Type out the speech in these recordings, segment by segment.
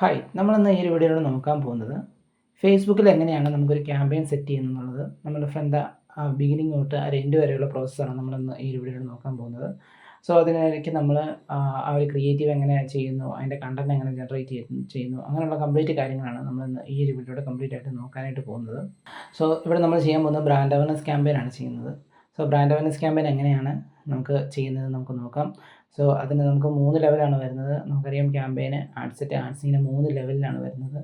Hi! നമ്മളിന്ന് ഈ ഒരു വീഡിയോയിലൂടെ നോക്കാൻ പോകുന്നത് ഫേസ്ബുക്കിൽ എങ്ങനെയാണ് നമുക്കൊരു ക്യാമ്പയിൻ സെറ്റ് ചെയ്യുന്നതെന്നുള്ളത് നമ്മൾ ഫ്രം ദ ബിഗിനിങ് തൊട്ട് ഒരു എൻഡ് വരെയുള്ള പ്രോസസ്സാണ് നമ്മളിന്ന് ഈ ഒരു വീഡിയോയിൽ നോക്കാൻ പോകുന്നത്. സോ അതിനിടയ്ക്ക് നമ്മൾ ആ ഒരു ക്രിയേറ്റീവ് എങ്ങനെ ചെയ്യുന്നു, അതിൻ്റെ കണ്ടന്റ് എങ്ങനെ ജനറേറ്റ് ചെയ്യുന്നു അങ്ങനെയുള്ള കംപ്ലീറ്റ് കാര്യങ്ങളാണ് നമ്മളിന്ന് ഈ ഒരു വീഡിയോയുടെ കംപ്ലീറ്റ് ആയിട്ട് നോക്കാനായിട്ട് പോകുന്നത്. സോ ഇവിടെ നമ്മൾ ചെയ്യാൻ പോകുന്നത് ബ്രാൻഡ് അവയർനെസ് ക്യാമ്പയിനാണ് ചെയ്യുന്നത്. സോ ബ്രാൻഡ് അവയർനെസ് ക്യാമ്പയിൻ എങ്ങനെയാണ് നമുക്ക് ചെയ്യുന്നത് നമുക്ക് നോക്കാം. സോ അതിന് നമുക്ക് 3 ലെവലാണ് വരുന്നത്. നമുക്കറിയാം ക്യാമ്പയിന്, ആഡ് സെറ്റ്, ആഡ്സ് ഇങ്ങനെ 3 ലെവലിലാണ് വരുന്നത്.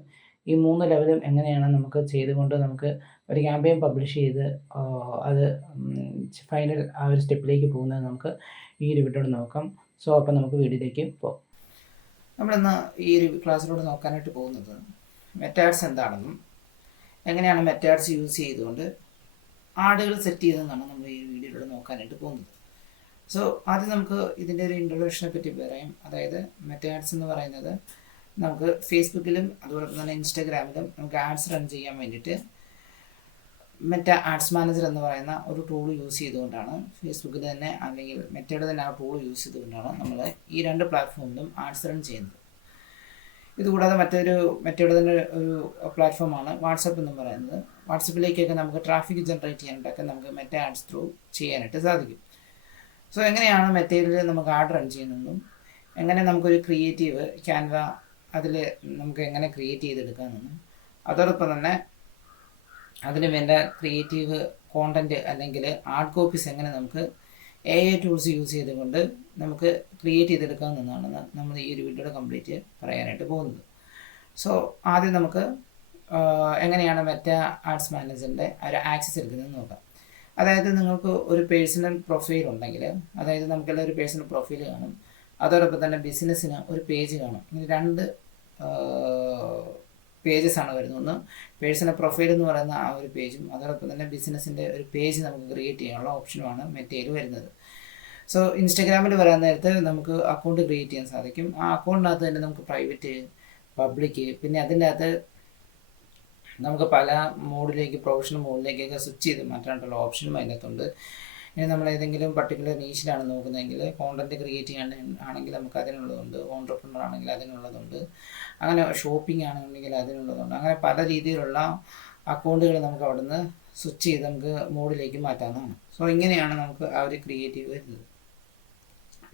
ഈ 3 ലെവലും എങ്ങനെയാണ് നമുക്ക് ചെയ്തുകൊണ്ട് നമുക്ക് ഒരു ക്യാമ്പയിൻ പബ്ലിഷ് ചെയ്ത് അത് ഫൈനൽ ആ ഒരു സ്റ്റെപ്പിലേക്ക് പോകുന്നത് നമുക്ക് ഈ ഒരു വീഡിയോയിൽ നോക്കാം. സോ അപ്പോൾ നമുക്ക് വീഡിയോയിലേക്ക് പോകാം. നമ്മളിന്ന് ഈ ഒരു ക്ലാസ്സിലൂടെ നോക്കാനായിട്ട് പോകുന്നത് മെറ്റാഡ്സ് എന്താണെന്നും എങ്ങനെയാണ് മെറ്റാഡ്സ് യൂസ് ചെയ്തുകൊണ്ട് ആഡുകൾ സെറ്റ് ചെയ്തതെന്നാണ് നമ്മൾ ഈ വീഡിയോയിലൂടെ നോക്കാനായിട്ട് പോകുന്നത്. സോ ആദ്യം നമുക്ക് ഇതിൻ്റെ ഒരു ഇൻട്രൊഡക്ഷനെ പറ്റി പറയാം. അതായത് മെറ്റാഡ്സ് എന്ന് പറയുന്നത് നമുക്ക് ഫേസ്ബുക്കിലും അതുപോലെ തന്നെ ഇൻസ്റ്റാഗ്രാമിലും നമുക്ക് ആഡ്സ് റൺ ചെയ്യാൻ വേണ്ടിയിട്ട് മെറ്റ ആഡ്സ് മാനേജർ എന്ന് പറയുന്ന ഒരു ടൂൾ യൂസ് ചെയ്തുകൊണ്ടാണ്, ഫേസ്ബുക്കിൽ തന്നെ അല്ലെങ്കിൽ മെറ്റയുടെ തന്നെ ആ ടൂൾ യൂസ് ചെയ്തുകൊണ്ടാണ് നമ്മൾ ഈ 2 പ്ലാറ്റ്ഫോമിലും ആഡ്സ് റൺ ചെയ്യുന്നത്. ഇതുകൂടാതെ മെറ്റയുടെ തന്നെ ഒരു പ്ലാറ്റ്ഫോമാണ് വാട്സപ്പ് എന്ന് പറയുന്നത്. വാട്സപ്പിലേക്കൊക്കെ നമുക്ക് ട്രാഫിക് ജനറേറ്റ് ചെയ്യാനായിട്ടൊക്കെ നമുക്ക് മെറ്റ ആഡ്സ് ത്രൂ ചെയ്യാനായിട്ട് സാധിക്കും. സോ എങ്ങനെയാണ് മെറ്റയിൽ നമുക്ക് ആഡ് റൺ ചെയ്യുന്നതെന്നും എങ്ങനെ നമുക്കൊരു ക്രിയേറ്റീവ് ക്യാൻവ അതിൽ നമുക്ക് എങ്ങനെ ക്രിയേറ്റ് ചെയ്തെടുക്കാമെന്നും അതോടൊപ്പം തന്നെ അതിന് വേണ്ട ക്രിയേറ്റീവ് കോണ്ടൻറ്റ് അല്ലെങ്കിൽ ആർട്ട് കോപ്പീസ് എങ്ങനെ നമുക്ക് AI ടൂൾസ് യൂസ് ചെയ്തുകൊണ്ട് നമുക്ക് ക്രിയേറ്റ് ചെയ്തെടുക്കാമെന്നാണ് നമ്മൾ ഈ ഒരു വീഡിയോയുടെ കംപ്ലീറ്റ് പറയാനായിട്ട് പോകുന്നത്. സോ ആദ്യം നമുക്ക് എങ്ങനെയാണ് മെറ്റ ആഡ്സ് മാനേജറിൻ്റെ ഒരു ആക്സസ് എടുക്കുന്നതെന്ന് നോക്കാം. അതായത് നിങ്ങൾക്ക് ഒരു പേഴ്സണൽ പ്രൊഫൈൽ ഉണ്ടെങ്കിൽ, അതായത് നമുക്കെല്ലാം ഒരു പേഴ്സണൽ പ്രൊഫൈൽ കാണും, അതോടൊപ്പം തന്നെ ബിസിനസ്സിന് ഒരു പേജ് കാണും. ഇങ്ങനെ 2 പേജസാണ് വരുന്നത്. ഒന്ന് പേഴ്സണൽ പ്രൊഫൈൽ എന്ന് പറയുന്ന ആ ഒരു പേജും അതോടൊപ്പം തന്നെ ബിസിനസ്സിൻ്റെ ഒരു പേജ് നമുക്ക് ക്രിയേറ്റ് ചെയ്യാനുള്ള ഓപ്ഷനുമാണ് മെറ്റയിൽ വരുന്നത്. സോ ഇൻസ്റ്റാഗ്രാമിൽ വരാൻ നേരത്ത് നമുക്ക് അക്കൗണ്ട് ക്രിയേറ്റ് ചെയ്യാൻ സാധിക്കും. ആ അക്കൗണ്ടിനകത്ത് തന്നെ നമുക്ക് പ്രൈവറ്റ്, പബ്ലിക്, പിന്നെ അതിൻ്റെ അകത്ത് നമുക്ക് പല മോഡിലേക്ക്, പ്രൊഫഷണൽ മോഡിലേക്കൊക്കെ സ്വിച്ച് ചെയ്ത് മാറ്റാനുള്ള ഓപ്ഷനും അതിനകത്തുണ്ട്. ഇനി നമ്മൾ ഏതെങ്കിലും പർട്ടിക്കുലർ നീഷിലാണ് നോക്കുന്നതെങ്കിൽ, കോണ്ടൻറ്റ് ക്രിയേറ്റ് ചെയ്യാൻ ആണെങ്കിൽ നമുക്ക് അതിനുള്ളതുണ്ട്, ഓൺട്രപ്രണർ ആണെങ്കിൽ അതിനുള്ളതുണ്ട്, അങ്ങനെ ഷോപ്പിംഗ് ആണെന്നുണ്ടെങ്കിൽ അതിനുള്ളതുണ്ട്. അങ്ങനെ പല രീതിയിലുള്ള അക്കൗണ്ടുകൾ നമുക്ക് അവിടെ നിന്ന് സ്വിച്ച് ചെയ്ത് നമുക്ക് മോഡിലേക്ക് മാറ്റാവുന്നതാണ്. സോ ഇങ്ങനെയാണ് നമുക്ക് ആ ഒരു ക്രിയേറ്റീവ് വരുന്നത്,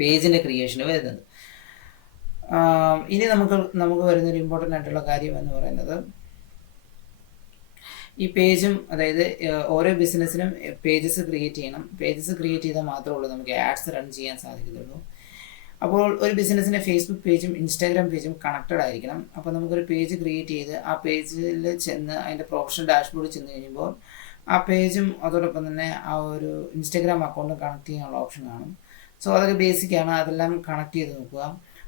പേജിൻ്റെ ക്രിയേഷന് വരുന്നത്. ഇനി നമുക്ക് വരുന്നൊരു ഇമ്പോർട്ടൻ്റ് ആയിട്ടുള്ള കാര്യം എന്ന് പറയുന്നത് ഈ പേജും, അതായത് ഓരോ ബിസിനസ്സിനും പേജസ് ക്രിയേറ്റ് ചെയ്യണം. പേജസ് ക്രിയേറ്റ് ചെയ്താൽ മാത്രമേ ഉള്ളൂ നമുക്ക് ആഡ്സ് റൺ ചെയ്യാൻ സാധിക്കത്തുള്ളൂ. അപ്പോൾ ഒരു ബിസിനസ്സിൻ്റെ ഫേസ്ബുക്ക് പേജും ഇൻസ്റ്റാഗ്രാം പേജും കണക്റ്റഡ് ആയിരിക്കണം. അപ്പോൾ നമുക്കൊരു പേജ് ക്രിയേറ്റ് ചെയ്ത് ആ പേജിൽ ചെന്ന് അതിൻ്റെ പ്രൊഫഷണൽ ഡാഷ്ബോർഡിൽ ചെന്ന് കഴിയുമ്പോൾ ആ പേജും അതോടൊപ്പം തന്നെ ആ ഒരു ഇൻസ്റ്റാഗ്രാം അക്കൗണ്ടും കണക്ട് ചെയ്യാനുള്ള ഓപ്ഷൻ കാണും. സോ അതൊക്കെ ബേസിക്കാണ്, അതെല്ലാം കണക്ട് ചെയ്ത് നോക്കുക.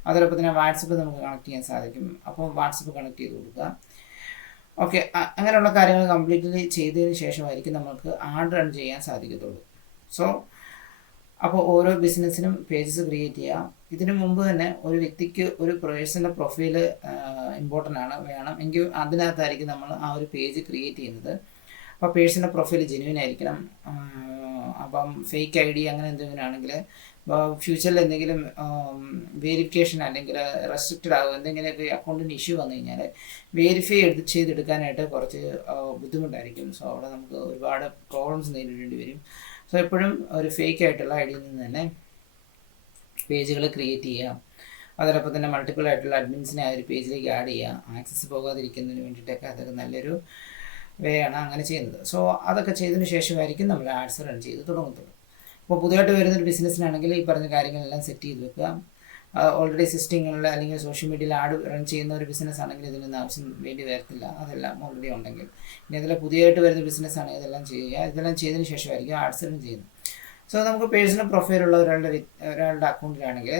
അതോടൊപ്പം തന്നെ വാട്സപ്പ് നമുക്ക് കണക്ട് ചെയ്യാൻ സാധിക്കും. അപ്പോൾ വാട്സപ്പ് കണക്ട് ചെയ്ത് കൊടുക്കുക. ഓക്കെ, അങ്ങനെയുള്ള കാര്യങ്ങൾ കംപ്ലീറ്റ്ലി ചെയ്തതിന് ശേഷമായിരിക്കും നമുക്ക് ആഡ് റൺ ചെയ്യാൻ സാധിക്കത്തുള്ളൂ. സോ അപ്പോൾ ഓരോ ബിസിനസ്സിനും പേജസ് ക്രിയേറ്റ് ചെയ്യാം. ഇതിനു മുമ്പ് തന്നെ ഒരു വ്യക്തിക്ക് ഒരു പേഴ്സണൽ പ്രൊഫൈൽ ഇമ്പോർട്ടൻ്റ് ആണ്, വേണം എങ്കിൽ അതിനകത്തായിരിക്കും നമ്മൾ ആ ഒരു പേജ് ക്രിയേറ്റ് ചെയ്യുന്നത്. അപ്പോൾ പേഴ്സണൽ പ്രൊഫൈൽ ജെന്യുവൻ ആയിരിക്കണം. അപ്പം ഫേക്ക് ID അങ്ങനെ എന്തെങ്കിലും ആണെങ്കിൽ ഫ്യൂച്ചറിൽ എന്തെങ്കിലും വേരിഫിക്കേഷൻ അല്ലെങ്കിൽ റെസ്ട്രിക്റ്റഡ് ആകും, എന്തെങ്കിലുമൊക്കെ അക്കൗണ്ടിന് ഇഷ്യൂ വന്നു കഴിഞ്ഞാൽ വേരിഫൈ ചെയ്തെടുക്കാനായിട്ട് കുറച്ച് ബുദ്ധിമുട്ടായിരിക്കും. സോ അവിടെ നമുക്ക് ഒരുപാട് പ്രോബ്ലംസ് നേരിടേണ്ടി വരും. സോ എപ്പോഴും ഒരു ഫേക്ക് ആയിട്ടുള്ള ഐഡിയിൽ നിന്ന് തന്നെ പേജുകൾ ക്രിയേറ്റ് ചെയ്യാം. അതോടൊപ്പം തന്നെ മൾട്ടിപ്പിൾ ആയിട്ടുള്ള അഡ്മിൻസിനെ ആ ഒരു പേജിലേക്ക് ആഡ് ചെയ്യാം. ആക്സസ് പോകാതിരിക്കുന്നതിന് വേണ്ടിയിട്ടൊക്കെ അതൊക്കെ നല്ലൊരു വേ ആണ് അങ്ങനെ ചെയ്യുന്നത്. സോ അതൊക്കെ ചെയ്തതിന് ശേഷമായിരിക്കും നമ്മൾ ആഡ്സ് റൺ ചെയ്ത് തുടങ്ങത്തുള്ളൂ. അപ്പോൾ പുതിയതായിട്ട് വരുന്നൊരു ബിസിനസ്സിനാണെങ്കിൽ ഈ പറഞ്ഞ കാര്യങ്ങളെല്ലാം സെറ്റ് ചെയ്ത് വെക്കുക. ഓൾറെഡി സിസ്റ്റങ്ങളിൽ അല്ലെങ്കിൽ സോഷ്യൽ മീഡിയയിൽ ആഡ് റൺ ചെയ്യുന്ന ഒരു ബിസിനസ് ആണെങ്കിൽ ഇതിനൊന്നും ആവശ്യം വേണ്ടി വരത്തില്ല, അതെല്ലാം ഓൾറെഡി ഉണ്ടെങ്കിൽ. ഇനി ഇതെല്ലാം പുതിയതായിട്ട് വരുന്ന ബിസിനസ് ആണെങ്കിൽ ഇതെല്ലാം ചെയ്യുക. ഇതെല്ലാം ചെയ്തതിന് ശേഷമായിരിക്കും ആഡ്സ് റൺ ചെയ്യുന്നത്. സോ നമുക്ക് പേഴ്സണൽ പ്രൊഫൈലുള്ള ഒരാളുടെ അക്കൗണ്ടിലാണെങ്കിൽ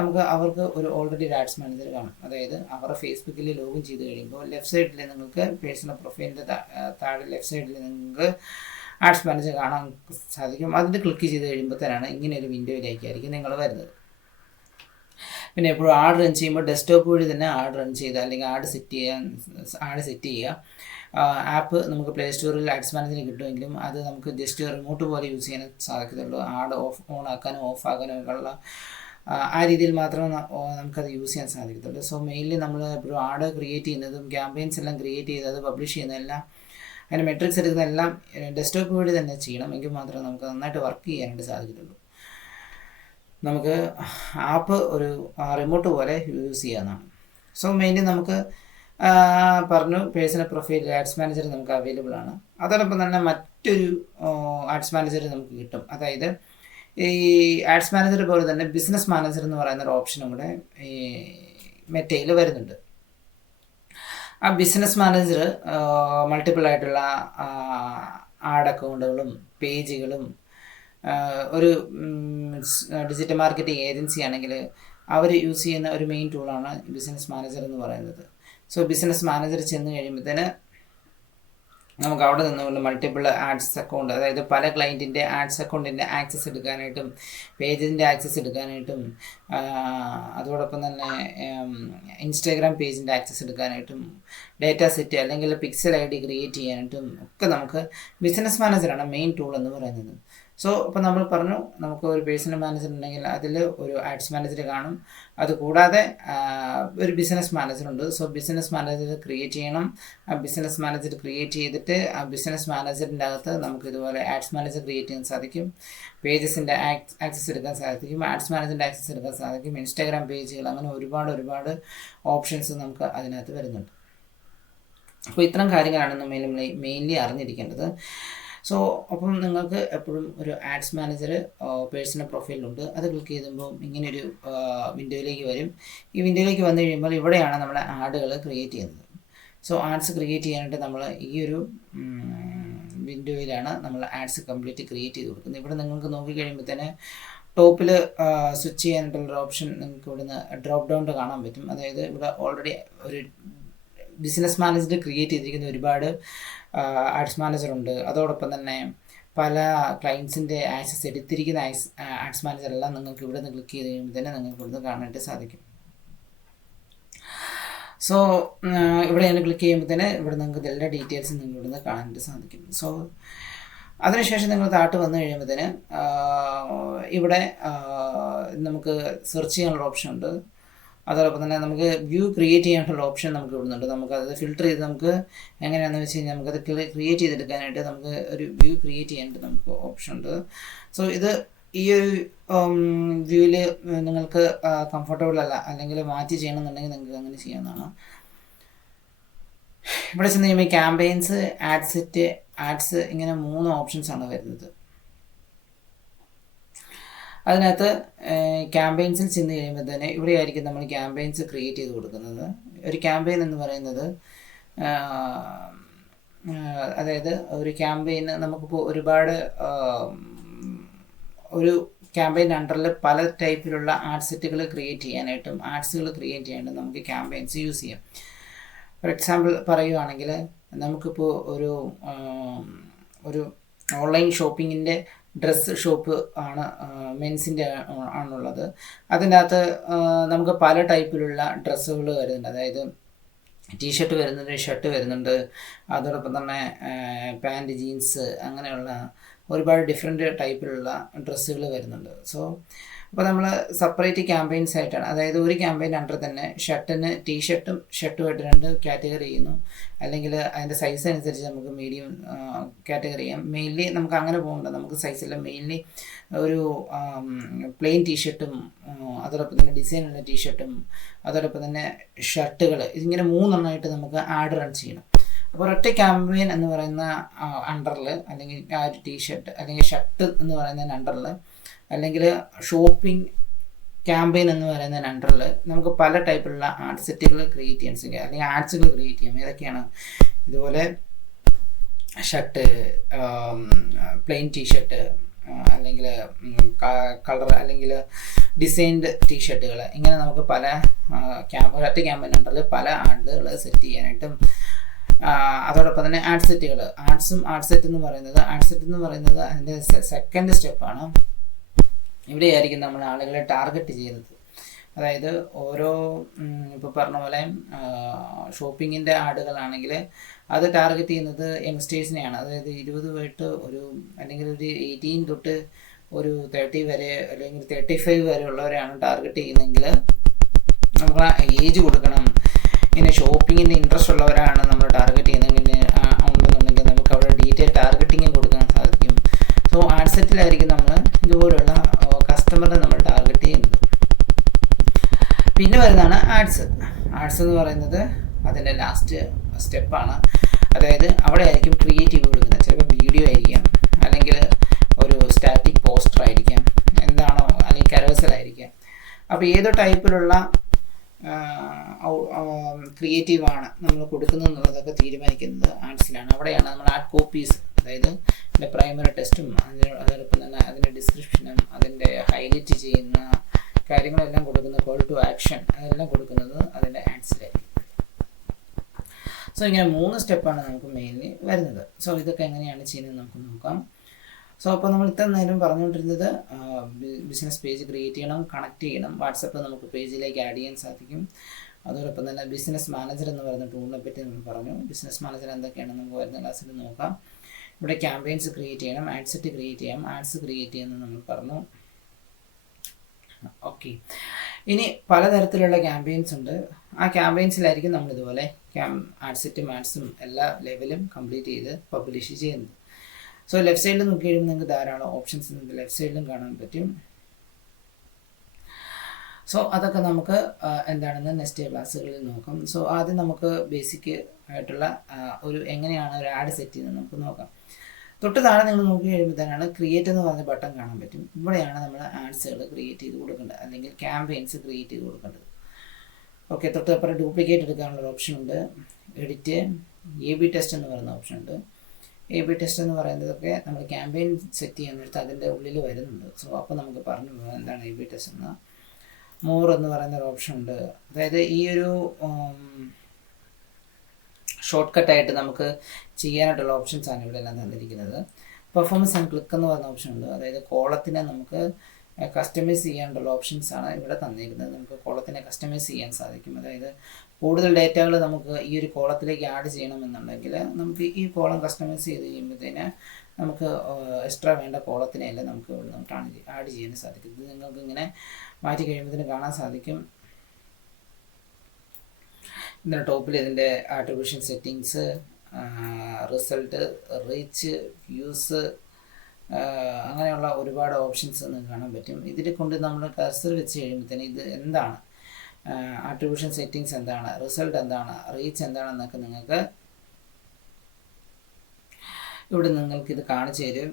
നമുക്ക് അവർക്ക് ഒരു ഓൾറെഡി ഒരു ആഡ്സ് മാനേജർ കാണും. അതായത് അവരുടെ ഫേസ്ബുക്കിൽ ലോഗിൻ ചെയ്ത് കഴിയുമ്പോൾ ലെഫ്റ്റ് സൈഡിൽ നിങ്ങൾക്ക് പേഴ്സണൽ പ്രൊഫൈലിൻ്റെ താഴെ ലെഫ്റ്റ് സൈഡിൽ നിങ്ങൾക്ക് ആഡ്സ് മാനേജർ കാണാൻ സാധിക്കും. അതിൽ ക്ലിക്ക് ചെയ്ത് കഴിയുമ്പോഴത്തേനാണ് ഇങ്ങനെ ഒരു വിൻഡോയിലേക്കായിരിക്കും നിങ്ങൾ വരുന്നത്. പിന്നെ എപ്പോഴും ആഡ് റൺ ചെയ്യുമ്പോൾ ഡെസ്ക്ടോപ്പ് വഴി തന്നെ ആഡ് റൺ ചെയ്ത് അല്ലെങ്കിൽ ആഡ് സെറ്റ് ചെയ്യുക. ആപ്പ് നമുക്ക് പ്ലേ സ്റ്റോറിൽ ആഡ്സ് മാനേജറിന് കിട്ടുമെങ്കിലും അത് നമുക്ക് ജസ്റ്റ് റിമോട്ട് പോലെ യൂസ് ചെയ്യാൻ സാധിക്കത്തുള്ളൂ. ആഡ് ഓൺ ആക്കാനും ഓഫ് ആക്കാനും ഉള്ള ആ രീതിയിൽ മാത്രമേ നമുക്കത് യൂസ് ചെയ്യാൻ സാധിക്കത്തുള്ളൂ. സോ മെയിൻലി നമ്മൾ എപ്പോഴും ആഡ് ക്രിയേറ്റ് ചെയ്യുന്നതും ക്യാമ്പയിൻസ് എല്ലാം ക്രിയേറ്റ് ചെയ്ത് അത് പബ്ലിഷ് ചെയ്യുന്നതെല്ലാം അതിൻ്റെ മെട്രിക്സ് എടുക്കുന്നതെല്ലാം ഡെസ്ക്ടോപ്പ് വഴി തന്നെ ചെയ്യണം. എങ്കിൽ മാത്രമേ നമുക്ക് നന്നായിട്ട് വർക്ക് ചെയ്യാനായിട്ട് സാധിക്കത്തുള്ളൂ. നമുക്ക് ആപ്പ് ഒരു റിമോട്ട് പോലെ യൂസ് ചെയ്യാവുന്നതാണ്. സോ മെയിൻലി നമുക്ക് പറഞ്ഞു പേഴ്സണൽ പ്രൊഫൈൽ ആഡ്സ് മാനേജർ നമുക്ക് അവൈലബിൾ ആണ്. അതോടൊപ്പം തന്നെ മറ്റൊരു ആഡ്സ് മാനേജർ നമുക്ക് കിട്ടും. അതായത് ഈ ആഡ്സ് മാനേജർ പോലെ തന്നെ ബിസിനസ് മാനേജർ എന്ന് പറയുന്ന ഒരു ഓപ്ഷനും കൂടെ ഈ മെറ്റയിൽ വരുന്നുണ്ട്. ആ ബിസിനസ് മാനേജർ മൾട്ടിപ്പിൾ ആയിട്ടുള്ള ആഡ് അക്കൗണ്ടുകളും പേജുകളും ഒരു ഡിജിറ്റൽ മാർക്കറ്റിംഗ് ഏജൻസി ആണെങ്കിൽ അവർ യൂസ് ചെയ്യുന്ന ഒരു മെയിൻ ടൂളാണ് ബിസിനസ് മാനേജർ എന്ന് പറയുന്നത്. സോ ബിസിനസ് മാനേജർ ചെന്ന് കഴിയുമ്പോഴത്തേന് നമുക്ക് അവിടെ നിന്നുകൊണ്ട് മൾട്ടിപ്പിൾ ആഡ്സ് അക്കൗണ്ട്, അതായത് പല ക്ലയൻറ്റിൻ്റെ ആഡ്സ് അക്കൗണ്ടിൻ്റെ ആക്സസ് എടുക്കാനായിട്ടും പേജിൻ്റെ ആക്സസ് എടുക്കാനായിട്ടും അതോടൊപ്പം തന്നെ ഇൻസ്റ്റാഗ്രാം പേജിൻ്റെ ആക്സസ് എടുക്കാനായിട്ടും ഡേറ്റ സെറ്റ് അല്ലെങ്കിൽ പിക്സൽ ID ക്രിയേറ്റ് ചെയ്യാനായിട്ടും ഒക്കെ നമുക്ക് ബിസിനസ് മാനേജറാണ് മെയിൻ ടൂൾ എന്ന് പറയുന്നത്. സോ അപ്പോൾ നമ്മൾ പറഞ്ഞു നമുക്ക് ഒരു പേഴ്സണൽ മാനേജർ ഉണ്ടെങ്കിൽ അതിൽ ഒരു ആഡ്സ് മാനേജർ കാണും, അതുകൂടാതെ ഒരു ബിസിനസ് മാനേജറുണ്ട്. സോ ബിസിനസ് മാനേജർ ക്രിയേറ്റ് ചെയ്യണം. ആ ബിസിനസ് മാനേജർ ക്രിയേറ്റ് ചെയ്തിട്ട് ആ ബിസിനസ് മാനേജറിൻ്റെ അകത്ത് നമുക്ക് ഇതുപോലെ ആഡ്സ് മാനേജർ ക്രിയേറ്റ് ചെയ്യാൻ സാധിക്കും, പേജസിൻ്റെ ആക്സസ് എടുക്കാൻ സാധിക്കും, ആഡ്സ് മാനേജറിൻ്റെ ആക്സസ് എടുക്കാൻ സാധിക്കും, ഇൻസ്റ്റാഗ്രാം പേജുകൾ, അങ്ങനെ ഒരുപാട് ഓപ്ഷൻസ് നമുക്ക് അതിനകത്ത് വരുന്നുണ്ട്. അപ്പോൾ ഇത്തരം കാര്യങ്ങളാണ് നമ്മൾ മെയിൻലി അറിഞ്ഞിരിക്കേണ്ടത്. സോ അപ്പം നിങ്ങൾക്ക് എപ്പോഴും ഒരു ആഡ്സ് മാനേജർ പേഴ്സണൽ പ്രൊഫൈലുണ്ട്. അത് ക്ലിക്ക് ചെയ്യുമ്പോൾ ഇങ്ങനെയൊരു വിൻഡോയിലേക്ക് വരും. ഈ വിൻഡോയിലേക്ക് വന്നു കഴിയുമ്പോൾ ഇവിടെയാണ് നമ്മുടെ ആഡുകൾ ക്രിയേറ്റ് ചെയ്യുന്നത്. സോ ആഡ്സ് ക്രിയേറ്റ് ചെയ്യാനായിട്ട് നമ്മൾ ഈ ഒരു വിൻഡോയിലാണ് നമ്മൾ ആഡ്സ് കംപ്ലീറ്റ് ക്രിയേറ്റ് ചെയ്ത് കൊടുക്കുന്നത്. ഇവിടെ നിങ്ങൾക്ക് നോക്കിക്കഴിയുമ്പോൾ തന്നെ ടോപ്പിൽ സ്വിച്ച് ചെയ്യാനായിട്ടുള്ളൊരു ഓപ്ഷൻ നിങ്ങൾക്ക് ഇവിടുന്ന് ഡ്രോപ്പ് ഡൗൺ കാണാൻ പറ്റും. അതായത് ഇവിടെ ഓൾറെഡി ഒരു ബിസിനസ് മാനേജർ ക്രിയേറ്റ് ചെയ്തിരിക്കുന്ന ഒരുപാട് ആഡ്സ് മാനേജറുണ്ട്. അതോടൊപ്പം തന്നെ പല ക്ലയൻസിൻ്റെ ആക്സസ് എടുത്തിരിക്കുന്ന ആഡ്സ് മാനേജറെല്ലാം നിങ്ങൾക്ക് ഇവിടെ നിന്ന് ക്ലിക്ക് ചെയ്ത് കഴിയുമ്പോൾ തന്നെ നിങ്ങൾക്ക് ഇവിടുന്ന് കാണാനായിട്ട് സാധിക്കും. സോ ഇവിടെ ഞാൻ ക്ലിക്ക് ചെയ്യുമ്പോൾ തന്നെ ഇവിടെ നിങ്ങൾക്ക് എല്ലാ ഡീറ്റെയിൽസും നിങ്ങൾ ഇവിടുന്ന് കാണാനായിട്ട് സാധിക്കും. സോ അതിനുശേഷം നിങ്ങൾ താട്ട് വന്നു കഴിയുമ്പോഴത്തേന് ഇവിടെ നമുക്ക് സെർച്ച് ചെയ്യാനുള്ള ഓപ്ഷൻ ഉണ്ട്. അതോടൊപ്പം തന്നെ നമുക്ക് വ്യൂ ക്രിയേറ്റ് ചെയ്യാനുള്ള ഓപ്ഷൻ നമുക്ക് ഇവിടുന്നുണ്ട്. നമുക്കത് ഫിൽട്ടർ ചെയ്ത് നമുക്ക് എങ്ങനെയാണെന്ന് വെച്ച് കഴിഞ്ഞാൽ നമുക്കത് ക്രിയേറ്റ് ചെയ്തെടുക്കാനായിട്ട് നമുക്ക് ഒരു വ്യൂ ക്രിയേറ്റ് ചെയ്യാനായിട്ട് നമുക്ക് ഓപ്ഷൻ ഉണ്ട്. സോ ഇത് ഈ ഒരു വ്യൂവിൽ നിങ്ങൾക്ക് കംഫർട്ടബിൾ അല്ല അല്ലെങ്കിൽ മാറ്റി ചെയ്യണമെന്നുണ്ടെങ്കിൽ നിങ്ങൾക്ക് അങ്ങനെ ചെയ്യാവുന്നതാണ്. ഇവിടെ ചെന്ന് കഴിയുമ്പോൾ ക്യാമ്പയിൻസ്, ആഡ് സെറ്റ്, ആഡ്സ്, ഇങ്ങനെ 3 ഓപ്ഷൻസാണ് വരുന്നത്. അതിനകത്ത് ക്യാമ്പയിൻസിൽ ചെന്ന് കഴിയുമ്പോൾ തന്നെ ഇവിടെ ആയിരിക്കും നമ്മൾ ക്യാമ്പയിൻസ് ക്രിയേറ്റ് ചെയ്ത് കൊടുക്കുന്നത്. ഒരു ക്യാമ്പയിൻ എന്ന് പറയുന്നത് അതായത് ഒരു ക്യാമ്പയിൻ നമുക്കിപ്പോൾ ഒരുപാട് ഒരു ക്യാമ്പയിൻ അണ്ടറിൽ പല ടൈപ്പിലുള്ള ആഡ് സെറ്റുകൾ ക്രിയേറ്റ് ചെയ്യാനായിട്ടും ആഡ്സുകൾ ക്രിയേറ്റ് ചെയ്യാനായിട്ടും നമുക്ക് ക്യാമ്പയിൻസ് യൂസ് ചെയ്യാം. ഫോർ എക്സാമ്പിൾ പറയുകയാണെങ്കിൽ നമുക്കിപ്പോൾ ഒരു ഓൺലൈൻ ഷോപ്പിങ്ങിൻ്റെ ഡ്രസ്സ് ഷോപ്പ് ആണ്, മെൻസിൻ്റെ ആണുള്ളത്. അതിൻ്റെ അകത്ത് നമുക്ക് പല ടൈപ്പിലുള്ള ഡ്രസ്സുകൾ വരുന്നുണ്ട്. അതായത് ടീഷർട്ട് വരുന്നുണ്ട്, ഷർട്ട് വരുന്നുണ്ട്, അതോടൊപ്പം തന്നെ പാൻറ്റ്, ജീൻസ്, അങ്ങനെയുള്ള ഒരുപാട് ഡിഫറെൻറ്റ് ടൈപ്പിലുള്ള ഡ്രസ്സുകൾ വരുന്നുണ്ട്. സോ അപ്പോൾ നമ്മൾ സെപ്പറേറ്റ് ക്യാമ്പയിൻസ് ആയിട്ടാണ്, അതായത് ഒരു ക്യാമ്പയിൻ അണ്ടർ തന്നെ ഷർട്ടിന് ഷർട്ടുമായിട്ട് 2 കാറ്റഗറി ചെയ്യുന്നു. അല്ലെങ്കിൽ അതിൻ്റെ സൈസ് അനുസരിച്ച് നമുക്ക് മീഡിയം കാറ്റഗറി ചെയ്യാം. മെയിൻലി നമുക്ക് അങ്ങനെ പോകണ്ട, നമുക്ക് സൈസില്ല. മെയിൻലി ഒരു പ്ലെയിൻ ടീഷർട്ടും അതോടൊപ്പം തന്നെ ഡിസൈനുള്ള ടീഷർട്ടും അതോടൊപ്പം തന്നെ ഷർട്ടുകൾ, ഇതിങ്ങനെ 3 എണ്ണമായിട്ട് നമുക്ക് ആഡ് റൺ ചെയ്യണം. അപ്പോൾ ഒരൊറ്റ ക്യാമ്പയിൻ എന്ന് പറയുന്ന അണ്ടറിൽ, അല്ലെങ്കിൽ ആ ഒരു ടീഷർട്ട് അല്ലെങ്കിൽ ഷർട്ട് എന്ന് പറയുന്നതിന് അണ്ടറിൽ, അല്ലെങ്കിൽ ഷോപ്പിംഗ് ക്യാമ്പയിൻ എന്ന് പറയുന്നതിന് അണ്ടറിൽ നമുക്ക് പല ടൈപ്പിലുള്ള ആഡ് സെറ്റുകൾ ക്രിയേറ്റ് ചെയ്യാൻ സാധിക്കും, അല്ലെങ്കിൽ ആഡ്സുകൾ ക്രിയേറ്റ് ചെയ്യാം. ഏതൊക്കെയാണ്? ഇതുപോലെ ഷർട്ട്, പ്ലെയിൻ ടീഷർട്ട്, അല്ലെങ്കിൽ കളർ അല്ലെങ്കിൽ ഡിസൈൻഡ് ടീഷർട്ടുകൾ, ഇങ്ങനെ നമുക്ക് പല ഒരൊറ്റ ക്യാമ്പയിൻ അണ്ടറിൽ പല ആഡുകൾ സെറ്റ് ചെയ്യാനായിട്ടും അതോടൊപ്പം തന്നെ ആഡ് സെറ്റുകൾ, ആഡ് സെറ്റ് എന്ന് പറയുന്നത് അതിൻ്റെ സെക്കൻഡ് സ്റ്റെപ്പാണ്. ഇവിടെയായിരിക്കും നമ്മൾ ആളുകളെ ടാർഗറ്റ് ചെയ്യുന്നത്. അതായത് ഓരോ ഇപ്പോൾ പറഞ്ഞ പോലെ ഷോപ്പിങ്ങിൻ്റെ ആടുകളാണെങ്കിൽ അത് ടാർഗറ്റ് ചെയ്യുന്നത് യങ്സ്റ്റേഴ്സിനെയാണ്. അതായത് 20 തൊട്ട് അല്ലെങ്കിൽ ഒരു 18 തൊട്ട് ഒരു 30 വരെ അല്ലെങ്കിൽ 35 വരെ ഉള്ളവരെയാണ് ടാർഗറ്റ് ചെയ്യുന്നതെങ്കിൽ നമുക്ക് ഏജ് കൊടുക്കണം. ഇങ്ങനെ ഷോപ്പിങ്ങിൻ്റെ ഇൻട്രസ്റ്റ് ഉള്ളവരാണ് നമ്മൾ ടാർഗറ്റ് ചെയ്യുന്നതെങ്കിൽ ഉണ്ടെന്നുണ്ടെങ്കിൽ നമുക്ക് അവിടെ ഡീറ്റെയിൽ ടാർഗറ്റിങ് കൊടുക്കാൻ സാധിക്കും. സോ ആഡ് സെറ്റിലായിരിക്കും നമ്മൾ ഇതുപോലുള്ള കസ്റ്റമറിനെ നമ്മൾ ടാർഗറ്റ് ചെയ്യുന്നത്. പിന്നെ വരുന്നതാണ് ആഡ്സ്. ആഡ്സ് എന്ന് പറയുന്നത് അതിൻ്റെ ലാസ്റ്റ് സ്റ്റെപ്പാണ്. അതായത് അവിടെ ആയിരിക്കും ക്രിയേറ്റീവ് കൊടുക്കുന്നത്. ചിലപ്പോൾ വീഡിയോ ആയിരിക്കാം, അല്ലെങ്കിൽ ഒരു സ്റ്റാറ്റിക് പോസ്റ്റർ ആയിരിക്കാം, എന്താണോ, അല്ലെങ്കിൽ കരോസലായിരിക്കാം. അപ്പോൾ ഏത് ടൈപ്പിലുള്ള ക്രിയേറ്റീവാണ് നമ്മൾ കൊടുക്കുന്നത് എന്നുള്ളതൊക്കെ തീരുമാനിക്കുന്നത് ആഡ്സിലാണ്. അവിടെയാണ് നമ്മൾ ആഡ് കോപ്പീസ്, അതായത് അതിൻ്റെ പ്രൈമറി ടെസ്റ്റും അതോടൊപ്പം തന്നെ അതിൻ്റെ ഡിസ്ക്രിപ്ഷനും അതിൻ്റെ ഹൈലൈറ്റ് ചെയ്യുന്ന കാര്യങ്ങളെല്ലാം കൊടുക്കുന്നത്, കോൾ ടു ആക്ഷൻ അതെല്ലാം കൊടുക്കുന്നത് അതിൻ്റെ ആഡ്സിലായിരിക്കും. സോ ഇങ്ങനെ 3 സ്റ്റെപ്പാണ് നമുക്ക് മെയിൻലി വരുന്നത്. സോ ഇതൊക്കെ എങ്ങനെയാണ് ചെയ്യുന്നത് നമുക്ക് നോക്കാം. സോ അപ്പോൾ നമ്മൾ ഇത്ര നേരം പറഞ്ഞുകൊണ്ടിരുന്നത് ബിസിനസ് പേജ് ക്രിയേറ്റ് ചെയ്യണം, കണക്ട് ചെയ്യണം, വാട്സപ്പ് നമുക്ക് പേജിലേക്ക് ആഡ് ചെയ്യാൻ സാധിക്കും. അതോടൊപ്പം തന്നെ ബിസിനസ് മാനേജർ എന്ന് പറയുന്ന ടൂളിനെ പറ്റി നമ്മൾ പറഞ്ഞു. ബിസിനസ് മാനേജർ എന്തൊക്കെയാണ് നമുക്ക് വരുന്ന ക്ലാസ്സിൽ നോക്കാം. ഇവിടെ ക്യാമ്പയിൻസ് ക്രിയേറ്റ് ചെയ്യണം, ആഡ് സെറ്റ് ക്രിയേറ്റ് ചെയ്യാം, ആഡ്സ് ക്രിയേറ്റ് ചെയ്യുന്നത് നമ്മൾ പറഞ്ഞു. ഓക്കെ, ഇനി പലതരത്തിലുള്ള ക്യാമ്പയിൻസ് ഉണ്ട്. ആ ക്യാമ്പയിൻസിലായിരിക്കും നമ്മളിതുപോലെ ആഡ് സെറ്റും ആഡ്സും എല്ലാ ലെവലും കംപ്ലീറ്റ് ചെയ്ത് പബ്ലിഷ് ചെയ്യുന്നത്. സോ ലെഫ്റ്റ് സൈഡിൽ നോക്കി കഴിയുമ്പോൾ നിങ്ങൾക്ക് ധാരാളം ഓപ്ഷൻസ് നിങ്ങൾക്ക് ലെഫ്റ്റ് സൈഡിലും കാണാൻ പറ്റും. സോ അതൊക്കെ നമുക്ക് എന്താണെന്ന് നെക്സ്റ്റ് ക്ലാസ്സുകളിൽ നോക്കാം. സോ ആദ്യം നമുക്ക് ബേസിക് ആയിട്ടുള്ള ഒരു എങ്ങനെയാണ് ഒരു ആഡ് സെറ്റ് ചെയ്യുന്നത് നമുക്ക് നോക്കാം. തൊട്ട് താഴെ നിങ്ങൾ നോക്കി കഴിയുമ്പോൾ തന്നെയാണ് ക്രിയേറ്റ് എന്ന് പറഞ്ഞ ബട്ടൺ കാണാൻ പറ്റും. ഇവിടെയാണ് നമ്മൾ ആഡ്സുകൾ ക്രിയേറ്റ് ചെയ്ത് കൊടുക്കേണ്ടത്, അല്ലെങ്കിൽ ക്യാമ്പയിൻസ് ക്രിയേറ്റ് ചെയ്ത് കൊടുക്കേണ്ടത്. ഓക്കെ, തൊട്ടപ്പുറം ഡ്യൂപ്ലിക്കേറ്റ് എടുക്കാനുള്ള ഓപ്ഷൻ ഉണ്ട്. എഡിറ്റ്, AB ടെസ്റ്റ് എന്ന് പറയുന്ന ഓപ്ഷൻ ഉണ്ട്. AB ടെസ്റ്റ് എന്ന് പറയുന്നതൊക്കെ നമ്മൾ ക്യാമ്പയിൻ സെറ്റ് ചെയ്യാൻ നേരത്ത് അതിൻ്റെ ഉള്ളിൽ വരുന്നുണ്ട്. സോ അപ്പോൾ നമുക്ക് പറഞ്ഞു പോകാം എന്താണ് AB ടെസ്റ്റ് എന്ന്. മോർ എന്ന് പറയുന്ന ഒരു ഓപ്ഷൻ ഉണ്ട്. അതായത് ഈ ഒരു ഷോർട്ട് കട്ടായിട്ട് നമുക്ക് ചെയ്യാനായിട്ടുള്ള ഓപ്ഷൻസാണ് ഇവിടെ എല്ലാം തന്നിരിക്കുന്നത്. പെർഫോമൻസ് ആൻഡ് ക്ലിക്ക് എന്ന് പറയുന്ന ഓപ്ഷൻ ഉണ്ട്. അതായത് കോളത്തിനെ നമുക്ക് കസ്റ്റമൈസ് ചെയ്യാനുള്ള ഓപ്ഷൻസാണ് ഇവിടെ തന്നിരിക്കുന്നത്. നമുക്ക് കോളത്തിനെ കസ്റ്റമൈസ് ചെയ്യാൻ സാധിക്കും. അതായത് കൂടുതൽ ഡേറ്റകൾ നമുക്ക് ഈ ഒരു കോളത്തിലേക്ക് ആഡ് ചെയ്യണമെന്നുണ്ടെങ്കിൽ നമുക്ക് ഈ കോളം കസ്റ്റമൈസ് ചെയ്ത് കഴിയുമ്പോഴത്തേന് നമുക്ക് എക്സ്ട്രാ വേണ്ട കോളത്തിനെല്ലാം നമുക്ക് ഇവിടെ നമുക്ക് ആഡ് ചെയ്യാൻ സാധിക്കും. ഇത് നിങ്ങൾക്ക് ഇങ്ങനെ മാറ്റി കഴിയുമ്പോഴത്തേന് കാണാൻ സാധിക്കും. ഇതിൻ്റെ ടോപ്പിൽ ഇതിൻ്റെ attribution settings, result, reach, views, അങ്ങനെയുള്ള ഒരുപാട് ഓപ്ഷൻസ് നിങ്ങൾക്ക് കാണാൻ പറ്റും. ഇതിൽ കൊണ്ട് നമ്മൾ കർസർ വെച്ച് കഴിയുമ്പോഴത്തേന് ഇത് എന്താണ്, ആട്രിബ്യൂഷൻ സെറ്റിങ്സ് എന്താണ്, റിസൾട്ട് എന്താണ്, റീച്ച് എന്താണെന്നൊക്കെ നിങ്ങൾക്ക് ഇവിടെ നിങ്ങൾക്കിത് കാണിച്ചു തരും.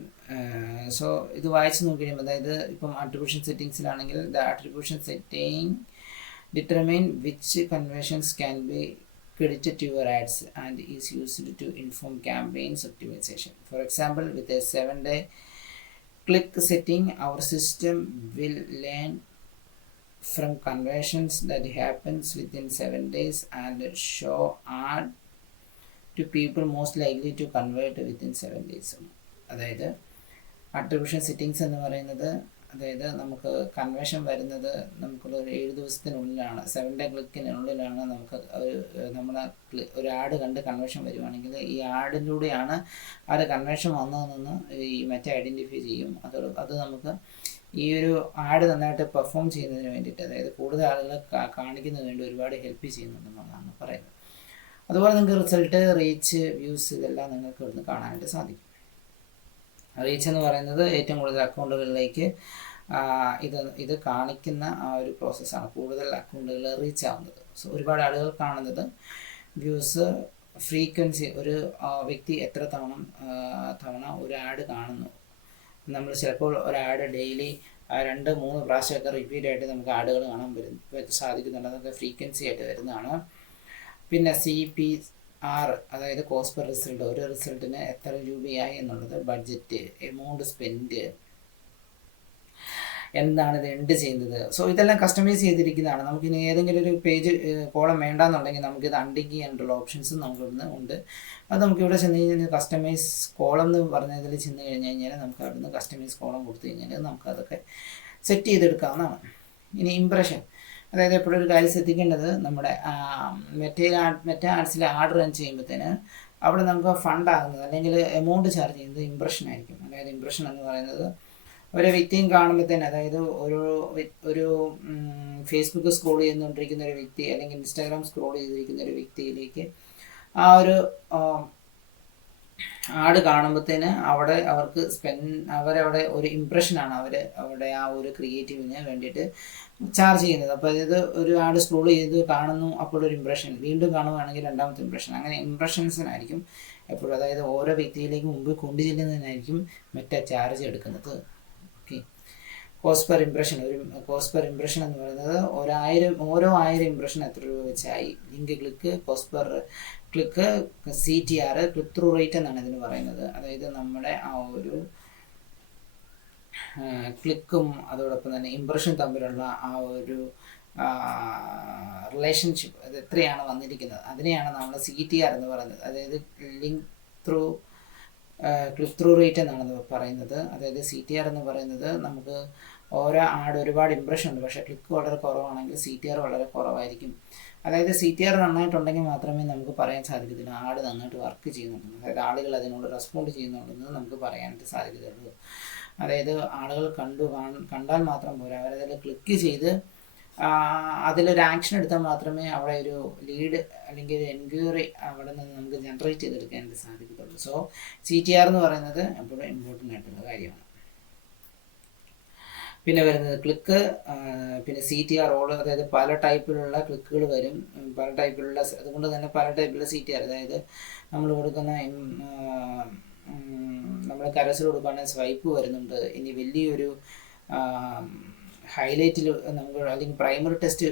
സോ ഇത് വായിച്ച് നോക്കി കഴിയുമ്പോൾ, അതായത് ഇപ്പം ആട്രിബ്യൂഷൻ സെറ്റിങ്സിലാണെങ്കിൽ the attribution setting determine which conversions can be credited to your ads and is used to inform campaigns optimization. For example, with a 7-day click setting, our system will learn from conversions that happens within 7 days and show ad to people most likely to convert within 7 days. അതായത് attribution settings എന്ന് പറയുന്നത്, അതായത് നമുക്ക് conversion വരുന്നത് നമുക്കൊരു 7 ദിവസത്തിനുള്ളിലാണ്, 7 day ക്ലിക്കിനുള്ളിലാണ് നമുക്ക് നമ്മളെ ഒരു ആഡ് കണ്ട് കൺവേർഷൻ വരുവാണെങ്കിൽ ഈ ആഡിലൂടെയാണ് ആര് കൺവേർഷൻ വന്നതെന്ന് ഈ മറ്റേ ഐഡൻറ്റിഫൈ ചെയ്യും. അത് നമുക്ക് ഈ ഒരു ആഡ് നന്നായിട്ട് പെർഫോം ചെയ്യുന്നതിന് വേണ്ടിയിട്ട്, അതായത് കൂടുതൽ ആളുകളെ കാണിക്കുന്നതിന് വേണ്ടി ഒരുപാട് ഹെൽപ്പ് ചെയ്യുന്നുണ്ടെന്നുള്ളതാണ് പറയുന്നത്. അതുപോലെ നിങ്ങൾക്ക് റിസൾട്ട്, റീച്ച്, വ്യൂസ് ഇതെല്ലാം നിങ്ങൾക്ക് ഇവിടുന്ന് കാണാനായിട്ട് സാധിക്കും. റീച്ച് എന്ന് പറയുന്നത് ഏറ്റവും കൂടുതൽ അക്കൗണ്ടുകളിലേക്ക് ഇത് കാണിക്കുന്ന ആ ഒരു പ്രോസസ്സാണ്, കൂടുതൽ അക്കൗണ്ടുകൾ റീച്ച് ആവുന്നത്. സോ ഒരുപാട് ആളുകൾ കാണുന്നത്. വ്യൂസ്, ഫ്രീക്വൻസി, ഒരു വ്യക്തി എത്ര തവണ ഒരു ആഡ് കാണുന്നു. നമ്മൾ ചിലപ്പോൾ ഒരു ആഡ് ഡെയിലി 2-3 പ്രാവശ്യമൊക്കെ റിപ്പീറ്റ് ആയിട്ട് നമുക്ക് ആഡുകൾ കാണാൻ സാധിക്കുന്നുണ്ട്. അതൊക്കെ ഫ്രീക്വൻസി ആയിട്ട് വരുന്നതാണ്. പിന്നെ CPR, അതായത് കോസ്റ്റ് പെർ റിസൾട്ട്, ഒരു റിസൾട്ടിന് എത്ര രൂപയായി എന്നുള്ളത്, ബഡ്ജറ്റ്, എമൗണ്ട് സ്പെൻഡ്, എന്താണ് ഇത് എൻഡ് ചെയ്യുന്നത്. സോ ഇതെല്ലാം കസ്റ്റമൈസ് ചെയ്തിരിക്കുന്നതാണ്. നമുക്കിനി ഏതെങ്കിലും ഒരു പേജ് കോളം വേണ്ടാന്നുണ്ടെങ്കിൽ നമുക്കിത് അൺടിക്ക് ചെയ്യാനുള്ള ഓപ്ഷൻസും നമുക്കിവിടുന്ന് ഉണ്ട്. അത് നമുക്കിവിടെ ചെന്ന് കഴിഞ്ഞാൽ കസ്റ്റമൈസ് കോളം എന്ന് പറഞ്ഞതിൽ ചെന്ന് കഴിഞ്ഞാൽ നമുക്ക് അവിടുന്ന് കസ്റ്റമൈസ് കോളം കൊടുത്തു കഴിഞ്ഞാൽ നമുക്കതൊക്കെ സെറ്റ് ചെയ്തെടുക്കാവുന്നതാണ്. ഇനി ഇംപ്രഷൻ, അതായത് എപ്പോഴും ഒരു കാര്യം ശ്രദ്ധിക്കേണ്ടത്, നമ്മുടെ മറ്റേ ആഡ്സിൽ ആഡ് റൺ ചെയ്യുമ്പോഴത്തേന് അവിടെ നമുക്ക് ഫണ്ട് ആകുന്നത് അല്ലെങ്കിൽ എമൗണ്ട് ചാർജ് ചെയ്യുന്നത് ഇംപ്രഷൻ ആയിരിക്കും. അതായത് ഇംപ്രഷൻ എന്ന് പറയുന്നത് ഓരോ വ്യക്തിയും കാണുമ്പോൾ തന്നെ, അതായത് ഒരു ഫേസ്ബുക്ക് സ്ക്രോൾ ചെയ്തുകൊണ്ടിരിക്കുന്ന ഒരു വ്യക്തി അല്ലെങ്കിൽ ഇൻസ്റ്റാഗ്രാം സ്ക്രോൾ ചെയ്തിരിക്കുന്ന ഒരു വ്യക്തിയിലേക്ക് ആ ഒരു ആഡ് കാണുമ്പോഴത്തേന് അവിടെ അവർക്ക് അവരവിടെ ഒരു ഇമ്പ്രഷനാണ് അവിടെ ആ ഒരു ക്രിയേറ്റീവിന് വേണ്ടിയിട്ട് ചാർജ് ചെയ്യുന്നത്. അപ്പോൾ അതായത് ഒരു ആഡ് സ്ക്രോൾ ചെയ്ത് കാണുന്നു, അപ്പോൾ ഒരു ഇമ്പ്രഷൻ, വീണ്ടും കാണുകയാണെങ്കിൽ രണ്ടാമത്തെ ഇമ്പ്രഷൻ, അങ്ങനെ ഇമ്പ്രഷൻസിനായിരിക്കും എപ്പോഴും, അതായത് ഓരോ വ്യക്തിയിലേക്ക് മുമ്പ് കൊണ്ടുചെല്ലുന്നതിനായിരിക്കും മറ്റേ ചാർജ് എടുക്കുന്നത്. Okay, cost per impression. ഒരു കോസ്റ്റ് പെർ ഇംപ്രഷൻ എന്ന് പറയുന്നത് ഓരോ 1000 ഇംപ്രഷൻ എത്ര രൂപ വെച്ചായി. Link click, cost per click, CTR, click through rate എന്നാണ് ഇതിന് പറയുന്നത്. അതായത് നമ്മുടെ ആ ഒരു ക്ലിക്കും അതോടൊപ്പം തന്നെ ഇംപ്രഷൻ തമ്മിലുള്ള ആ ഒരു റിലേഷൻഷിപ്പ്, അത് എത്രയാണ് വന്നിരിക്കുന്നത്, അതിനെയാണ് നമ്മൾ CTR എന്ന് പറയുന്നത്. അതായത് link through click through rate എന്നാണ് പറയുന്നത്. അതായത് CTR എന്ന് പറയുന്നത് നമുക്ക് ഓരോ ആഡ് ഒരുപാട് ഇംപ്രഷൻ ഉണ്ട്, പക്ഷേ ക്ലിക്ക് വളരെ കുറവാണെങ്കിൽ CTR വളരെ കുറവായിരിക്കും. അതായത് CTR നന്നായിട്ടുണ്ടെങ്കിൽ മാത്രമേ നമുക്ക് പറയാൻ സാധിക്കത്തില്ല ആഡ് നന്നായിട്ട് വർക്ക് ചെയ്യുന്നുണ്ടെന്ന്, അതായത് ആളുകൾ അതിനോട് റെസ്പോണ്ട് ചെയ്യുന്നുണ്ടെന്ന് നമുക്ക് പറയാനായിട്ട് സാധിക്കത്തുള്ളൂ. അതായത് ആളുകൾ കണ്ടാൽ മാത്രം പോരാ, അവരതിൽ ക്ലിക്ക് ചെയ്ത് അതിലൊരു ആക്ഷൻ എടുത്താൽ മാത്രമേ അവിടെ ഒരു ലീഡ് അല്ലെങ്കിൽ ഒരു എൻക്വയറി അവിടെ നിന്ന് നമുക്ക് ജനറേറ്റ് ചെയ്തെടുക്കാനായിട്ട് സാധിക്കത്തുള്ളൂ. സോ CTR എന്ന് പറയുന്നത് എപ്പോഴും ഇമ്പോർട്ടൻ്റ് ആയിട്ടുള്ള കാര്യമാണ്. പിന്നെ വരുന്നത് ക്ലിക്ക്, പിന്നെ CTR റോള്, അതായത് പല ടൈപ്പിലുള്ള ക്ലിക്കുകൾ വരും, പല ടൈപ്പിലുള്ള, അതുകൊണ്ട് തന്നെ പല ടൈപ്പിലുള്ള CTR, അതായത് നമ്മൾ കൊടുക്കുന്ന നമ്മൾ കരസിൽ കൊടുക്കുകയാണെങ്കിൽ സ്വൈപ്പ് വരുന്നുണ്ട്. ഇനി വലിയൊരു ഹൈലൈറ്റിൽ നമുക്ക് അല്ലെങ്കിൽ പ്രൈമറി ടെസ്റ്റ്,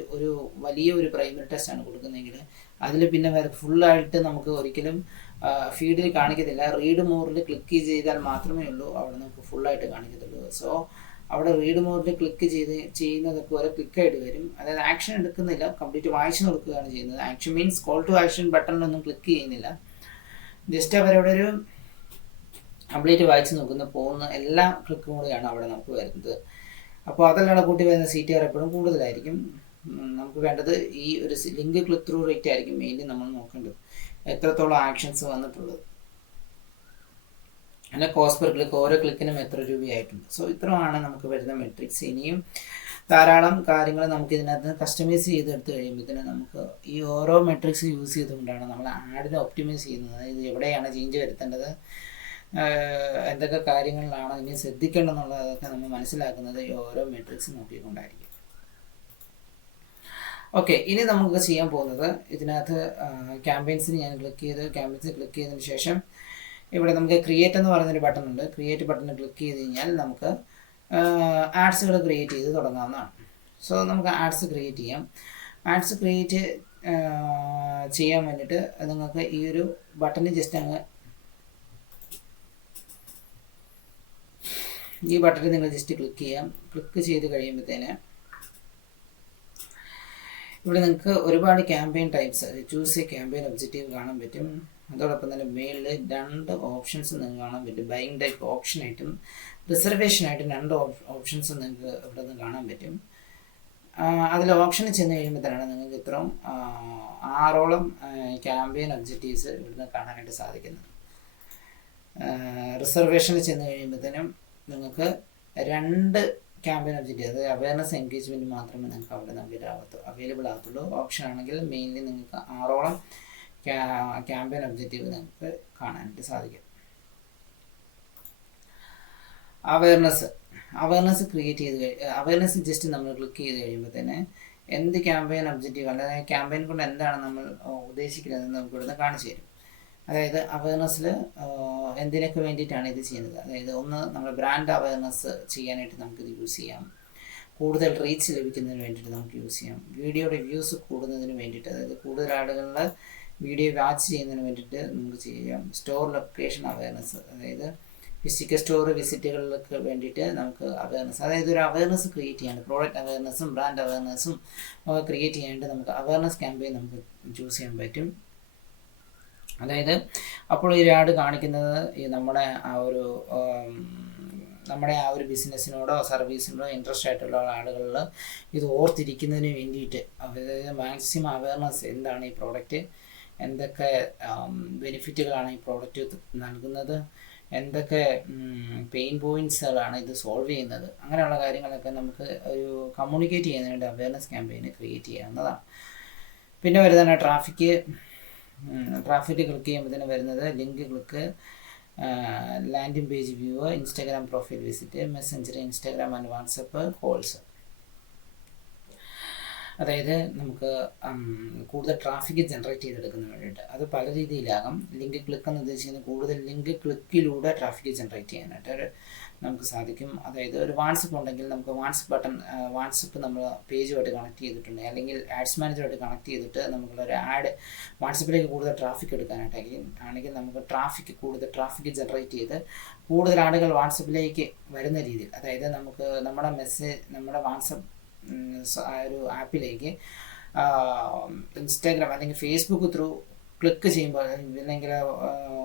വലിയൊരു പ്രൈമറി ടെസ്റ്റാണ് കൊടുക്കുന്നതെങ്കിൽ അതിൽ പിന്നെ ഫുള്ളായിട്ട് നമുക്ക് ഒരിക്കലും ഫീഡിൽ കാണിക്കത്തില്ല. റീഡ് മോറിൽ ക്ലിക്ക് ചെയ്താൽ മാത്രമേ ഉള്ളൂ അവിടെ നമുക്ക് ഫുള്ളായിട്ട് കാണിക്കത്തുള്ളൂ. സോ അവിടെ റീഡ് മോറിൽ ക്ലിക്ക് ചെയ്യുന്നതൊക്കെ ഓരോ ക്ലിക്കായിട്ട് വരും. അതായത് ആക്ഷൻ എടുക്കുന്നില്ല, കംപ്ലീറ്റ് വായിച്ചു നോക്കുകയാണ് ചെയ്യുന്നത്. Action means call to action ബട്ടണിലൊന്നും ക്ലിക്ക് ചെയ്യുന്നില്ല, ജസ്റ്റ് അവരവിടെ ഒരു കംപ്ലീറ്റ് വായിച്ച് പോകുന്ന എല്ലാ ക്ലിക്കും കൂടെയാണ് അവിടെ നമുക്ക് വരുന്നത്. അപ്പോൾ അതെല്ലാം കൂട്ടി വരുന്ന CTR എപ്പോഴും കൂടുതലായിരിക്കും. നമുക്ക് വേണ്ടത് ഈ ഒരു ലിങ്ക് ക്ലിക്ക് ത്രൂ റേറ്റ് ആയിരിക്കും മെയിൻലി നമ്മൾ നോക്കേണ്ടത്, എത്രത്തോളം ആക്ഷൻസ് വന്നിട്ടുള്ളത്. പിന്നെ കോസ്റ്റ് പെർ ക്ലിക്ക്, ഓരോ ക്ലിക്കിനും എത്ര രൂപയായിട്ടുണ്ട്. സോ ഇത്രയാണ് നമുക്ക് വരുന്ന മെട്രിക്സ്. ഇനിയും ധാരാളം കാര്യങ്ങൾ നമുക്ക് ഇതിനകത്ത് കസ്റ്റമൈസ് ചെയ്തെടുത്ത് കഴിയുമ്പോഴത്തേന് നമുക്ക് ഈ ഓരോ മെട്രിക്സ് യൂസ് ചെയ്തുകൊണ്ടാണ് നമ്മൾ ആഡിനെ ഒപ്റ്റിമൈസ് ചെയ്യുന്നത്. അതായത് എവിടെയാണ് ചേഞ്ച് വരുത്തേണ്ടത്, എന്തൊക്കെ കാര്യങ്ങളിലാണ് ഇനി ശ്രദ്ധിക്കേണ്ടതെന്നുള്ളതൊക്കെ നമ്മൾ മനസ്സിലാക്കുന്നത് ഈ ഓരോ മെട്രിക്സ് നോക്കിക്കൊണ്ടായിരിക്കും. ഓക്കെ, ഇനി നമുക്ക് ചെയ്യാൻ പോകുന്നത് ഇതിനകത്ത് ക്യാമ്പയിൻസിന് ഞാൻ ക്യാമ്പയിൻസ് ക്ലിക്ക് ചെയ്തതിന് ശേഷം ഇവിടെ നമുക്ക് ക്രിയേറ്റ് എന്ന് പറയുന്നൊരു ബട്ടൺ ഉണ്ട്. ക്രിയേറ്റ് ബട്ടൺ ക്ലിക്ക് ചെയ്ത് കഴിഞ്ഞാൽ നമുക്ക് ആഡ്സുകൾ ക്രിയേറ്റ് ചെയ്ത് തുടങ്ങാവുന്നതാണ്. സോ നമുക്ക് ആഡ്സ് ക്രിയേറ്റ് ചെയ്യാം. ആഡ്സ് ക്രിയേറ്റ് ചെയ്യാൻ വേണ്ടിയിട്ട് നിങ്ങൾക്ക് ഈ ഒരു ബട്ടണിൽ ജസ്റ്റ് അങ്ങ് ഈ ബട്ടണിൽ നിങ്ങൾ ജസ്റ്റ് ക്ലിക്ക് ചെയ്യാം. ക്ലിക്ക് ചെയ്ത് കഴിയുമ്പോഴത്തേന് ഇവിടെ നിങ്ങൾക്ക് ഒരുപാട് campaign types, choose A campaign objective കാണാൻ പറ്റും. അതോടൊപ്പം തന്നെ മേളിൽ 2 ഓപ്ഷൻസ് നിങ്ങൾക്ക് കാണാൻ പറ്റും. ബൈയിങ് ടൈപ്പ് ഓപ്ഷനായിട്ടും റിസർവേഷനായിട്ടും 2 ഓപ്ഷൻസ് നിങ്ങൾക്ക് ഇവിടെ നിന്ന് കാണാൻ പറ്റും. അതിൽ ഓപ്ഷനിൽ ചെന്ന് കഴിയുമ്പോഴത്തേനാണ് നിങ്ങൾക്ക് ഇത്രയും 6ഓളം ക്യാമ്പയിൻ ഒബ്ജക്റ്റീവ്സ് ഇവിടുന്ന് കാണാനായിട്ട് സാധിക്കുന്നത്. റിസർവേഷനിൽ ചെന്ന് കഴിയുമ്പോഴത്തേനും നിങ്ങൾക്ക് 2 ക്യാമ്പയിൻ ഒബ്ജക്റ്റീവ്, അതായത് അവയർനെസ് എൻഗേജ്മെൻറ്റ് മാത്രമേ നിങ്ങൾക്ക് അവിടെ അവൈലബിൾ ആകത്തുള്ളൂ. ഓപ്ഷൻ ആണെങ്കിൽ മെയിൻലി നിങ്ങൾക്ക് 6ഓളം ക്യാമ്പയിൻ ഒബ്ജക്റ്റീവ് നിങ്ങൾക്ക് കാണാനായിട്ട് സാധിക്കും. അവയർനെസ് ക്രിയേറ്റ് അവയർനെസ് ജസ്റ്റ് നമ്മൾ ക്ലിക്ക് ചെയ്ത് കഴിയുമ്പോൾ തന്നെ എന്ത് ക്യാമ്പയിൻ ഒബ്ജക്റ്റീവ്, അല്ലെങ്കിൽ ക്യാമ്പയിൻ കൊണ്ട് എന്താണ് നമ്മൾ ഉദ്ദേശിക്കുന്നത് നമുക്ക് ഇവിടുന്ന് കാണിച്ചു തരും. അതായത് അവയർനെസ്സിൽ എന്തിനൊക്കെ വേണ്ടിയിട്ടാണ് ഇത് ചെയ്യുന്നത്. അതായത് ഒന്ന്, നമ്മൾ ബ്രാൻഡ് അവയർനെസ് ചെയ്യാനായിട്ട് നമുക്കിത് യൂസ് ചെയ്യാം. കൂടുതൽ റീച്ച് ലഭിക്കുന്നതിന് വേണ്ടിയിട്ട് നമുക്ക് യൂസ് ചെയ്യാം. വീഡിയോയുടെ വ്യൂസ് കൂടുന്നതിന് വേണ്ടിയിട്ട്, അതായത് കൂടുതൽ ആളുകളുടെ വീഡിയോ വാച്ച് ചെയ്യുന്നതിന് വേണ്ടിയിട്ട് നമുക്ക് ചെയ്യാം. സ്റ്റോർ ലൊക്കേഷൻ അവയർനെസ്, അതായത് ഫിസിക്കൽ സ്റ്റോർ വിസിറ്റുകളിലൊക്കെ വേണ്ടിയിട്ട് നമുക്ക് അവയർനെസ്, അതായത് ഒരു അവയർനെസ് ക്രിയേറ്റ് ചെയ്യാൻ, പ്രോഡക്റ്റ് അവയർനെസ്സും ബ്രാൻഡ് അവയർനെസ്സും ക്രിയേറ്റ് ചെയ്യാനായിട്ട് നമുക്ക് അവയർനെസ് ക്യാമ്പയിൻ നമുക്ക് ചൂസ് ചെയ്യാൻ പറ്റും. അതായത് അപ്പോൾ ഈ ആഡ് കാണിക്കുന്നത് നമ്മുടെ ആ ഒരു ബിസിനസ്സിനോടോ സർവീസിനോടോ ഇൻട്രസ്റ്റ് ആയിട്ടുള്ള ആളുകളിൽ ഇത് ഓർത്തിരിക്കുന്നതിന് വേണ്ടിയിട്ട്, അതായത് മാക്സിമം അവയർനെസ്, എന്താണ് ഈ പ്രോഡക്റ്റ്, എന്തൊക്കെ ബെനിഫിറ്റുകളാണ് ഈ പ്രോഡക്റ്റ് നൽകുന്നത്, എന്തൊക്കെ പെയിൻ പോയിൻറ്റ്സുകളാണ് ഇത് സോൾവ് ചെയ്യുന്നത്, അങ്ങനെയുള്ള കാര്യങ്ങളൊക്കെ നമുക്ക് ഒരു കമ്മ്യൂണിക്കേറ്റ് ചെയ്യുന്നതിന് വേണ്ടി അവയർനെസ് ക്യാമ്പയിന് ക്രിയേറ്റ് ചെയ്യാവുന്നതാണ്. പിന്നെ വരുന്നതാണ് ട്രാഫിക് ക്ലിക്ക് ചെയ്യുമ്പോൾ തന്നെ വരുന്നത് link click, landing page view, Instagram profile visit, Messenger, Instagram and WhatsApp calls. അതായത് നമുക്ക് കൂടുതൽ ട്രാഫിക് ജനറേറ്റ് ചെയ്തെടുക്കുന്നതിന് വേണ്ടിയിട്ട് അത് പല രീതിയിലാകാം. ലിങ്ക് ക്ലിക്ക് എന്ന് ഉദ്ദേശിക്കുന്നത് കൂടുതൽ ലിങ്ക് ക്ലിക്കിലൂടെ ട്രാഫിക് ജനറേറ്റ് ചെയ്യാനായിട്ട് നമുക്ക് സാധിക്കും. അതായത് ഒരു വാട്സപ്പ് ഉണ്ടെങ്കിൽ നമുക്ക് വാട്സപ്പ് നമ്മൾ പേജുമായിട്ട് കണക്ട് ചെയ്തിട്ടുണ്ടെങ്കിൽ അല്ലെങ്കിൽ ആഡ്സ് മാനേജറുമായിട്ട് കണക്ട് ചെയ്തിട്ട് നമുക്കുള്ളൊരു ആഡ് വാട്സപ്പിലേക്ക് കൂടുതൽ ട്രാഫിക് എടുക്കാനായിട്ടാണെങ്കിൽ നമുക്ക് കൂടുതൽ ട്രാഫിക് ജനറേറ്റ് ചെയ്ത് കൂടുതൽ ആളുകൾ വാട്സപ്പിലേക്ക് വരുന്ന രീതിയിൽ, അതായത് നമുക്ക് നമ്മുടെ വാട്സപ്പ് ഒരു ആപ്പിലേക്ക് ഇൻസ്റ്റാഗ്രാം അല്ലെങ്കിൽ ഫേസ്ബുക്ക് ത്രൂ ക്ലിക്ക് ചെയ്യുമ്പോൾ അല്ലെങ്കിൽ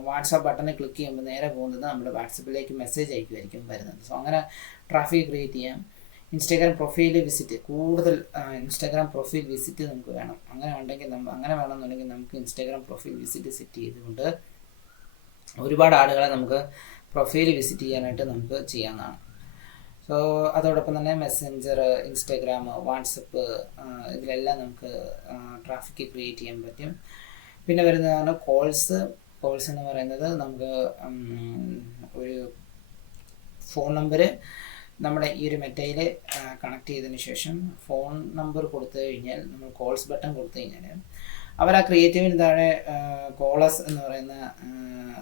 വാട്സാപ്പ് ബട്ടണിൽ ക്ലിക്ക് ചെയ്യുമ്പോൾ നേരെ പോകുന്നത് നമ്മുടെ വാട്സപ്പിലേക്ക് മെസ്സേജ് അയക്കുമായിരിക്കും വരുന്നത്. സോ അങ്ങനെ ട്രാഫിക് ക്രിയേറ്റ് ചെയ്യാം. ഇൻസ്റ്റാഗ്രാം പ്രൊഫൈൽ വിസിറ്റ്, കൂടുതൽ ഇൻസ്റ്റാഗ്രാം പ്രൊഫൈൽ വിസിറ്റ് നമുക്ക് വേണം. അങ്ങനെ വേണമെന്നുണ്ടെങ്കിൽ നമുക്ക് ഇൻസ്റ്റാഗ്രാം പ്രൊഫൈൽ വിസിറ്റ് സെറ്റ് ചെയ്തുകൊണ്ട് ഒരുപാട് ആളുകളെ നമുക്ക് പ്രൊഫൈൽ വിസിറ്റ് ചെയ്യാനായിട്ട് നമുക്ക് ചെയ്യാവുന്നതാണ്. സോ അതോടൊപ്പം തന്നെ മെസ്സഞ്ചർ, ഇൻസ്റ്റാഗ്രാം, വാട്സപ്പ് ഇതിലെല്ലാം നമുക്ക് ട്രാഫിക് ക്രിയേറ്റ് ചെയ്യാൻ പറ്റും. പിന്നെ വരുന്നതാണ് കോൾസ് എന്ന് പറയുന്നത് നമുക്ക് ഒരു ഫോൺ നമ്പർ നമ്മുടെ ഈ ഒരു മെറ്റയിൽ കണക്ട് ചെയ്തതിന് ശേഷം ഫോൺ നമ്പർ കൊടുത്തു കഴിഞ്ഞാൽ, നമ്മൾ കോൾസ് ബട്ടൺ കൊടുത്തു കഴിഞ്ഞാൽ അവർ ആ ക്രിയേറ്റീവിന് താഴെ കോളേഴ്സ് എന്ന് പറയുന്ന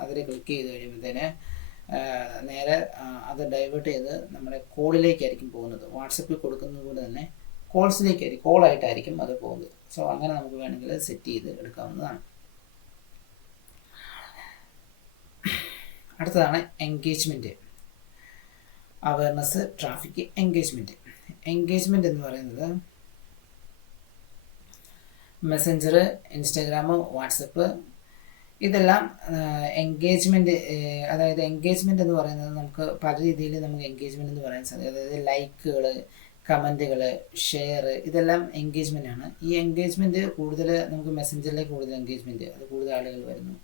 അതിൽ ക്ലിക്ക് ചെയ്ത് കഴിയുമ്പോഴത്തേന് നേരെ അത് ഡൈവേർട്ട് ചെയ്ത് നമ്മുടെ കോളിലേക്കായിരിക്കും പോകുന്നത്. വാട്സപ്പിൽ കൊടുക്കുന്നത് പോലെ തന്നെ കോളായിട്ടായിരിക്കും അത് പോകുന്നത്. സോ അങ്ങനെ നമുക്ക് വേണമെങ്കിൽ സെറ്റ് ചെയ്ത് എടുക്കാവുന്നതാണ്. അടുത്തതാണ് എൻഗേജ്മെൻറ്റ്, അവയർനെസ്, ട്രാഫിക്, എൻഗേജ്മെൻറ്റ് എന്ന് പറയുന്നത് മെസ്സഞ്ചർ, ഇൻസ്റ്റാഗ്രാം, വാട്സപ്പ് ഇതെല്ലാം എൻഗേജ്മെൻറ്റ്. അതായത് എൻഗേജ്മെൻറ്റ് എന്ന് പറയുന്നത് നമുക്ക് പല രീതിയിൽ നമുക്ക് എൻഗേജ്മെൻറ്റ് എന്ന് പറയാൻ സാധിക്കും. അതായത് ലൈക്കുകൾ, കമൻറ്റുകൾ, ഷെയർ, ഇതെല്ലാം എൻഗേജ്മെൻ്റ് ആണ്. ഈ എൻഗേജ്മെൻറ്റ് കൂടുതൽ നമുക്ക് മെസ്സഞ്ചറിലേക്ക് കൂടുതൽ എൻഗേജ്മെൻറ്റ്, അത് കൂടുതൽ ആളുകൾ വരുന്നു.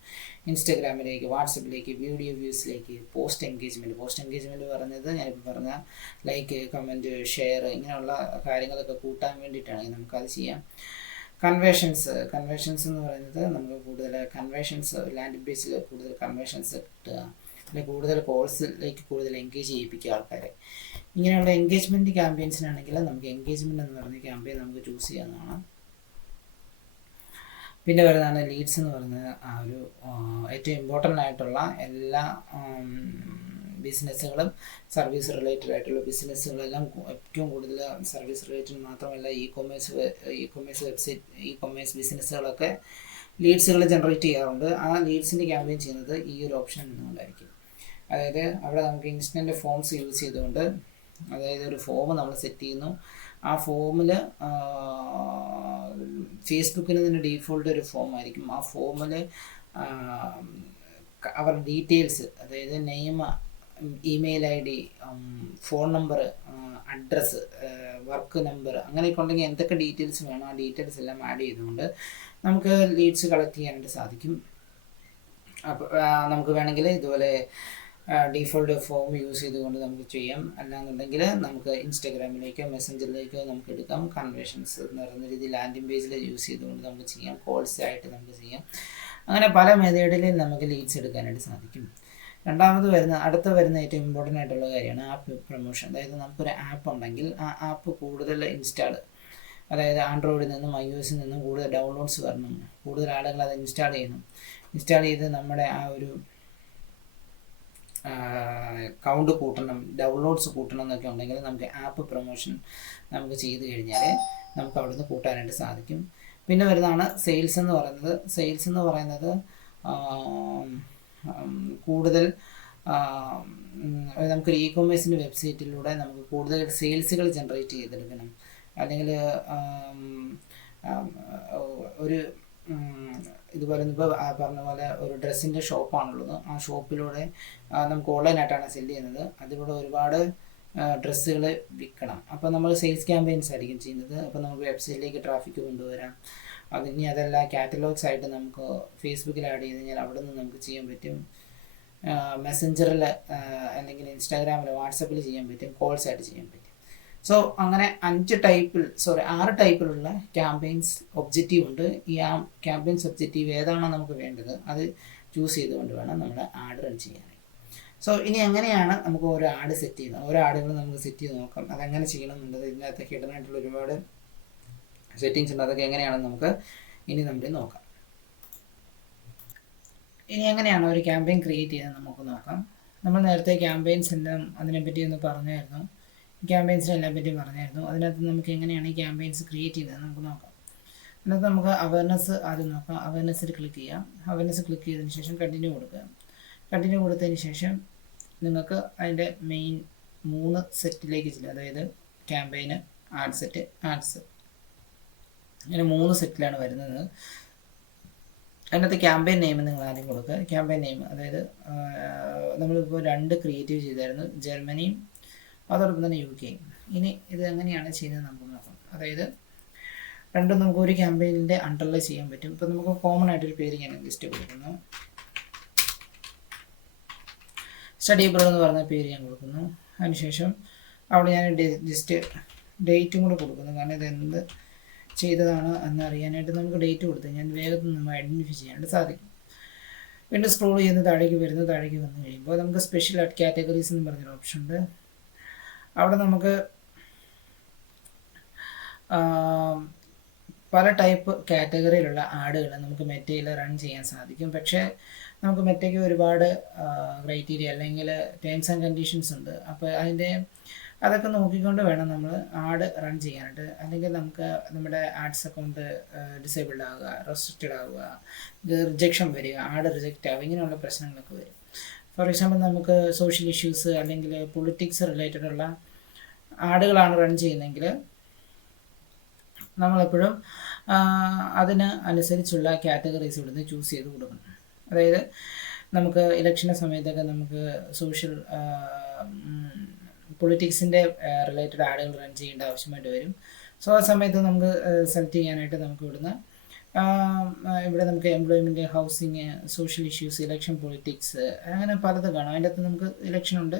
ഇൻസ്റ്റാഗ്രാമിലേക്ക്, വാട്സപ്പിലേക്ക്, വീഡിയോ വ്യൂസിലേക്ക്, പോസ്റ്റ് എൻഗേജ്മെൻറ്റ് പറയുന്നത് ഞാനിപ്പോൾ പറഞ്ഞ ലൈക്ക്, കമൻറ്റ്, ഷെയർ ഇങ്ങനെയുള്ള കാര്യങ്ങളൊക്കെ കൂട്ടാൻ വേണ്ടിയിട്ടാണെങ്കിൽ നമുക്കത് ചെയ്യാം. കൺവേഷൻസ് എന്ന് പറയുന്നത് നമുക്ക് കൂടുതൽ ലാൻഡിംഗ് പേജിൽ കൂടുതൽ കൺവേഷൻസ് കിട്ടുക, അല്ലെങ്കിൽ കൂടുതൽ കോഴ്സിലേക്ക് കൂടുതൽ എൻഗേജ് ചെയ്യിപ്പിക്കുക ആൾക്കാരെ. ഇങ്ങനെയുള്ള എൻഗേജ്മെൻറ്റ് ക്യാമ്പയിൻസിനാണെങ്കിൽ നമുക്ക് എൻഗേജ്മെൻറ്റ് എന്ന് പറഞ്ഞ ക്യാമ്പയിൻ നമുക്ക് ചൂസ് ചെയ്യാവുന്നതാണ്. പിന്നെ വരുന്നതാണ് ലീഡ്സ് എന്ന് പറയുന്നത് ഒരു ഏറ്റവും ഇമ്പോർട്ടൻ്റ് ആയിട്ടുള്ള എല്ലാ ബിസിനസ്സുകളും സർവീസ് റിലേറ്റഡ് ആയിട്ടുള്ള ബിസിനസ്സുകളെല്ലാം ഏറ്റവും കൂടുതൽ സർവീസ് റിലേറ്റഡ് മാത്രമല്ല ഇ കൊമേഴ്സ് ബിസിനസ്സുകളൊക്കെ ലീഡ്സുകൾ ജനറേറ്റ് ചെയ്യാറുണ്ട്. ആ ലീഡ്സിൻ്റെ ക്യാമ്പയിൻ ചെയ്യുന്നത് ഈ ഒരു ഓപ്ഷൻ നിന്നുകൊണ്ടായിരിക്കും. അതായത് അവിടെ നമുക്ക് ഇൻസ്റ്റൻറ്റ് ഫോംസ് യൂസ് ചെയ്തുകൊണ്ട്, അതായത് ഒരു ഫോം നമ്മൾ സെറ്റ് ചെയ്യുന്നു. ആ ഫോമിൽ ഫേസ്ബുക്കിന് തന്നെ ഡീഫോൾട്ട് ഒരു ഫോം ആയിരിക്കും. ആ ഫോമിൽ അവരുടെ ഡീറ്റെയിൽസ്, അതായത് name, email ID, phone number, address, work number അങ്ങനെയൊക്കെ ഉണ്ടെങ്കിൽ എന്തൊക്കെ ഡീറ്റെയിൽസ് വേണം ആ ഡീറ്റെയിൽസ് എല്ലാം ആഡ് ചെയ്തുകൊണ്ട് നമുക്ക് ലീഡ്സ് കളക്ട് ചെയ്യാനായിട്ട് സാധിക്കും. അപ്പോൾ നമുക്ക് വേണമെങ്കിൽ ഇതുപോലെ ഡീഫോൾട്ട് ഫോം യൂസ് ചെയ്തുകൊണ്ട് നമുക്ക് ചെയ്യാം. അല്ലാന്നുണ്ടെങ്കിൽ നമുക്ക് ഇൻസ്റ്റാഗ്രാമിലേക്കോ മെസ്സഞ്ചറിലേക്കോ നമുക്ക് എടുക്കാം. കൺവേഷൻസ് എന്ന് പറയുന്ന രീതിയിൽ ലാൻഡിംഗ് പേജിൽ യൂസ് ചെയ്തുകൊണ്ട് നമുക്ക് ചെയ്യാം. കോൾസ് ആയിട്ട് നമുക്ക് ചെയ്യാം. അങ്ങനെ പല മെത്തേഡിലും നമുക്ക് ലീഡ്സ് എടുക്കാനായിട്ട് സാധിക്കും. അടുത്ത വരുന്ന ഏറ്റവും ഇമ്പോർട്ടൻ്റ് ആയിട്ടുള്ള കാര്യമാണ് ആപ്പ് പ്രൊമോഷൻ. അതായത് നമുക്കൊരു ആപ്പ് ഉണ്ടെങ്കിൽ ആ ആപ്പ് കൂടുതൽ അതായത് ആൻഡ്രോയിഡിൽ നിന്നും iOS നിന്നും കൂടുതൽ ഡൗൺലോഡ്സ് വരണം, കൂടുതൽ ആളുകൾ അത് ഇൻസ്റ്റാൾ ചെയ്ത് നമ്മുടെ ആ ഒരു കൗണ്ട് കൂട്ടണം, ഡൗൺലോഡ്സ് കൂട്ടണം എന്നൊക്കെ ഉണ്ടെങ്കിൽ നമുക്ക് ആപ്പ് പ്രൊമോഷൻ നമുക്ക് ചെയ്ത് കഴിഞ്ഞാൽ നമുക്ക് അവിടുന്ന് കൂട്ടാനായിട്ട് സാധിക്കും. പിന്നെ വരുന്നതാണ് സെയിൽസ് എന്ന് പറയുന്നത് കൂടുതൽ നമുക്കൊരു ഇ കൊമേഴ്സിൻ്റെ വെബ്സൈറ്റിലൂടെ നമുക്ക് കൂടുതൽ സെയിൽസുകൾ ജനറേറ്റ് ചെയ്തെടുക്കണം. അല്ലെങ്കിൽ ഒരു ഇതുപോലെ ഇപ്പോൾ പറഞ്ഞ പോലെ ഒരു ഡ്രസ്സിൻ്റെ ഷോപ്പാണുള്ളത്. ആ ഷോപ്പിലൂടെ നമുക്ക് ഓൺലൈനായിട്ടാണ് സെല് ചെയ്യുന്നത്. അതിലൂടെ ഒരുപാട് ഡ്രസ്സുകൾ വിൽക്കണം. അപ്പോൾ നമ്മൾ സെയിൽസ് ക്യാമ്പയിൻസ് ആയിരിക്കും ചെയ്യുന്നത്. അപ്പോൾ നമുക്ക് വെബ്സൈറ്റിലേക്ക് ട്രാഫിക് കൊണ്ടുവരാം. അതല്ല കാറ്റലോഗ്സ് ആയിട്ട് നമുക്ക് ഫേസ്ബുക്കിൽ ആഡ് ചെയ്ത് കഴിഞ്ഞാൽ അവിടെ നിന്ന് നമുക്ക് ചെയ്യാൻ പറ്റും. മെസ്സഞ്ചറിൽ അല്ലെങ്കിൽ ഇൻസ്റ്റാഗ്രാമിൽ വാട്സപ്പിൽ ചെയ്യാൻ പറ്റും, കോൾസ് ആയിട്ട് ചെയ്യാൻ പറ്റും. സോ അങ്ങനെ 6 ടൈപ്പിലുള്ള ക്യാമ്പയിൻസ് ഒബ്ജക്റ്റീവ് ഉണ്ട്. ഈ ക്യാമ്പയിൻസ് ഒബ്ജക്റ്റീവ് ഏതാണോ നമുക്ക് വേണ്ടത് അത് ചൂസ് ചെയ്തുകൊണ്ട് വേണം നമ്മൾ ആഡ് റൺ ചെയ്യാനായിട്ട്. സോ ഇനി എങ്ങനെയാണ് നമുക്ക് ഓരോ ആഡ് സെറ്റ് ചെയ്യുന്നത്, ഓരോ ആഡുകൾ നമുക്ക് സെറ്റ് ചെയ്ത് നോക്കാം. അതെങ്ങനെ ചെയ്യണം എന്നുള്ളത് ഇതിനകത്ത് ഹിഡൻ ആയിട്ടുള്ള ഒരുപാട് സെറ്റിങ്സ് ഉണ്ട്. അതൊക്കെ എങ്ങനെയാണെന്ന് നമുക്ക് ഇനി നമുക്ക് നോക്കാം. ഇനി എങ്ങനെയാണ് ഒരു ക്യാമ്പയിൻ ക്രിയേറ്റ് ചെയ്യുന്നത് നമുക്ക് നോക്കാം. നമ്മൾ നേരത്തെ ക്യാമ്പയിൻസ് എല്ലാം അതിനെപ്പറ്റി ഒന്ന് പറഞ്ഞായിരുന്നു, ക്യാമ്പയിൻസിനെ എല്ലാം പറ്റി പറഞ്ഞായിരുന്നു. അതിനകത്ത് നമുക്ക് എങ്ങനെയാണ് ഈ ക്യാമ്പയിൻസ് ക്രിയേറ്റ് ചെയ്യുന്നത് നമുക്ക് നോക്കാം. അതിനകത്ത് നമുക്ക് അവയർനെസ് ആദ്യം നോക്കാം. അവയർനെസ്സിൽ ക്ലിക്ക് ചെയ്യാം. അവയർനെസ് ക്ലിക്ക് ചെയ്തതിന് ശേഷം കണ്ടിന്യൂ കൊടുക്കുക. കണ്ടിന്യൂ കൊടുത്തതിന് ശേഷം നിങ്ങൾക്ക് അതിൻ്റെ മെയിൻ 3 സെറ്റിലേക്ക് ചെല്ലുക. അതായത് ക്യാമ്പയിന്, ആഡ് സെറ്റ്, ആഡ്സ്, ഇങ്ങനെ 3 സെറ്റിലാണ് വരുന്നത്. അതിനകത്ത് ക്യാമ്പയിൻ നെയിം നിങ്ങൾ ആദ്യം കൊടുക്കുക. ക്യാമ്പയിൻ നെയിം അതായത് നമ്മളിപ്പോൾ 2 ക്രിയേറ്റീവ് ചെയ്തായിരുന്നു, ജർമ്മനിയും അതോടൊപ്പം തന്നെ UK. ഇനി ഇത് എങ്ങനെയാണ് ചെയ്യുന്നത് നമുക്ക് നോക്കാം. അതായത് രണ്ടും നമുക്ക് ഒരു ക്യാമ്പയിനിൻ്റെ അണ്ടറിൽ ചെയ്യാൻ പറ്റും. ഇപ്പോൾ നമുക്ക് കോമൺ ആയിട്ടൊരു പേര് ഞാൻ ലിസ്റ്റ് കൊടുക്കുന്നു. സ്റ്റഡി അബ്രോഡ് എന്ന് പറഞ്ഞ പേര് ഞാൻ കൊടുക്കുന്നു. അതിനുശേഷം അവിടെ ഞാൻ ജസ്റ്റ് ഡേറ്റും കൂടെ കൊടുക്കുന്നു. കാരണം ഇത് എന്ത് ചെയ്തതാണ് എന്നറിയാനായിട്ട് നമുക്ക് ഡേറ്റ് കൊടുത്ത് ഞാൻ വേഗത്തിൽ നമ്മൾ ഐഡൻറ്റിഫൈ ചെയ്യാനായിട്ട് സാധിക്കും. വീണ്ടും സ്ക്രോൾ ചെയ്യുന്ന താഴേക്ക് വന്നു കഴിയുമ്പോൾ നമുക്ക് സ്പെഷ്യൽ ആഡ് കാറ്റഗറീസ് എന്ന് പറഞ്ഞൊരു ഓപ്ഷൻ ഉണ്ട്. അവിടെ നമുക്ക് പല ടൈപ്പ് കാറ്റഗറിയിലുള്ള ആഡുകൾ നമുക്ക് മെറ്റയിൽ റൺ ചെയ്യാൻ സാധിക്കും. പക്ഷേ നമുക്ക് മെറ്റയ്ക്ക് ഒരുപാട് ക്രൈറ്റീരിയ അല്ലെങ്കിൽ ടേംസ് ആൻഡ് കണ്ടീഷൻസ് ഉണ്ട്. അപ്പോൾ അതൊക്കെ നോക്കിക്കൊണ്ട് വേണം നമ്മൾ ആഡ് റൺ ചെയ്യാനായിട്ട്. അല്ലെങ്കിൽ നമുക്ക് നമ്മുടെ ആഡ്സ് അക്കൗണ്ട് ഡിസേബിൾഡ് ആവുക, റെസ്ട്രിക്റ്റഡ് ആവുക, റിജക്ഷൻ വരിക, ആഡ് റിജക്റ്റ് ആവുക, ഇങ്ങനെയുള്ള പ്രശ്നങ്ങളൊക്കെ വരും. ഫോർ എക്സാമ്പിൾ നമുക്ക് സോഷ്യൽ ഇഷ്യൂസ് അല്ലെങ്കിൽ പൊളിറ്റിക്സ് റിലേറ്റഡ് ഉള്ള ആഡുകളാണ് റൺ ചെയ്യുന്നതെങ്കിൽ നമ്മളെപ്പോഴും അതിന് അനുസരിച്ചുള്ള കാറ്റഗറീസ് ഇവിടുന്ന് ചൂസ് ചെയ്ത് കൊടുക്കണം. അതായത് നമുക്ക് ഇലക്ഷൻ്റെ സമയത്തൊക്കെ നമുക്ക് സോഷ്യൽ പൊളിറ്റിക്സിൻ്റെ റിലേറ്റഡ് ആഡുകൾ റൺ ചെയ്യേണ്ട ആവശ്യമായിട്ട് വരും. സോ ആ സമയത്ത് നമുക്ക് സെലക്ട് ചെയ്യാനായിട്ട് നമുക്ക് ഇവിടെ നമുക്ക് employment, housing, social issues, election, politics, അങ്ങനെ പലത് കാണാം. അതിൻ്റെ അകത്ത് നമുക്ക് ഇലക്ഷൻ ഉണ്ട്.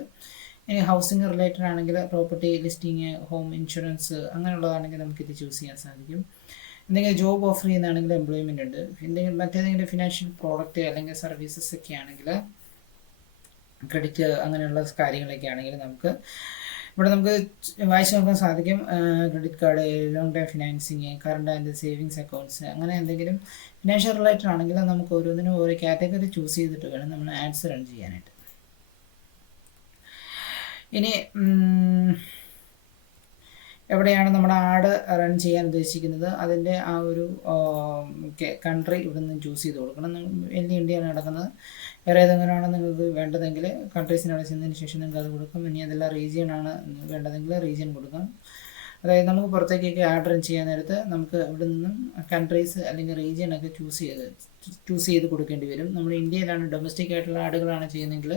ഇനി ഹൗസിങ് റിലേറ്റഡ് ആണെങ്കിൽ പ്രോപ്പർട്ടി ലിസ്റ്റിങ്, ഹോം ഇൻഷുറൻസ്, അങ്ങനെയുള്ളതാണെങ്കിൽ നമുക്കിത് ചൂസ് ചെയ്യാൻ സാധിക്കും. എന്തെങ്കിലും ജോബ് ഓഫർ ചെയ്യുന്നതാണെങ്കിൽ എംപ്ലോയ്മെൻ്റ് ഉണ്ട്. മറ്റേതെങ്കിലും ഫിനാൻഷ്യൽ പ്രോഡക്റ്റ് അല്ലെങ്കിൽ സർവീസസ് ഒക്കെ ആണെങ്കിൽ ക്രെഡിറ്റ്, അങ്ങനെയുള്ള കാര്യങ്ങളൊക്കെ ആണെങ്കിൽ ഇവിടെ നമുക്ക് വായിച്ച് നോക്കാൻ സാധിക്കും. Credit card, long time financing, current and savings accounts, അങ്ങനെ എന്തെങ്കിലും ഫിനാൻഷ്യൽ റിലേറ്റഡ് ആണെങ്കിൽ നമുക്ക് ഓരോന്നിനും ഓരോ കാറ്റഗറി ചൂസ് ചെയ്തിട്ട് വേണം നമ്മൾ ആഡ്സ് റൺ ചെയ്യാനായിട്ട്. ഇനി എവിടെയാണ് നമ്മുടെ ആഡ് റൺ ചെയ്യാൻ ഉദ്ദേശിക്കുന്നത് അതിൻ്റെ ആ ഒരു കൺട്രി ഇവിടെ നിന്ന് ചൂസ് ചെയ്ത് കൊടുക്കണം. ഇന്ത്യയാണ് നടക്കുന്നത്. വേറെ ഏതെങ്കിലുമാണ് നിങ്ങൾക്ക് വേണ്ടതെങ്കിൽ കൺട്രീസിനവിടെ ചെന്നതിന് ശേഷം നിങ്ങൾക്ക് അത് കൊടുക്കും. ഇനി അതെല്ലാം റീജിയനാണ് വേണ്ടതെങ്കിൽ റീജിയൻ കൊടുക്കാം. അതായത് നമുക്ക് പുറത്തേക്കൊക്കെ ആഡ് റൺ ചെയ്യാൻ നേരത്ത് നമുക്ക് ഇവിടെ നിന്നും കൺട്രീസ് അല്ലെങ്കിൽ റീജിയനൊക്കെ ചൂസ് ചെയ്ത് കൊടുക്കേണ്ടി വരും. നമ്മൾ ഇന്ത്യയിലാണ് ഡൊമസ്റ്റിക് ആയിട്ടുള്ള ആഡുകളാണ് ചെയ്യുന്നതെങ്കിൽ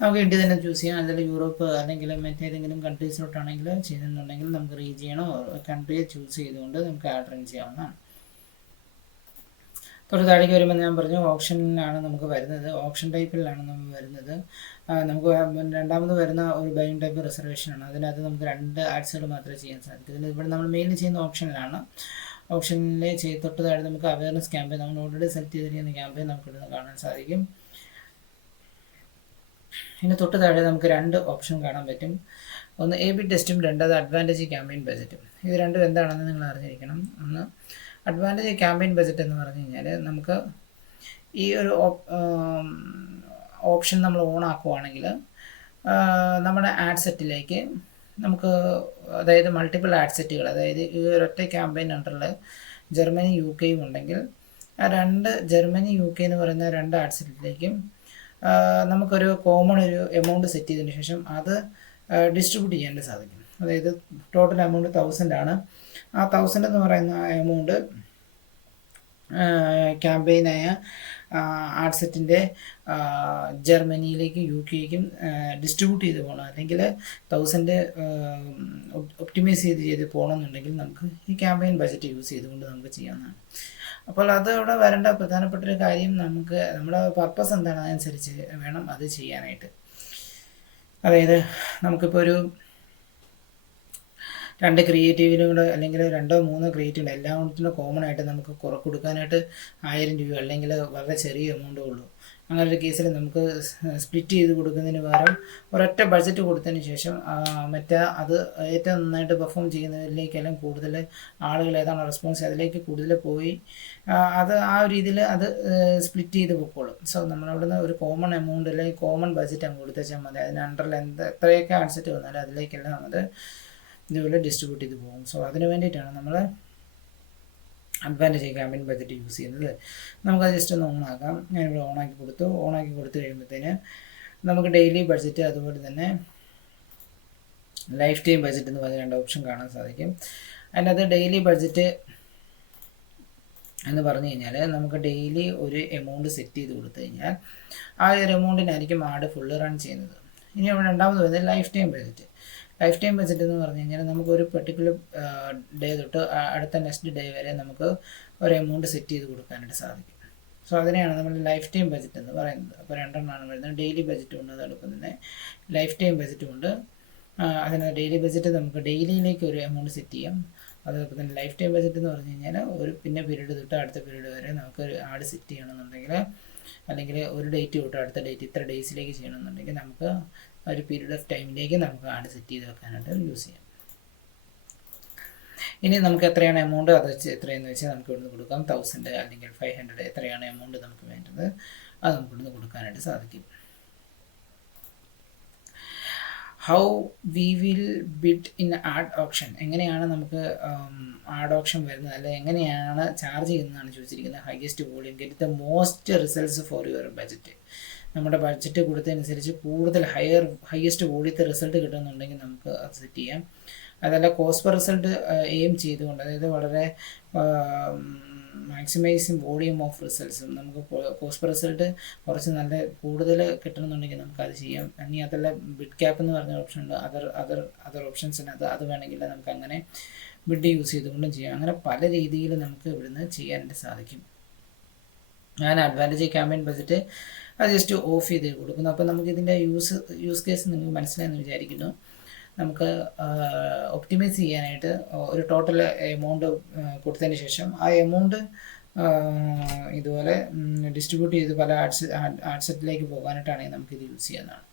നമുക്ക് ഇന്ത്യ തന്നെ ചൂസ് ചെയ്യാം. അല്ലെങ്കിൽ യൂറോപ്പ് അല്ലെങ്കിൽ മറ്റേതെങ്കിലും കൺട്രീസിലോട്ടാണെങ്കിൽ ചെയ്യുന്നുണ്ടെങ്കിൽ നമുക്ക് റീജിയനോ കൺട്രിയെ ചൂസ് ചെയ്തുകൊണ്ട് നമുക്ക് ആഡ് റൺ ചെയ്യാവുന്നതാണ്. തൊട്ട് താഴേക്ക് വരുമ്പോൾ ഞാൻ പറഞ്ഞു ഓപ്ഷനിലാണ് നമുക്ക് വരുന്നത്, ഓപ്ഷൻ ടൈപ്പിലാണ് നമ്മൾ വരുന്നത്. നമുക്ക് രണ്ടാമത് വരുന്ന ഒരു ബൈയിങ് ടൈപ്പ് റിസർവേഷനാണ്. അതിനകത്ത് നമുക്ക് 2 ആഡ്സുകൾ മാത്രമേ ചെയ്യാൻ സാധിക്കൂ. ഇവിടെ നമ്മൾ മെയിൻലി ചെയ്യുന്ന ഓപ്ഷനിലാണ്. ഓപ്ഷനിൽ തൊട്ട് താഴെ നമുക്ക് അവയർനെസ് ക്യാമ്പയിൻ, നമ്മൾ ഓൾറെഡി സെലക്ട് ചെയ്തിരിക്കുന്ന ക്യാമ്പയിൻ നമുക്ക് ഇവിടുന്ന് കാണാൻ സാധിക്കും. ഇനി തൊട്ട് താഴെ നമുക്ക് 2 ഓപ്ഷൻ കാണാൻ പറ്റും. ഒന്ന് AB ടെസ്റ്റും, രണ്ടാമത് അഡ്വാൻറ്റേജ് ക്യാമ്പയിൻ ബജറ്റും. ഇത് രണ്ടും എന്താണെന്ന് നിങ്ങൾ അറിഞ്ഞിരിക്കണം. ഒന്ന് അഡ്വാൻറ്റേജ് ക്യാമ്പയിൻ ബജറ്റ് എന്ന് പറഞ്ഞു കഴിഞ്ഞാൽ നമുക്ക് ഈ ഒരു ഓപ്ഷൻ നമ്മൾ ഓൺ ആക്കുവാണെങ്കിൽ നമ്മുടെ ആഡ് സെറ്റിലേക്ക് നമുക്ക്, അതായത് മൾട്ടിപ്പിൾ ആഡ് സെറ്റുകൾ, അതായത് ഈ ഒരൊറ്റ ക്യാമ്പയിൻ അണ്ടറിൽ ജർമ്മനി UK ഉണ്ടെങ്കിൽ ആ 2 ജർമ്മനി UK എന്ന് പറയുന്ന 2 ആഡ് സെറ്റിലേക്കും നമുക്കൊരു കോമൺ ഒരു എമൗണ്ട് സെറ്റ് ചെയ്തതിന് ശേഷം അത് ഡിസ്ട്രിബ്യൂട്ട് ചെയ്യാൻ സാധിക്കും. അതായത് ടോട്ടൽ എമൗണ്ട് 1000 ആണ്. ആ 1000 എന്ന് പറയുന്ന എമൗണ്ട് ക്യാമ്പയിനായ ആഡ്സെറ്റിൻ്റെ ജർമ്മനിയിലേക്കും UK-ക്കും ഡിസ്ട്രിബ്യൂട്ട് ചെയ്ത് പോകണം, അല്ലെങ്കിൽ 1000 ഒപ്റ്റിമൈസ് ചെയ്ത് പോകണമെന്നുണ്ടെങ്കിൽ നമുക്ക് ഈ ക്യാമ്പയിൻ ബജറ്റ് യൂസ് ചെയ്തുകൊണ്ട് നമുക്ക് ചെയ്യാവുന്നതാണ്. അപ്പോൾ അതവിടെ വരേണ്ട പ്രധാനപ്പെട്ടൊരു കാര്യം, നമുക്ക് നമ്മുടെ പർപ്പസ് എന്താണ് അതനുസരിച്ച് വേണം അത് ചെയ്യാനായിട്ട്. അതായത് നമുക്കിപ്പോൾ ഒരു 2 ക്രിയേറ്റീവിലും കൂടെ, അല്ലെങ്കിൽ 2-3 ക്രിയേറ്റീവ് എല്ലാം കൊണ്ടും കോമൺ ആയിട്ട് നമുക്ക് കൊടുക്കാനായിട്ട് 1000 രൂപ അല്ലെങ്കിൽ വളരെ ചെറിയ എമൗണ്ടേ ഉള്ളൂ. അങ്ങനെ ഒരു കേസിൽ നമുക്ക് സ്പ്ലിറ്റ് ചെയ്ത് കൊടുക്കുന്നതിന് പകരം ഒരൊറ്റ ബഡ്ജറ്റ് കൊടുത്തതിന് ശേഷം അത് ഏറ്റവും നന്നായിട്ട് പെർഫോം ചെയ്യുന്നതിലേക്കെല്ലാം കൂടുതൽ ആളുകൾ ഏതാണ് റെസ്പോൺസ് അതിലേക്ക് കൂടുതൽ പോയി അത് ആ ഒരു രീതിയിൽ അത് സ്പ്ലിറ്റ് ചെയ്ത് പൊക്കോളും. സോ നമ്മളവിടുന്ന് ഒരു കോമൺ എമൗണ്ട് അല്ലെങ്കിൽ കോമൺ ബഡ്ജറ്റ് അങ്ങ് കൊടുത്താൽ മതി. അതിന് അണ്ടറിൽ എത്രയൊക്കെ ആഡ്സെറ്റ് വന്നാലും അതിലേക്കെല്ലാം അത് ഇതുപോലെ ഡിസ്ട്രിബ്യൂട്ട് ചെയ്ത് പോകും. സോ അതിന് വേണ്ടിയിട്ടാണ് നമ്മൾ അഡ്വാൻറ്റേജ് ക്യാമ്പയിൻ ബഡ്ജറ്റ് യൂസ് ചെയ്യുന്നത്. നമുക്കത് ജസ്റ്റ് ഒന്ന് ഓണാക്കാം. ഞാനിവിടെ ഓണാക്കി കൊടുത്തു കഴിയുമ്പോഴത്തേന് നമുക്ക് ഡെയിലി ബഡ്ജറ്റ് അതുപോലെ തന്നെ ലൈഫ് ടൈം ബഡ്ജറ്റ് എന്ന് പറഞ്ഞ 2 ഓപ്ഷൻ കാണാൻ സാധിക്കും. അതിനകത്ത് ഡെയിലി ബഡ്ജറ്റ് എന്ന് പറഞ്ഞു കഴിഞ്ഞാൽ നമുക്ക് ഡെയിലി ഒരു എമൗണ്ട് സെറ്റ് ചെയ്ത് കൊടുത്തു കഴിഞ്ഞാൽ ആ ഒരു എമൗണ്ടിനായിരിക്കും ആഡ് ഫുള്ള് റൺ ചെയ്യുന്നത്. ഇനി അവിടെ രണ്ടാമത് വരുന്നത് life time budget. Life time budget എന്ന് പറഞ്ഞു കഴിഞ്ഞാൽ നമുക്കൊരു പെർട്ടിക്കുലർ ഡേ തൊട്ട് അടുത്ത നെക്സ്റ്റ് ഡേ വരെ നമുക്ക് ഒരു എമൗണ്ട് സെറ്റ് ചെയ്ത് കൊടുക്കാനായിട്ട് സാധിക്കും. സോ അതിനെയാണ് നമ്മൾ ലൈഫ് ടൈം ബഡ്ജറ്റ് എന്ന് പറയുന്നത്. അപ്പോൾ 2 എണ്ണമാണ് വരുന്നത്. ഡെയിലി ബഡ്ജറ്റ് ഉണ്ട്, അതോടൊപ്പം തന്നെ ലൈഫ് ടൈം ബഡ്ജറ്റ് ഉണ്ട്. അതിനകത്ത് ഡെയിലി ബഡ്ജറ്റ് നമുക്ക് ഡെയിലിയിലേക്ക് ഒരു എമൗണ്ട് സെറ്റ് ചെയ്യാം. അതോടൊപ്പം തന്നെ ലൈഫ് ടൈം ബഡ്ജറ്റ് എന്ന് പറഞ്ഞു കഴിഞ്ഞാൽ ഒരു പീരീഡ് തൊട്ട് അടുത്ത പീരീഡ് വരെ നമുക്ക് ഒരു ആഡ് സെറ്റ് ചെയ്യണമെന്നുണ്ടെങ്കിൽ, അല്ലെങ്കിൽ ഒരു ഡേറ്റ് തൊട്ട് അടുത്ത ഡേറ്റ് ഇത്ര ഡേയ്സിലേക്ക് ചെയ്യണമെന്നുണ്ടെങ്കിൽ നമുക്ക് ഒരു പീരീഡ് ഓഫ് ടൈമിലേക്ക് നമുക്ക് ആഡ് സെറ്റ് ചെയ്ത് വെക്കാനായിട്ട് യൂസ് ചെയ്യാം. ഇനി നമുക്ക് എത്രയാണ് എമൗണ്ട് അത് വെച്ച് എത്രയെന്ന് വെച്ചാൽ നമുക്ക് ഇവിടുന്ന് കൊടുക്കാം. 1000 അല്ലെങ്കിൽ 500 എത്രയാണ് എമൗണ്ട് നമുക്ക് വേണ്ടത് അത് നമുക്ക് ഇവിടുന്ന് കൊടുക്കാനായിട്ട് സാധിക്കും. How we will bid in add option, എങ്ങനെയാണ് നമുക്ക് ആഡ് ഓപ്ഷൻ വരുന്നത്, അല്ലെങ്കിൽ എങ്ങനെയാണ് ചാർജ് ചെയ്യുന്നതാണ് ചോദിച്ചിരിക്കുന്നത്. Highest volume get the most results for your budget. നമ്മുടെ ബഡ്ജറ്റ് കൊടുത്തതനുസരിച്ച് കൂടുതൽ ഹയസ്റ്റ് വോളിയത്തെ റിസൾട്ട് കിട്ടുന്നുണ്ടെങ്കിൽ നമുക്ക് അത് സെറ്റ് ചെയ്യാം. അതല്ല കോസ്റ്റ് പെർ റിസൾട്ട് എയിം ചെയ്തുകൊണ്ട്, അതായത് വളരെ മാക്സിമൈസിങ് വോളിയം ഓഫ് റിസൾട്ട്സും നമുക്ക് കോസ്റ്റ് പെർ റിസൾട്ട് കുറച്ച് നല്ല കൂടുതൽ കിട്ടണമെന്നുണ്ടെങ്കിൽ നമുക്കത് ചെയ്യാം. ഇനി അതല്ല ബിഡ് ക്യാപ്പ് എന്ന് പറഞ്ഞ ഓപ്ഷൻ ഉണ്ട്, അതർ ഓപ്ഷൻസിനകത്ത് അത് വേണമെങ്കിൽ നമുക്ക് അങ്ങനെ ബിഡ് യൂസ് ചെയ്തുകൊണ്ടും ചെയ്യാം. അങ്ങനെ പല രീതിയിൽ നമുക്ക് ഇവിടുന്ന് ചെയ്യാനായിട്ട് സാധിക്കും. ഞാൻ അഡ്വാൻറ്റേജ് ക്യാമ്പയിൻ ബഡ്ജറ്റ് അത് ജസ്റ്റ് ഓഫ് ചെയ്ത് കൊടുക്കുന്നു. അപ്പോൾ നമുക്ക് ഇതിൻ്റെ യൂസ് കേസ് നിങ്ങൾക്ക് മനസ്സിലായെന്ന് വിചാരിക്കുന്നു. നമുക്ക് ഒപ്റ്റിമൈസ് ചെയ്യാനായിട്ട് ഒരു ടോട്ടൽ എമൗണ്ട് കൊടുത്തതിന് ശേഷം ആ എമൗണ്ട് ഇതുപോലെ ഡിസ്ട്രിബ്യൂട്ട് ചെയ്ത് പല ആഡ്സെറ്റിലേക്ക് പോകാനായിട്ടാണെങ്കിൽ നമുക്കിത് യൂസ് ചെയ്യാവുന്നതാണ്.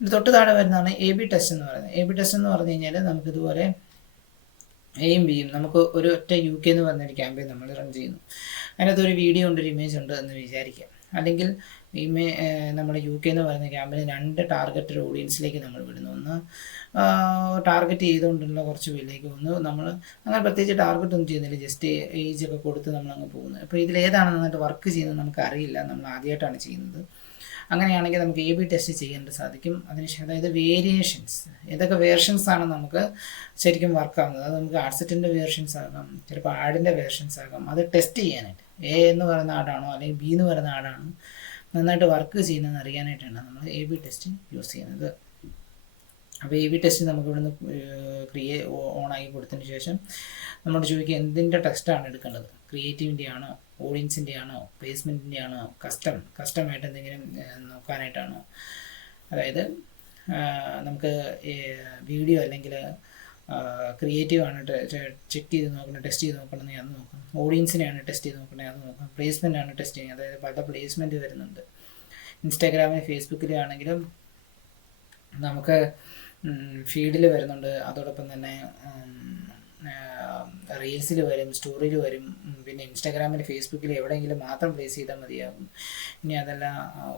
ഇത് തൊട്ട് താഴെ വരുന്നതാണ് AB ടെസ്റ്റ് എന്ന് പറയുന്നത്. AB ടെസ്റ്റ് എന്ന് പറഞ്ഞു കഴിഞ്ഞാൽ നമുക്കിതുപോലെ Aയും Bയും നമുക്ക് ഒരു ഒറ്റ UK എന്ന് പറഞ്ഞൊരു ക്യാമ്പയിൻ നമ്മൾ റൺ ചെയ്യുന്നു. അതിനകത്ത് ഒരു വീഡിയോ ഉണ്ട്, ഒരു ഇമേജ് ഉണ്ട് എന്ന് വിചാരിക്കാം. അല്ലെങ്കിൽ നമ്മുടെ UK എന്ന് പറയുന്ന ക്യാമ്പയിന് 2 ടാർഗറ്റഡ് ഓഡിയൻസിലേക്ക് നമ്മൾ വിടുന്നു. ഒന്ന് ടാർഗറ്റ് ചെയ്തുകൊണ്ടുള്ള കുറച്ച് പേരിലേക്ക് വന്നു. നമ്മൾ അങ്ങനെ പ്രത്യേകിച്ച് ടാർഗറ്റ് ഒന്നും ചെയ്യുന്നില്ല, ജസ്റ്റ് ഏജ് ഒക്കെ കൊടുത്ത് നമ്മളങ്ങ് പോകുന്നു. അപ്പോൾ ഇതിലേതാണ് നന്നായിട്ട് വർക്ക് ചെയ്യുന്നത് നമുക്കറിയില്ല, നമ്മൾ ആദ്യമായിട്ടാണ് ചെയ്യുന്നത്. അങ്ങനെയാണെങ്കിൽ നമുക്ക് AB ടെസ്റ്റ് ചെയ്യാനായിട്ട് സാധിക്കും. അതിനുശേഷം അതായത് വേരിയേഷൻസ്, ഏതൊക്കെ വേർഷൻസ് ആണ് നമുക്ക് ശരിക്കും വർക്കാവുന്നത്. അത് നമുക്ക് ആഡ്സെറ്റിൻ്റെ വേർഷൻസ് ആകാം, ചിലപ്പോൾ ആഡിൻ്റെ വേർഷൻസ് ആകാം. അത് ടെസ്റ്റ് ചെയ്യാനായിട്ട് A എന്ന് പറയുന്ന ആടാണോ അല്ലെങ്കിൽ B എന്ന് പറയുന്ന ആടാണോ നന്നായിട്ട് വർക്ക് ചെയ്യുന്നതെന്ന് അറിയാനായിട്ടാണ് നമ്മൾ AB ടെസ്റ്റ് യൂസ് ചെയ്യുന്നത്. അപ്പോൾ AB ടെസ്റ്റ് നമുക്ക് ഇവിടുന്ന് ഓണാക്കി കൊടുത്തതിന് ശേഷം നമ്മൾ ചോദിക്കുക എന്തിൻ്റെ ടെസ്റ്റാണ് എടുക്കേണ്ടത്. ക്രിയേറ്റീവിൻ്റെ ആണോ, ഓഡിയൻസിൻ്റെ ആണോ, പ്ലേസ്മെൻറ്റിൻ്റെ ആണോ, കസ്റ്റമായിട്ട് എന്തെങ്കിലും നോക്കാനായിട്ടാണോ. അതായത് നമുക്ക് വീഡിയോ അല്ലെങ്കിൽ ക്രിയേറ്റീവാണ് ചെക്ക് ചെയ്ത് നോക്കണം, ടെസ്റ്റ് ചെയ്ത് നോക്കണമെങ്കിൽ അത് നോക്കാം. ഓഡിയൻസിനെയാണ് ടെസ്റ്റ് ചെയ്ത് നോക്കണമെങ്കിൽ അത് നോക്കാം. പ്ലേസ്മെൻറ്റാണ് ടെസ്റ്റ് ചെയ്യുന്നത്, അതായത് പല പ്ലേസ്മെൻറ്റ് വരുന്നുണ്ട്. ഇൻസ്റ്റാഗ്രാമിൽ ഫേസ്ബുക്കിൽ ആണെങ്കിലും നമുക്ക് ഫീഡിൽ വരുന്നുണ്ട്. അതോടൊപ്പം തന്നെ റീൽസിൽ വരും, സ്റ്റോറിയിൽ വരും. പിന്നെ ഇൻസ്റ്റാഗ്രാമിൽ ഫേസ്ബുക്കിൽ എവിടെയെങ്കിലും മാത്രം പ്ലേസ് ചെയ്താൽ മതിയാകും. ഇനി അതല്ല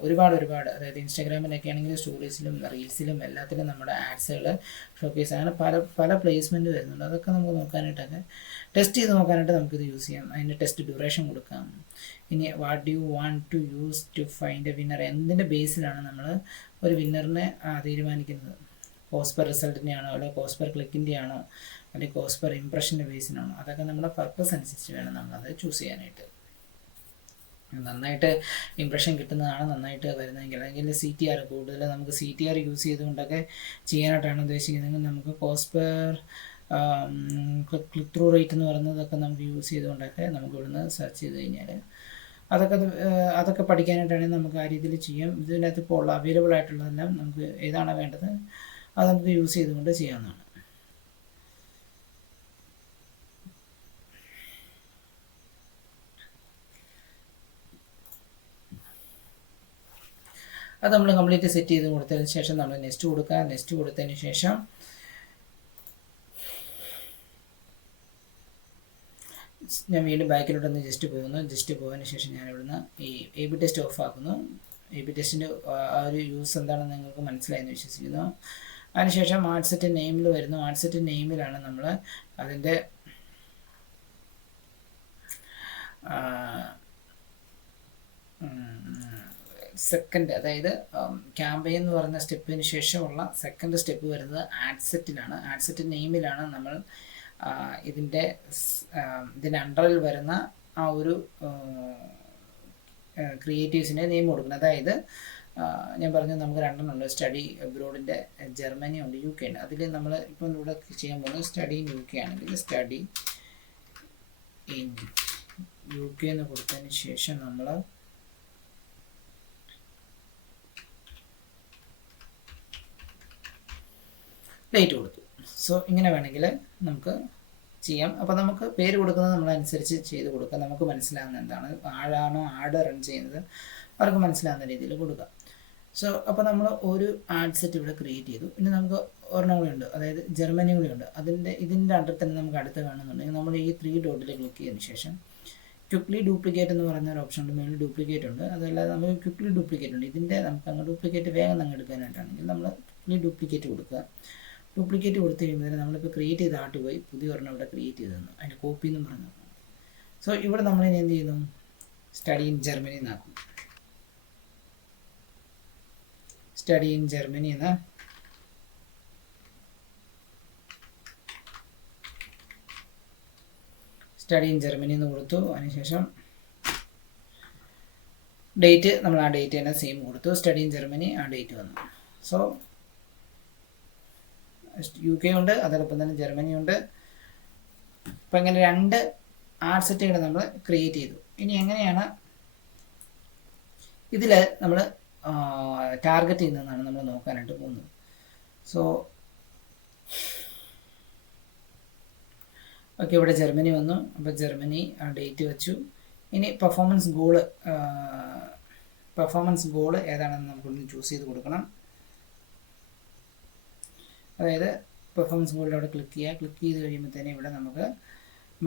ഒരുപാട് അതായത് ഇൻസ്റ്റാഗ്രാമിലൊക്കെ ആണെങ്കിൽ സ്റ്റോറീസിലും റീൽസിലും എല്ലാത്തിലും നമ്മുടെ ആഡ്സുകൾ ഷോക്കേസ് അങ്ങനെ പല പ്ലേസ്മെൻറ്റ് വരുന്നുണ്ട്. അതൊക്കെ നമുക്ക് നോക്കാനായിട്ടൊക്കെ ടെസ്റ്റ് ചെയ്ത് നോക്കാനായിട്ട് നമുക്കിത് യൂസ് ചെയ്യാം. അതിൻ്റെ ടെസ്റ്റ് ഡ്യൂറേഷൻ കൊടുക്കാം. ഇനി what do you want to use to find a winner, എന്തിൻ്റെ ബേസിലാണ് നമ്മൾ ഒരു വിന്നറിനെ തീരുമാനിക്കുന്നത്. കോസ്റ്റ് പെർ റിസൾട്ടിൻ്റെ ആണോ, അല്ലെങ്കിൽ കോസ്റ്റ് പെർ ക്ലിക്കിൻ്റെ ആണോ, അല്ലെങ്കിൽ കോസ്റ്റ് പെർ ഇംപ്രഷൻ്റെ ബേസിനാണോ. അതൊക്കെ നമ്മുടെ പർപ്പസ് അനുസരിച്ച് വേണം നമ്മളത് ചൂസ് ചെയ്യാനായിട്ട്. നന്നായിട്ട് ഇംപ്രഷൻ കിട്ടുന്നതാണ് നന്നായിട്ട് വരുന്നതെങ്കിൽ, അല്ലെങ്കിൽ CTR കൂടുതൽ നമുക്ക് CTR യൂസ് ചെയ്തുകൊണ്ടൊക്കെ ചെയ്യാനായിട്ടാണ് ഉദ്ദേശിക്കുന്നതെങ്കിൽ നമുക്ക് cost per click through rate എന്ന് പറയുന്നതൊക്കെ നമുക്ക് യൂസ് ചെയ്തുകൊണ്ടൊക്കെ നമുക്ക് ഇവിടുന്ന് സെർച്ച് ചെയ്ത് കഴിഞ്ഞാൽ അതൊക്കെ പഠിക്കാനായിട്ടാണെങ്കിൽ നമുക്ക് ആ രീതിയിൽ ചെയ്യാം. ഇതിനകത്ത് ഇപ്പോൾ അവൈലബിൾ ആയിട്ടുള്ളതെല്ലാം നമുക്ക് ഏതാണ് വേണ്ടത് അത് നമുക്ക് യൂസ് ചെയ്തുകൊണ്ട് ചെയ്യാവുന്നതാണ്. അത് നമ്മൾ കംപ്ലീറ്റ് സെറ്റ് ചെയ്ത് കൊടുത്തതിന് ശേഷം നമ്മൾ നെക്സ്റ്റ് കൊടുക്കുക. നെക്സ്റ്റ് കൊടുത്തതിന് ശേഷം ഞാൻ വീണ്ടും ബാക്കിലോട്ടൊന്ന് ജസ്റ്റ് പോകുന്നു. ജസ്റ്റ് പോയതിന് ശേഷം ഞാൻ ഇവിടുന്ന് ഈ AB ടെസ്റ്റ് ഓഫ് ആക്കുന്നു. AB ടെസ്റ്റിൻ്റെ ആ ഒരു യൂസ് എന്താണെന്ന് നിങ്ങൾക്ക് മനസ്സിലായെന്ന് വിശ്വസിക്കുന്നു. അതിനുശേഷം ആഡ് സെറ്റ് നെയിമിൽ വരുന്നു. ആഡ് സെറ്റ് നെയിമിലാണ് നമ്മൾ അതിൻ്റെ സെക്കൻഡ്, അതായത് ക്യാമ്പയിൻ എന്ന് പറയുന്ന സ്റ്റെപ്പിന് ശേഷമുള്ള സെക്കൻഡ് സ്റ്റെപ്പ് വരുന്നത് ആഡ് സെറ്റിലാണ്. ആഡ് സെറ്റ് നെയിമിലാണ് നമ്മൾ ഇതിൻ്റെ അണ്ടറിൽ വരുന്ന ആ ഒരു ക്രിയേറ്റീവ്സിൻ്റെ നെയിം കൊടുക്കുന്നത്. അതായത് ഞാൻ പറഞ്ഞു നമുക്ക് രണ്ടെണ്ണമുണ്ട്, സ്റ്റഡി അബ്രോഡിൻ്റെ ജർമ്മനി ഉണ്ട്, UK ഉണ്ട്. അതിൽ നമ്മൾ ഇപ്പം ഇവിടെ ചെയ്യാൻ പോകുന്നത് സ്റ്റഡി ഇൻ UK ആണെങ്കിൽ സ്റ്റഡി ഇൻ UK എന്ന് കൊടുത്തതിന് ശേഷം നമ്മൾ ഡേറ്റ് കൊടുത്തു. സോ ഇങ്ങനെ വേണമെങ്കിൽ നമുക്ക് ചെയ്യാം. അപ്പോൾ നമുക്ക് പേര് കൊടുക്കുന്നത് നമ്മളനുസരിച്ച് ചെയ്ത് കൊടുക്കാം. നമുക്ക് മനസ്സിലാകുന്ന എന്താണ്, ആഴാണോ ആഡ് റൺ ചെയ്യുന്നത് അവർക്ക് മനസ്സിലാകുന്ന രീതിയിൽ കൊടുക്കാം. സോ അപ്പോൾ നമ്മൾ ഒരു ആഡ് സെറ്റ് ഇവിടെ ക്രിയേറ്റ് ചെയ്തു. ഇനി നമുക്ക് ഒരെണ്ണം കൂടി ഉണ്ട്, അതായത് ജർമ്മനി കൂടി ഉണ്ട്. ഇതിൻ്റെ അണ്ടർ തന്നെ നമുക്ക് അടുത്ത് കാണുന്നുണ്ടെങ്കിൽ നമ്മൾ ഈ 3 ഡോട്ടിൽ ക്ലിക്ക് ചെയ്തതിന് ശേഷം ക്വിക്ക്ലി ഡ്യൂപ്ലിക്കേറ്റ് എന്ന് പറയുന്ന ഒരു ഓപ്ഷൻ ഉണ്ട്. മേളിൽ ഡ്യൂപ്ലിക്കേറ്റ് ഉണ്ട്. അതല്ലാതെ നമുക്ക് ക്വിക്ക്ലി ഡ്യൂപ്ലിക്കേറ്റ് ഉണ്ട്. ഇതിൻ്റെ നമുക്ക് അങ്ങ് ഡ്യൂപ്ലിക്കേറ്റ് വേഗം അങ്ങ് എടുക്കാനായിട്ടാണെങ്കിൽ നമ്മൾ ക്വിക്ക്ലി ഡ്യൂപ്ലിക്കേറ്റ് കൊടുക്കുക. ഡ്യൂപ്ലിക്കേറ്റ് കൊടുത്തു കഴിയുമ്പോൾ നമ്മളിപ്പോൾ ക്രിയേറ്റ് ചെയ്ത ആട്ട് പോയി പുതിയ ഒരെണ്ണം ഇവിടെ ക്രിയേറ്റ് ചെയ്ത് തന്നു, അതിൻ്റെ കോപ്പി എന്നും പറഞ്ഞു. സോ ഇവിടെ നമ്മളിനി എന്ത് ചെയ്യുന്നു, സ്റ്റഡി ഇൻ ജർമ്മനി എന്നാക്കും. സ്റ്റഡി ഇൻ ജർമ്മനി എന്ന സ്റ്റഡി ഇൻ ജർമ്മനി എന്ന് കൊടുത്തു. അതിനുശേഷം ഡേറ്റ് നമ്മൾ ആ ഡേറ്റ് തന്നെ സെയിം കൊടുത്തു. സ്റ്റഡി ഇൻ ജർമ്മനി ആ ഡേറ്റ് വന്നു. സോ UK ഉണ്ട്, അതോടൊപ്പം തന്നെ ജർമ്മനി ഉണ്ട്. അപ്പം ഇങ്ങനെ 2 ആഡ് സെറ്റുകൾ നമ്മൾ ക്രിയേറ്റ് ചെയ്തു. ഇനി എങ്ങനെയാണ് ഇതിൽ നമ്മൾ ടാർഗറ്റ് ചെയ്യുന്നതെന്നാണ് നമ്മൾ നോക്കാനായിട്ട് പോകുന്നത്. സോ ഓക്കെ, ഇവിടെ ജർമ്മനി വന്നു. അപ്പോൾ ജർമ്മനി ആ ഡേറ്റ് വെച്ചു. ഇനി പെർഫോമൻസ് ഗോള് ഏതാണെന്ന് നമുക്കൊന്ന് ചൂസ് ചെയ്ത് കൊടുക്കണം. അതായത് പെർഫോമൻസ് ഗോളിൽ അവിടെ ക്ലിക്ക് ചെയ്യുക. ക്ലിക്ക് ചെയ്ത് കഴിയുമ്പോൾ തന്നെ ഇവിടെ നമുക്ക്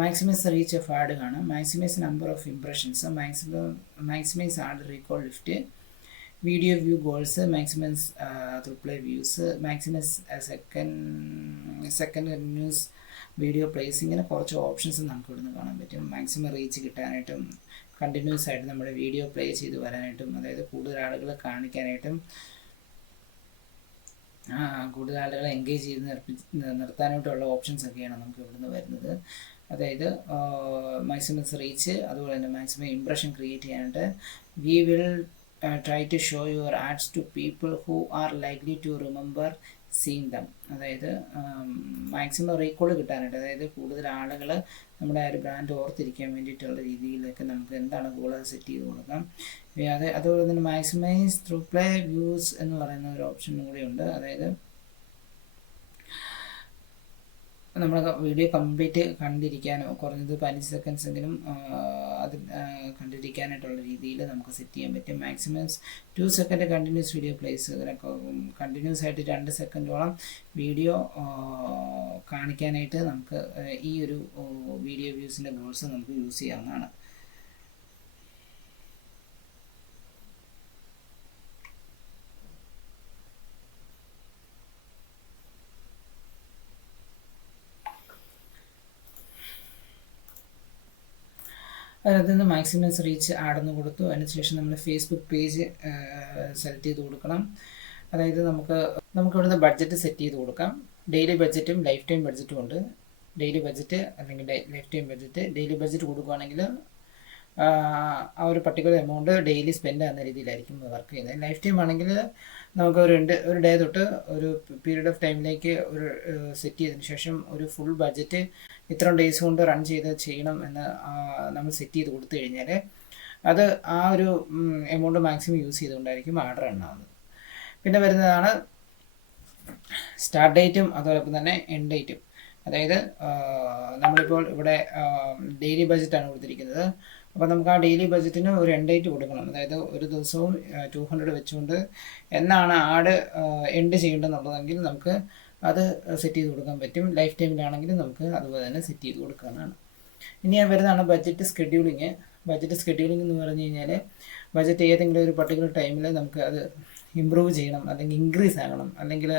മാക്സിമൈസ് റീച്ച് ഓഫ് ആഡ് കാണും, maximise number of impressions, maximise ad recall lift, video view goals, maximise reply views, maximise second continuous video plays. ഇങ്ങനെ കുറച്ച് ഓപ്ഷൻസ് നമുക്ക് ഇവിടുന്ന് കാണാൻ പറ്റും. മാക്സിമം റീച്ച് കിട്ടാനായിട്ടും കണ്ടിന്യൂസ് ആയിട്ട് നമ്മുടെ വീഡിയോ പ്ലേ ചെയ്ത് വരാനായിട്ടും, അതായത് കൂടുതൽ ആളുകളെ കാണിക്കാനായിട്ടും കൂടുതൽ ആളുകളെ എൻഗേജ് ചെയ്ത് നിർത്താനായിട്ടുള്ള ഓപ്ഷൻസ് ഒക്കെയാണ് നമുക്ക് ഇവിടുന്ന് വരുന്നത്. അതായത് മാക്സിമം റീച്ച്, അതുപോലെ തന്നെ മാക്സിമം ഇംപ്രഷൻ ക്രിയേറ്റ് ചെയ്യാനായിട്ട് we will try to show your ads to people who are likely to remember seeing them. അതായത് മാക്സിമം റീകോൾ കിട്ടാനായിട്ട്, അതായത് കൂടുതൽ ആളുകൾ നമ്മുടെ ആ ഒരു ബ്രാൻഡ് ഓർത്തിരിക്കാൻ വേണ്ടിയിട്ടുള്ള രീതിയിലൊക്കെ നമുക്ക് എന്താണ് ഗോൾ സെറ്റ് ചെയ്ത് കൊടുക്കാം. അതുപോലെ തന്നെ മാക്സിമൈസ് റിപ്ലൈ വ്യൂസ് എന്ന് പറയുന്ന ഒരു ഓപ്ഷനും കൂടി ഉണ്ട്. അതായത് നമ്മൾ വീഡിയോ കംപ്ലീറ്റ് കണ്ടിരിക്കാനോ കുറഞ്ഞത് 15 സെക്കൻഡ്സ് എങ്കിലും അത് കണ്ടിരിക്കാനായിട്ടുള്ള രീതിയിൽ നമുക്ക് സെറ്റ് ചെയ്യാൻ പറ്റും. Maximum 2 second continuous video place, continuous ആയിട്ട് 2 സെക്കൻഡോളം വീഡിയോ കാണിക്കാനായിട്ട് നമുക്ക് ഈ ഒരു വീഡിയോ വ്യൂസിൻ്റെ ഗോൾസ് നമുക്ക് യൂസ് ചെയ്യാവുന്നതാണ്. അതിനകത്ത് നിന്ന് മാക്സിമം റീച്ച് ആഡെന്ന് കൊടുത്തു. അതിനുശേഷം നമ്മൾ ഫേസ്ബുക്ക് പേജ് സെലക്ട് ചെയ്ത് കൊടുക്കണം. അതായത് നമുക്ക് ഇവിടുന്ന് ബഡ്ജറ്റ് സെറ്റ് ചെയ്ത് കൊടുക്കാം. ഡെയിലി ബഡ്ജറ്റും ലൈഫ് ടൈം ബഡ്ജറ്റും ഉണ്ട്. ഡെയിലി ബഡ്ജറ്റ് അല്ലെങ്കിൽ life time budget. Daily budget കൊടുക്കുകയാണെങ്കിൽ ആ ഒരു പർട്ടിക്കുലർ എമൗണ്ട് ഡെയിലി സ്പെൻഡ് ആകുന്ന രീതിയിലായിരിക്കും വർക്ക് ചെയ്യുന്നത്. ലൈഫ് ടൈം ആണെങ്കിൽ നമുക്ക് ഒരു ഡേ തൊട്ട് ഒരു പീരീഡ് ഓഫ് ടൈമിലേക്ക് ഒരു സെറ്റ് ചെയ്തതിന് ശേഷം ഒരു ഫുൾ ബഡ്ജറ്റ് ഇത്രയും ഡേയ്സ് കൊണ്ട് റൺ ചെയ്യണം എന്ന് നമ്മൾ സെറ്റ് ചെയ്ത് കൊടുത്തു കഴിഞ്ഞാൽ അത് ആ ഒരു എമൗണ്ട് മാക്സിമം യൂസ് ചെയ്തുകൊണ്ടായിരിക്കും ആർഡർ എണ്ണാവുന്നത്. പിന്നെ വരുന്നതാണ് സ്റ്റാർട്ട് ഡേറ്റും അതോടൊപ്പം തന്നെ എൻഡ് ഡേറ്റും. അതായത് നമ്മളിപ്പോൾ ഇവിടെ ഡെയിലി ബഡ്ജറ്റാണ് കൊടുത്തിരിക്കുന്നത്. അപ്പോൾ നമുക്ക് ആ ഡെയിലി ബഡ്ജറ്റിന് ഒരു എൻഡ് ഡേറ്റ് കൊടുക്കണം. അതായത് ഒരു ദിവസവും 200 വെച്ചുകൊണ്ട് എന്നാണ് ആഡ് എൻഡ് ചെയ്യേണ്ടതെന്നുള്ളതെങ്കിൽ നമുക്ക് അത് സെറ്റ് ചെയ്ത് കൊടുക്കാൻ പറ്റും. ലൈഫ് ടൈമിലാണെങ്കിൽ നമുക്ക് അതുപോലെ തന്നെ സെറ്റ് ചെയ്ത് കൊടുക്കാവുന്നതാണ്. ഇനി വരുന്നതാണ് ബഡ്ജറ്റ് സ്കെഡ്യൂളിങ്. ബഡ്ജറ്റ് സ്കെഡ്യൂളിംഗ് എന്ന് പറഞ്ഞു കഴിഞ്ഞാൽ ബഡ്ജറ്റ് ഏതെങ്കിലും ഒരു പർട്ടിക്കുലർ ടൈമിൽ നമുക്ക് അത് ഇമ്പ്രൂവ് ചെയ്യണം, അല്ലെങ്കിൽ ഇൻക്രീസ് ആകണം. അല്ലെങ്കിൽ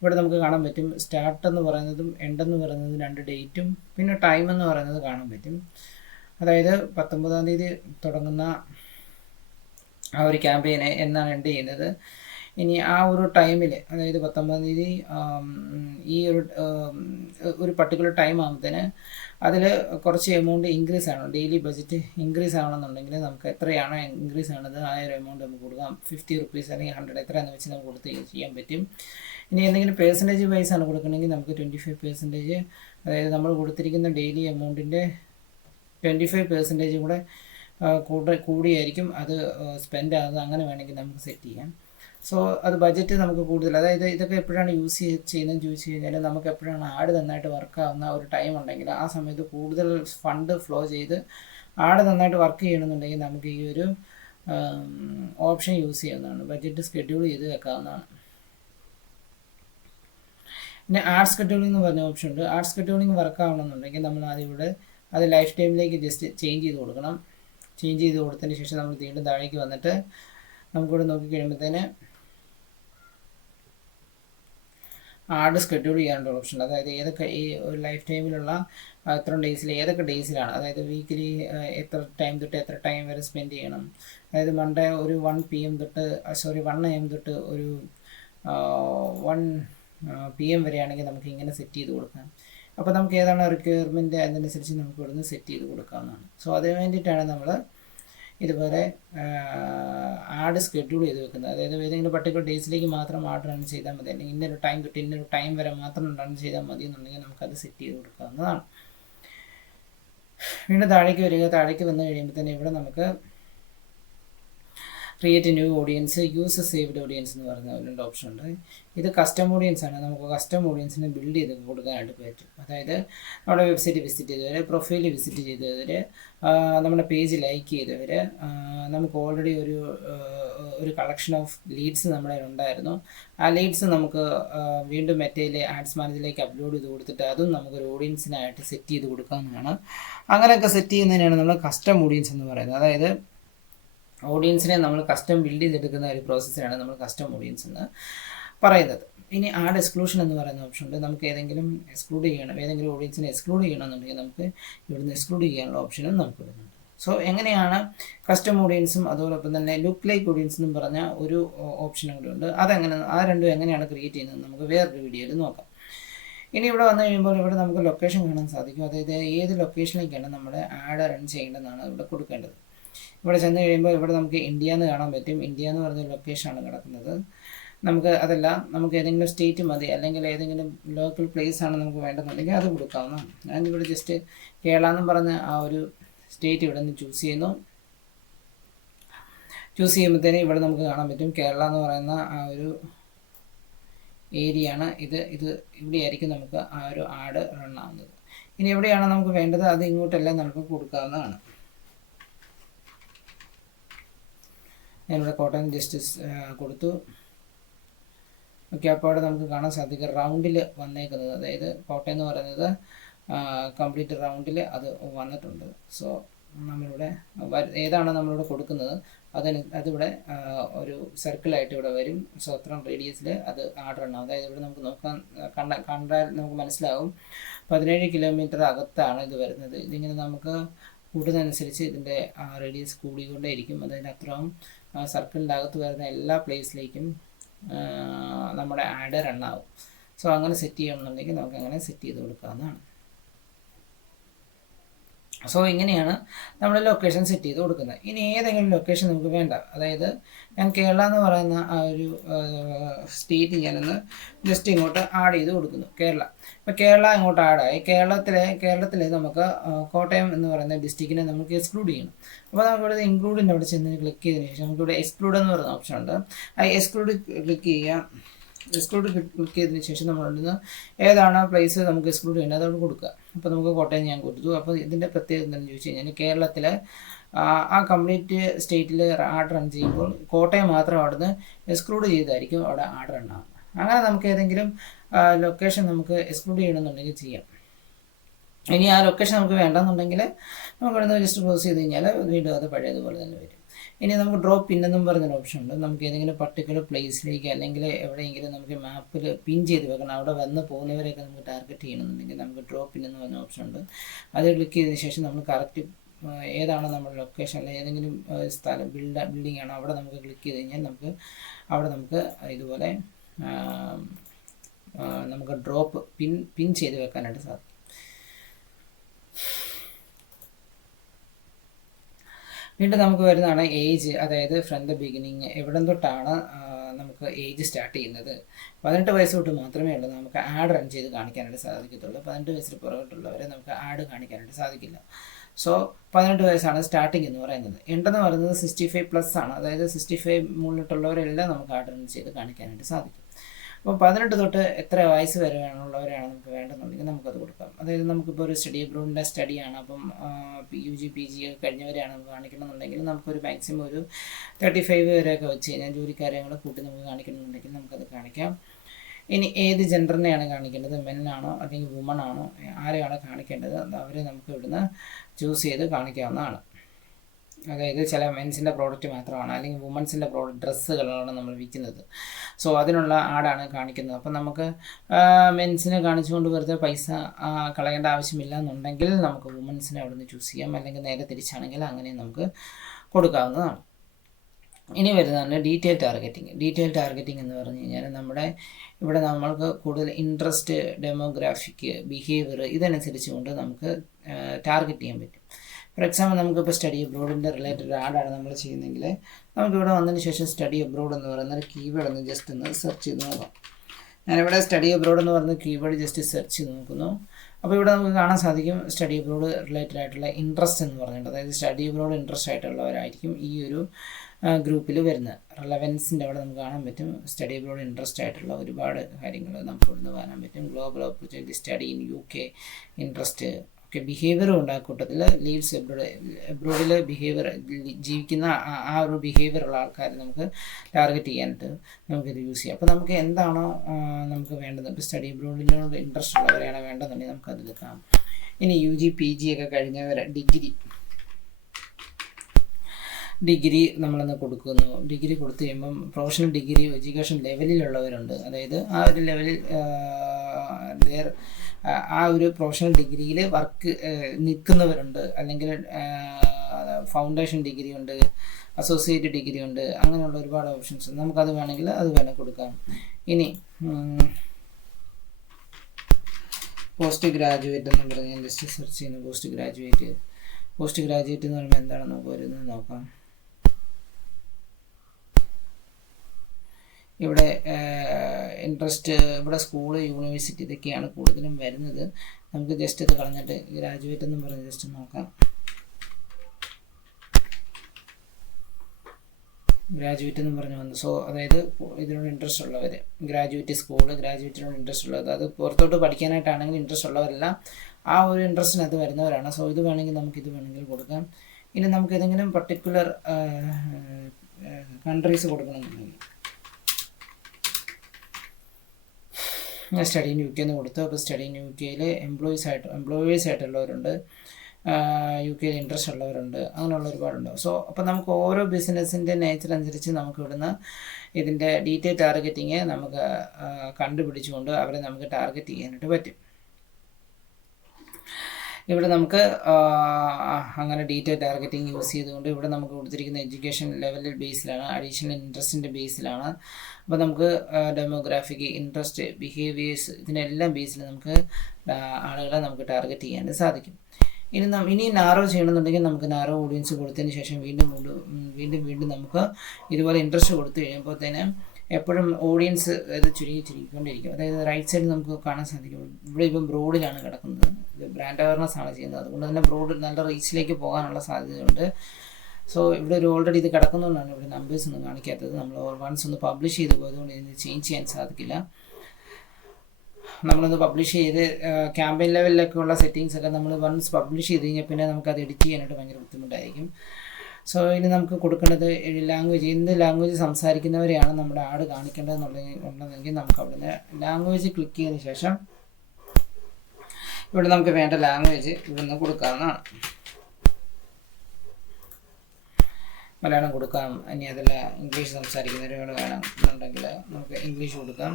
ഇവിടെ നമുക്ക് കാണാൻ പറ്റും സ്റ്റാർട്ട് എന്ന് പറയുന്നതും എൻഡ് എന്ന് പറയുന്നതും 2 ഡേറ്റും പിന്നെ ടൈം എന്ന് പറയുന്നത് കാണാൻ പറ്റും. അതായത് 19-ാം തീയതി തുടങ്ങുന്ന ആ ഒരു ക്യാമ്പയിന് എന്നാണ് എൻഡ് ചെയ്യുന്നത്. ഇനി ആ ഒരു ടൈമിൽ, അതായത് 19-ാം തീയതി ഈ ഒരു പർട്ടിക്കുലർ ടൈം ആകുമ്പോഴത്തേന് അതിൽ കുറച്ച് എമൗണ്ട് ഇൻക്രീസ് ആകണം. ഡെയിലി ബഡ്ജറ്റ് ഇൻക്രീസ് ആവണമെന്നുണ്ടെങ്കിൽ നമുക്ക് എത്രയാണ് ഇൻക്രീസ് ആണത് ആ ഒരു എമൗണ്ട് നമുക്ക് കൊടുക്കാം. 50 റുപ്പീസ് അല്ലെങ്കിൽ 100 എത്രയാണെന്ന് വെച്ച് നമുക്ക് കൊടുത്ത് ചെയ്യാൻ പറ്റും. ഇനി എന്തെങ്കിലും പേഴ്സൻറ്റേജ് വൈസ് ആണ് കൊടുക്കണമെങ്കിൽ നമുക്ക് 25%, അതായത് നമ്മൾ കൊടുത്തിരിക്കുന്ന ഡെയിലി എമൗണ്ടിൻ്റെ 25% കൂടെ കൂടിയായിരിക്കും അത് സ്പെൻഡ് ആകുന്നത്. അങ്ങനെ വേണമെങ്കിൽ നമുക്ക് സെറ്റ് ചെയ്യാം. സോ അത് ബഡ്ജറ്റ് നമുക്ക് കൂടുതൽ, അതായത് ഇതൊക്കെ എപ്പോഴാണ് യൂസ് ചെയ്യുന്നതെന്ന് ചോദിച്ചു കഴിഞ്ഞാൽ നമുക്ക് എപ്പോഴാണ് ആഡ് നന്നായിട്ട് വർക്കാവുന്ന ഒരു ടൈം ഉണ്ടെങ്കിൽ ആ സമയത്ത് കൂടുതൽ ഫണ്ട് ഫ്ലോ ചെയ്ത് ആഡ് നന്നായിട്ട് വർക്ക് ചെയ്യണമെന്നുണ്ടെങ്കിൽ നമുക്ക് ഈ ഒരു ഓപ്ഷൻ യൂസ് ചെയ്യാവുന്നതാണ്. ബഡ്ജറ്റ് സ്കെഡ്യൂൾ ചെയ്ത് വെക്കാവുന്നതാണ്. പിന്നെ ആഡ് സ്കെഡ്യൂളിംഗ് എന്ന് പറഞ്ഞ ഓപ്ഷൻ ഉണ്ട്. ആഡ് സ്കെഡ്യൂളിംഗ് വർക്ക് ആവണമെന്നുണ്ടെങ്കിൽ നമ്മൾ അതിവിടെ അത് ലൈഫ് ടൈമിലേക്ക് ജസ്റ്റ് ചേഞ്ച് ചെയ്ത് കൊടുക്കണം. ചേഞ്ച് ചെയ്ത് കൊടുത്തതിന് ശേഷം നമ്മൾ വീണ്ടും താഴേക്ക് വന്നിട്ട് നമുക്കിവിടെ നോക്കിക്കഴിയുമ്പോഴത്തേന് ആഡ് സ്കെഡ്യൂൾ ചെയ്യാനുള്ള ഓപ്ഷൻ, അതായത് ഏതൊക്കെ ഈ ഒരു ലൈഫ് ടൈമിലുള്ള എത്ര ഡേയ്സിൽ ഏതൊക്കെ ഡേയ്സിലാണ്, അതായത് വീക്കിലി എത്ര ടൈം തൊട്ട് എത്ര ടൈം വരെ സ്പെൻഡ് ചെയ്യണം. അതായത് മൺഡേ ഒരു 1 PM തൊട്ട് 1 AM തൊട്ട് ഒരു 1 PM വരെയാണെങ്കിൽ നമുക്ക് ഇങ്ങനെ സെറ്റ് ചെയ്ത് കൊടുക്കാം. അപ്പോൾ നമുക്ക് ഏതാണ് റിക്വയർമെൻറ്റ് അതിനനുസരിച്ച് നമുക്ക് ഇവിടുന്ന് സെറ്റ് ചെയ്ത് കൊടുക്കാവുന്നതാണ്. സോ അതിന് വേണ്ടിയിട്ടാണ് നമ്മൾ ഇതുപോലെ ആഡ് സ്കെഡ്യൂൾ ചെയ്ത് വെക്കുന്നത്. അതായത് ഏതെങ്കിലും പർട്ടിക്കുലർ ഡേയ്സിലേക്ക് മാത്രം ആഡ് റൺ ചെയ്താൽ മതി, അല്ലെങ്കിൽ ഇന്നൊരു ടൈം തൊട്ട് ഇന്നൊരു ടൈം വരെ മാത്രം റൺ ചെയ്താൽ മതി എന്നുണ്ടെങ്കിൽ നമുക്കത് സെറ്റ് ചെയ്ത് കൊടുക്കാവുന്നതാണ്. വീണ്ടും താഴേക്ക് വരിക. താഴേക്ക് വന്നു കഴിയുമ്പോൾ തന്നെ ഇവിടെ നമുക്ക് create new audience, use saved audience എന്ന് പറയുന്ന ഒരു ഓപ്ഷൻ ഉണ്ട്. ഇത് കസ്റ്റം ഓഡിയൻസ് ആണ്. നമുക്ക് കസ്റ്റം ഓഡിയൻസിനെ ബിൽഡ് ചെയ്ത് കൊടുക്കാനായിട്ട് പറ്റും. അതായത് നമ്മുടെ വെബ്സൈറ്റ് വിസിറ്റ് ചെയ്തവർ, പ്രൊഫൈൽ വിസിറ്റ് ചെയ്തവർ, നമ്മുടെ പേജ് ലൈക്ക് ചെയ്തവർ, നമുക്ക് ഓൾറെഡി ഒരു കളക്ഷൻ ഓഫ് ലീഡ്സ് നമ്മുടെ ഉണ്ടായിരുന്നു. ആ ലീഡ്സ് നമുക്ക് വീണ്ടും മെറ്റയിലെ ആഡ്സ് മാനേജറിലേക്ക് അപ്ലോഡ് ചെയ്ത് കൊടുത്തിട്ട് അതും നമുക്കൊരു ഓഡിയൻസിനായിട്ട് സെറ്റ് ചെയ്ത് കൊടുക്കാവുന്നതാണ്. അങ്ങനെയൊക്കെ സെറ്റ് ചെയ്യുന്നതിനാണ് നമ്മൾ കസ്റ്റം ഓഡിയൻസ് എന്ന് പറയുന്നത്. അതായത് ഓഡിയൻസിനെ നമ്മൾ കസ്റ്റം ബിൽഡ് ചെയ്തെടുക്കുന്ന ഒരു പ്രോസസ്സിനാണ് നമ്മൾ കസ്റ്റം ഓഡിയൻസ് എന്ന് പറയുന്നത്. ഇനി ആഡ് എക്സ്ക്ലൂഷൻ എന്ന് പറയുന്ന ഓപ്ഷൻ ഉണ്ട്. നമുക്ക് ഏതെങ്കിലും എക്സ്ക്ലൂഡ് ചെയ്യണം, ഏതെങ്കിലും ഓഡിയൻസിനെ എക്സ്ക്ലൂഡ് ചെയ്യണമെന്നുണ്ടെങ്കിൽ നമുക്ക് ഇവിടുന്ന് എക്സ്ക്ലൂഡ് ചെയ്യാനുള്ള ഓപ്ഷനും നമുക്ക് വരുന്നുണ്ട്. സോ എങ്ങനെയാണ് കസ്റ്റം ഓഡിയൻസും അതോടൊപ്പം തന്നെ ലുക്ക് ലൈക്ക് ഓഡിയൻസ് എന്നും പറഞ്ഞ ഒരു ഓപ്ഷനും കൂടി ഉണ്ട്. അതെങ്ങനെ, ആ രണ്ടും എങ്ങനെയാണ് ക്രിയേറ്റ് ചെയ്യുന്നത് നമുക്ക് വേറൊരു വീഡിയോയിൽ നോക്കാം. ഇനി ഇവിടെ വന്നു കഴിയുമ്പോൾ ഇവിടെ നമുക്ക് ലൊക്കേഷൻ കാണാൻ സാധിക്കും. അതായത് ഏത് ലൊക്കേഷനിലേക്കാണ് നമ്മൾ ആഡ് റൺ ചെയ്യേണ്ടതെന്നാണ് ഇവിടെ കൊടുക്കേണ്ടത്. ഇവിടെ ചെന്ന് കഴിയുമ്പോൾ ഇവിടെ നമുക്ക് ഇന്ത്യ എന്ന് കാണാൻ പറ്റും. ഇന്ത്യ എന്ന് പറഞ്ഞ ലൊക്കേഷനാണ് കിടക്കുന്നത്. നമുക്ക് അതല്ല, നമുക്ക് ഏതെങ്കിലും സ്റ്റേറ്റ് മതി, അല്ലെങ്കിൽ ഏതെങ്കിലും ലോക്കൽ പ്ലേസ് ആണ് നമുക്ക് വേണ്ടെന്നുണ്ടെങ്കിൽ അത് കൊടുക്കാവുന്നതാണ്. ഞാനിവിടെ ജസ്റ്റ് കേരള എന്നും പറഞ്ഞ ആ ഒരു സ്റ്റേറ്റ് ഇവിടെ നിന്ന് ചൂസ് ചെയ്യുന്നു. ചൂസ് ചെയ്യുമ്പോഴത്തേനും ഇവിടെ നമുക്ക് കാണാൻ പറ്റും കേരള എന്ന് പറയുന്ന ആ ഒരു ഏരിയ ആണ് ഇത്. ഇവിടെയായിരിക്കും നമുക്ക് ആ ഒരു ആഡ് റൺ ആവുന്നത്. ഇനി എവിടെയാണ് നമുക്ക് വേണ്ടത് അത് ഇങ്ങോട്ടെല്ലാം നമുക്ക് കൊടുക്കാവുന്നതാണ്. ഞാനിവിടെ കോട്ടയം ജസ്റ്റിസ് കൊടുത്തു. ഓക്കെ, അപ്പോൾ അവിടെ നമുക്ക് കാണാൻ സാധിക്കും റൗണ്ടിൽ വന്നേക്കുന്നത്, അതായത് കോട്ടയം എന്ന് പറയുന്നത് കംപ്ലീറ്റ് റൗണ്ടിൽ അത് വന്നിട്ടുണ്ട്. സോ നമ്മളിവിടെ ഏതാണോ നമ്മളിവിടെ കൊടുക്കുന്നത് അതിവിടെ ഒരു സർക്കിളായിട്ട് ഇവിടെ വരും. സോ അത്രയും റേഡിയസിൽ അത് ആർഡർ ഉണ്ടാവും. അതായത് ഇവിടെ നമുക്ക് കണ്ടാൽ നമുക്ക് മനസ്സിലാവും 17 കിലോമീറ്റർ അകത്താണ് ഇത് വരുന്നത്. ഇതിങ്ങനെ നമുക്ക് കൂടുന്നതനുസരിച്ച് ഇതിൻ്റെ റേഡിയസ് കൂടിക്കൊണ്ടേ ഇരിക്കും. അതിൻ്റെ അത്രയും സർക്കിളിൻ്റെ അകത്ത് വരുന്ന എല്ലാ പ്ലേസിലേക്കും നമ്മുടെ ആഡ് റൺ ആവും. സോ അങ്ങനെ സെറ്റ് ചെയ്യണമെന്നുണ്ടെങ്കിൽ നമുക്ക് അങ്ങനെ സെറ്റ് ചെയ്ത് കൊടുക്കാവുന്നതാണ്. സോ ഇങ്ങനെയാണ് നമ്മൾ ലൊക്കേഷൻ സെറ്റ് ചെയ്ത് കൊടുക്കുന്നത്. ഇനി ഏതെങ്കിലും ലൊക്കേഷൻ നമുക്ക് വേണ്ട, അതായത് ഞാൻ കേരള എന്ന് പറയുന്ന ആ ഒരു സ്റ്റേറ്റ് ഞാനൊന്ന് ജസ്റ്റ് ഇങ്ങോട്ട് ആഡ് ചെയ്ത് കൊടുക്കുന്നു, കേരള. ഇപ്പോൾ കേരള ഇങ്ങോട്ട് ആഡായി. കേരളത്തിലെ നമുക്ക് കോട്ടയം എന്ന് പറയുന്ന ഡിസ്ട്രിക്റ്റിനെ നമുക്ക് എക്സ്ക്ലൂഡ് ചെയ്യണം. അപ്പോൾ നമുക്കിവിടെ ഇൻക്ലൂഡിൻ്റെ അവിടെ ചെന്ന് ക്ലിക്ക് ചെയ്തതിന് ശേഷം നമുക്കിവിടെ എക്സ്ക്ലൂഡ് എന്ന് പറയുന്ന ഓപ്ഷൻ ഉണ്ട്. ആ എക്സ്ക്ലൂഡ് ക്ലിക്ക് ചെയ്യുക. എക്സ്ക്ലൂഡ് ക്ലിക്ക് ചെയ്തതിന് ശേഷം നമ്മളിന്ന് ഏതാണ് പ്ലേസ് നമുക്ക് എക്സ്ക്ലൂഡ് ചെയ്യേണ്ടത് അതവിടെ കൊടുക്കുക. അപ്പോൾ നമുക്ക് കോട്ടയം ഞാൻ കൊടുത്തു. അപ്പോൾ ഇതിൻ്റെ പ്രത്യേകത എന്താണെന്ന് ചോദിച്ചു കഴിഞ്ഞാൽ കേരളത്തിൽ ആ കംപ്ലീറ്റ് സ്റ്റേറ്റിൽ ആഡ് റൺ ചെയ്യുമ്പോൾ കോട്ടയം മാത്രം അവിടുന്ന് എക്സ്ക്ലൂഡ് ചെയ്തായിരിക്കും അവിടെ ആഡ് റൺ ആകുന്നത്. അങ്ങനെ നമുക്ക് ഏതെങ്കിലും ലൊക്കേഷൻ നമുക്ക് എക്സ്ക്ലൂഡ് ചെയ്യണമെന്നുണ്ടെങ്കിൽ ചെയ്യാം. ഇനി ആ ലൊക്കേഷൻ നമുക്ക് വേണ്ടെന്നുണ്ടെങ്കിൽ നമുക്ക് ഇവിടുന്ന് ജസ്റ്റ് ക്ലോസ് ചെയ്ത് കഴിഞ്ഞാൽ വീണ്ടും അത് പഴയതുപോലെ തന്നെ വരും. ഇനി നമുക്ക് ഡ്രോപ്പ് പിൻ എന്നും പറഞ്ഞൊരു ഓപ്ഷൻ ഉണ്ട്. നമുക്ക് ഏതെങ്കിലും പർട്ടിക്കുലർ പ്ലേസിലേക്ക് അല്ലെങ്കിൽ എവിടെയെങ്കിലും നമുക്ക് മാപ്പിൽ പിൻ ചെയ്ത് വെക്കണം, അവിടെ വന്ന് പോകുന്നവരെയൊക്കെ നമുക്ക് ടാർഗറ്റ് ചെയ്യണമെന്നുണ്ടെങ്കിൽ നമുക്ക് ഡ്രോപ്പ് പിൻ എന്ന് പറഞ്ഞ ഓപ്ഷൻ ഉണ്ട്. അത് ക്ലിക്ക് ചെയ്തതിന് ശേഷം നമ്മൾ കറക്റ്റ് ഏതാണ് നമ്മുടെ ലൊക്കേഷൻ, അല്ലെങ്കിൽ ഏതെങ്കിലും സ്ഥലം ബിൽഡിംഗ് ആണോ അവിടെ നമുക്ക് ക്ലിക്ക് ചെയ്ത് കഴിഞ്ഞാൽ അവിടെ നമുക്ക് ഇതുപോലെ നമുക്ക് ഡ്രോപ്പ് പിൻ ചെയ്ത് വെക്കാനായിട്ട് സാധിക്കും. വീണ്ടും നമുക്ക് വരുന്നതാണ് ഏജ്, അതായത് ഫ്രം ദ ബിഗിനിങ് എവിടം തൊട്ടാണ് നമുക്ക് ഏജ് സ്റ്റാർട്ട് ചെയ്യുന്നത്. 18 വയസ്സ് തൊട്ട് മാത്രമേ ഉള്ളൂ നമുക്ക് ആഡ് റൺ ചെയ്ത് കാണിക്കാനായിട്ട് സാധിക്കത്തുള്ളൂ. 18 വയസ്സിന് പുറകോട്ടുള്ളവരെ നമുക്ക് ആഡ് കാണിക്കാനായിട്ട് സാധിക്കില്ല. സോ 18 വയസ്സാണ് സ്റ്റാർട്ടിങ് എന്ന് പറയുന്നത്. എണ്ടെന്ന് പറയുന്നത് 65+ ആണ്, അതായത് 65 മുകളിലോട്ടുള്ളവരെല്ലാം നമുക്ക് ആഡ് റൺ ചെയ്ത് കാണിക്കാനായിട്ട് സാധിക്കും. അപ്പോൾ 18 തൊട്ട് എത്ര വയസ്സ് വരെ വേണമുള്ളവരാണ് നമുക്ക് വേണ്ടെന്നുണ്ടെങ്കിൽ നമുക്കത് കൊടുക്കാം. അതായത് നമുക്കിപ്പോൾ ഒരു സ്റ്റഡി അബ്രോഡിൻ്റെ സ്റ്റഡിയാണ്, അപ്പം UG PG ഒക്കെ കഴിഞ്ഞവരെയാണ് നമുക്ക് കാണിക്കണമെന്നുണ്ടെങ്കിൽ നമുക്കൊരു മാക്സിമം ഒരു 35 വരെയൊക്കെ വെച്ച് കഴിഞ്ഞാൽ ജോലിക്കാര്യങ്ങൾ കൂട്ടി നമുക്ക് കാണിക്കണമെന്നുണ്ടെങ്കിൽ നമുക്കത് കാണിക്കാം. ഇനി ഏത് ജെൻഡറിനെയാണ് കാണിക്കേണ്ടത്, മെന്നാണോ അല്ലെങ്കിൽ വുമൺ ആണോ, ആരെയാണ് കാണിക്കേണ്ടത്, അവരെ നമുക്ക് ഇവിടുന്ന് ചൂസ് ചെയ്ത് കാണിക്കാവുന്നതാണ്. അതായത് ചില മെൻസിൻ്റെ പ്രോഡക്റ്റ് മാത്രമാണ്, അല്ലെങ്കിൽ വുമൻസിൻ്റെ ഡ്രസ്സുകളാണ് നമ്മൾ വിൽക്കുന്നത്. സോ അതിനുള്ള ആഡാണ് കാണിക്കുന്നത്. അപ്പം നമുക്ക് മെൻസിനെ കാണിച്ചുകൊണ്ട് വെറുതെ പൈസ കളയേണ്ട ആവശ്യമില്ല എന്നുണ്ടെങ്കിൽ നമുക്ക് വുമൻസിനെ അവിടെ നിന്ന് ചൂസ് ചെയ്യാം, അല്ലെങ്കിൽ നേരെ തിരിച്ചാണെങ്കിൽ അങ്ങനെ നമുക്ക് കൊടുക്കാവുന്നതാണ്. ഇനി വരുന്നതാണ് ഡീറ്റെയിൽ ടാർഗറ്റിംഗ് എന്ന് പറഞ്ഞു കഴിഞ്ഞാൽ ഇവിടെ നമ്മൾക്ക് കൂടുതൽ ഇൻട്രസ്റ്റ്, ഡെമോഗ്രാഫിക്, ബിഹേവിയർ ഇതനുസരിച്ച് കൊണ്ട് നമുക്ക് ടാർഗറ്റ് ചെയ്യാൻ പറ്റും. ഫോർ എക്സാമ്പിൾ നമുക്കിപ്പോൾ സ്റ്റഡി അബ്രോഡിൻ്റെ റിലേറ്റഡ് ആഡാണ് നമ്മൾ ചെയ്യുന്നതെങ്കിൽ നമുക്കിവിടെ വന്നതിന് ശേഷം സ്റ്റഡി അബ്രോഡ് എന്ന് പറയുന്ന ഒരു കീവേഡ് ഒന്ന് ജസ്റ്റ് ഒന്ന് സെർച്ച് ചെയ്ത് നോക്കാം. ഞാനിവിടെ സ്റ്റഡി അബ്രോഡ് എന്ന് പറയുന്ന കീവേഡ് ജസ്റ്റ് സെർച്ച് ചെയ്ത് നോക്കുന്നു. അപ്പോൾ ഇവിടെ നമുക്ക് കാണാൻ സാധിക്കും സ്റ്റഡി അബ്രോഡ് റിലേറ്റഡ് ആയിട്ടുള്ള ഇൻട്രസ്റ്റ് എന്ന് പറഞ്ഞിട്ട്, അതായത് സ്റ്റഡി അബ്രോഡ് ഇൻട്രസ്റ്റ് ആയിട്ടുള്ളവരായിരിക്കും ഈ ഒരു ഗ്രൂപ്പിൽ വരുന്നത്. റിലവൻസിൻ്റെ അവിടെ നമുക്ക് കാണാൻ പറ്റും സ്റ്റഡി അബ്രോഡ് ഇൻട്രസ്റ്റ് ആയിട്ടുള്ള ഒരുപാട് കാര്യങ്ങൾ നമുക്ക് ഇവിടുന്ന് കാണാൻ പറ്റും. Global opportunity, study in UK, interest ഒക്കെ, ബിഹേവിയറും ഉണ്ട്. ആ കൂട്ടത്തിൽ ലീവ്സ് എബ്രോഡിൽ ബിഹേവിയർ ജീവിക്കുന്ന ആ ഒരു ബിഹേവിയർ ഉള്ള ആൾക്കാരെ നമുക്ക് ടാർഗറ്റ് ചെയ്യാനായിട്ട് നമുക്കിത് യൂസ് ചെയ്യാം. അപ്പോൾ നമുക്ക് എന്താണോ നമുക്ക് വേണ്ടത്, ഇപ്പോൾ സ്റ്റഡി അബ്രോഡിനോട് ഇൻട്രസ്റ്റ് ഉള്ളവരെയാണ് വേണ്ടതെന്നുണ്ടെങ്കിൽ നമുക്കതെടുക്കാം. ഇനി UG PG ഒക്കെ കഴിഞ്ഞവർ ഡിഗ്രി നമ്മളൊന്ന് കൊടുക്കുന്നു. ഡിഗ്രി കൊടുത്തു കഴിയുമ്പം പ്രൊഫഷണൽ ഡിഗ്രി എഡ്യൂക്കേഷൻ ലെവലിലുള്ളവരുണ്ട്, അതായത് ആ ഒരു ലെവലിൽ ആ ഒരു പ്രൊഫഷണൽ ഡിഗ്രിയിൽ വർക്ക് നിൽക്കുന്നവരുണ്ട്, അല്ലെങ്കിൽ ഫൗണ്ടേഷൻ ഡിഗ്രി ഉണ്ട്, അസോസിയേറ്റ് ഡിഗ്രി ഉണ്ട്, അങ്ങനെയുള്ള ഒരുപാട് ഓപ്ഷൻസ് നമുക്കത് വേണമെങ്കിൽ അത് വേണം കൊടുക്കാം. ഇനി പോസ്റ്റ് ഗ്രാജുവേറ്റ് എന്ന് പറഞ്ഞ് ഞാൻ ജസ്റ്റ് സെർച്ച് ചെയ്യുന്നു. പോസ്റ്റ് ഗ്രാജുവേറ്റ് എന്ന് പറയുമ്പോൾ എന്താണെന്ന് നമുക്ക് വരുന്നത് നോക്കാം. ഇവിടെ ഇൻട്രസ്റ്റ്, ഇവിടെ സ്കൂള്, യൂണിവേഴ്സിറ്റി ഇതൊക്കെയാണ് കൂടുതലും വരുന്നത്. നമുക്ക് ജസ്റ്റ് ഇത് കളഞ്ഞിട്ട് ഗ്രാജുവേറ്റ് എന്ന് പറഞ്ഞ് ജസ്റ്റ് നോക്കാം. ഗ്രാജുവേറ്റ് എന്ന് പറഞ്ഞ് വന്നു. സോ അതായത് ഇതിനോട് ഇൻട്രസ്റ്റ് ഉള്ളവർ, ഗ്രാജുവേറ്റിനോട് ഇൻട്രസ്റ്റ് ഉള്ളത്, അത് പുറത്തോട്ട് പഠിക്കാനായിട്ടാണെങ്കിൽ ഇൻട്രസ്റ്റ് ഉള്ളവരെല്ലാം ആ ഒരു ഇൻട്രസ്റ്റിനകത്ത് വരുന്നവരാണ്. സോ ഇത് വേണമെങ്കിൽ നമുക്കിത് വേണമെങ്കിൽ കൊടുക്കാം. ഇനി നമുക്ക് ഏതെങ്കിലും പർട്ടിക്കുലർ കൺട്രീസ് കൊടുക്കണമെന്നുണ്ടെങ്കിൽ സ്റ്റഡി ഇൻ UK എന്ന് കൊടുത്തു. അപ്പോൾ സ്റ്റഡി ഇൻ UKയിൽ എംപ്ലോയേഴ്സ് ആയിട്ടുള്ളവരുണ്ട്, UK ഇൻട്രസ്റ്റ് ഉള്ളവരുണ്ട്, അങ്ങനെയുള്ള ഒരുപാടുണ്ട്. സോ അപ്പോൾ നമുക്ക് ഓരോ ബിസിനസ്സിൻ്റെ നേച്ചർ അനുസരിച്ച് നമുക്ക് ഇവിടുന്ന് ഇതിൻ്റെ ഡീറ്റെയിൽ ടാർഗറ്റിങ് നമുക്ക് കണ്ടുപിടിച്ചുകൊണ്ട് അവരെ നമുക്ക് ടാർഗറ്റ് ചെയ്യാനായിട്ട് പറ്റും. ഇവിടെ നമുക്ക് അങ്ങനെ ഡീറ്റെയിൽ ടാർഗറ്റിംഗ് യൂസ് ചെയ്തുകൊണ്ട് ഇവിടെ നമുക്ക് കൊടുത്തിരിക്കുന്ന എഡ്യൂക്കേഷൻ ലെവലിൽ ബേസിലാണ്, അഡീഷണൽ ഇൻട്രസ്റ്റിൻ്റെ ബേസിലാണ്. അപ്പോൾ നമുക്ക് ഡെമോഗ്രാഫിക്, ഇൻട്രസ്റ്റ്, ബിഹേവിയേഴ്സ് ഇതിനെല്ലാം ബേസിൽ നമുക്ക് ആളുകളെ നമുക്ക് ടാർഗറ്റ് ചെയ്യാൻ സാധിക്കും. ഇനി നാരോ ചെയ്യണമെന്നുണ്ടെങ്കിൽ നമുക്ക് നാരോ ഓഡിയൻസ് കൊടുത്തതിന് ശേഷം വീണ്ടും നമുക്ക് ഇതുപോലെ ഇൻട്രസ്റ്റ് കൊടുത്തു കഴിയുമ്പോഴത്തേന് എപ്പോഴും ഓഡിയൻസ് അത് ചുരുങ്ങിക്കൊണ്ടിരിക്കും. അതായത് റൈറ്റ് സൈഡിൽ നമുക്ക് കാണാൻ സാധിക്കും. ഇവിടെ ഇപ്പം ബ്രോഡിലാണ് കിടക്കുന്നത്. ഇത് ബ്രാൻഡ് അവയർനെസ് ആണ് ചെയ്യുന്നത്. അതുകൊണ്ട് തന്നെ ബ്രോഡ് നല്ല റീച്ചിലേക്ക് പോകാനുള്ള സാധ്യതയുണ്ട്. സോ ഇവിടെ ഒരു ഓൾറെഡി ഇത് കിടക്കുന്നതുകൊണ്ടാണ് ഇവിടെ നമ്പേഴ്സ് ഒന്നും കാണിക്കാത്തത്. നമ്മൾ വൺസ് ഒന്ന് പബ്ലിഷ് ചെയ്ത് പോയതുകൊണ്ട് ഇതിന് ചേഞ്ച് ചെയ്യാൻ സാധിക്കില്ല. നമ്മളത് പബ്ലിഷ് ചെയ്ത് ക്യാമ്പയിൻ ലെവലിലൊക്കെ ഉള്ള സെറ്റിങ്സ് ഒക്കെ നമ്മൾ വൺസ് പബ്ലിഷ് ചെയ്ത് കഴിഞ്ഞാൽ പിന്നെ നമുക്കത് എഡിറ്റ് ചെയ്യാനായിട്ട് ഭയങ്കര ബുദ്ധിമുട്ടായിരിക്കും. സോ ഇനി നമുക്ക് കൊടുക്കേണ്ടത് എന്ത് ലാംഗ്വേജ് സംസാരിക്കുന്നവരെയാണ് നമ്മുടെ ആഡ് കാണിക്കേണ്ടതെന്നുള്ളതെങ്കിൽ നമുക്ക് അവിടുന്ന് ലാംഗ്വേജ് ക്ലിക്ക് ചെയ്തതിന് ശേഷം ഇവിടെ നമുക്ക് വേണ്ട ലാംഗ്വേജ് ഇവിടുന്ന് കൊടുക്കാവുന്നതാണ്. മലയാളം കൊടുക്കാം. ഇനി അതല്ല ഇംഗ്ലീഷ് സംസാരിക്കുന്നവരോട് വേണം എന്നുണ്ടെങ്കിൽ നമുക്ക് ഇംഗ്ലീഷ് കൊടുക്കാം.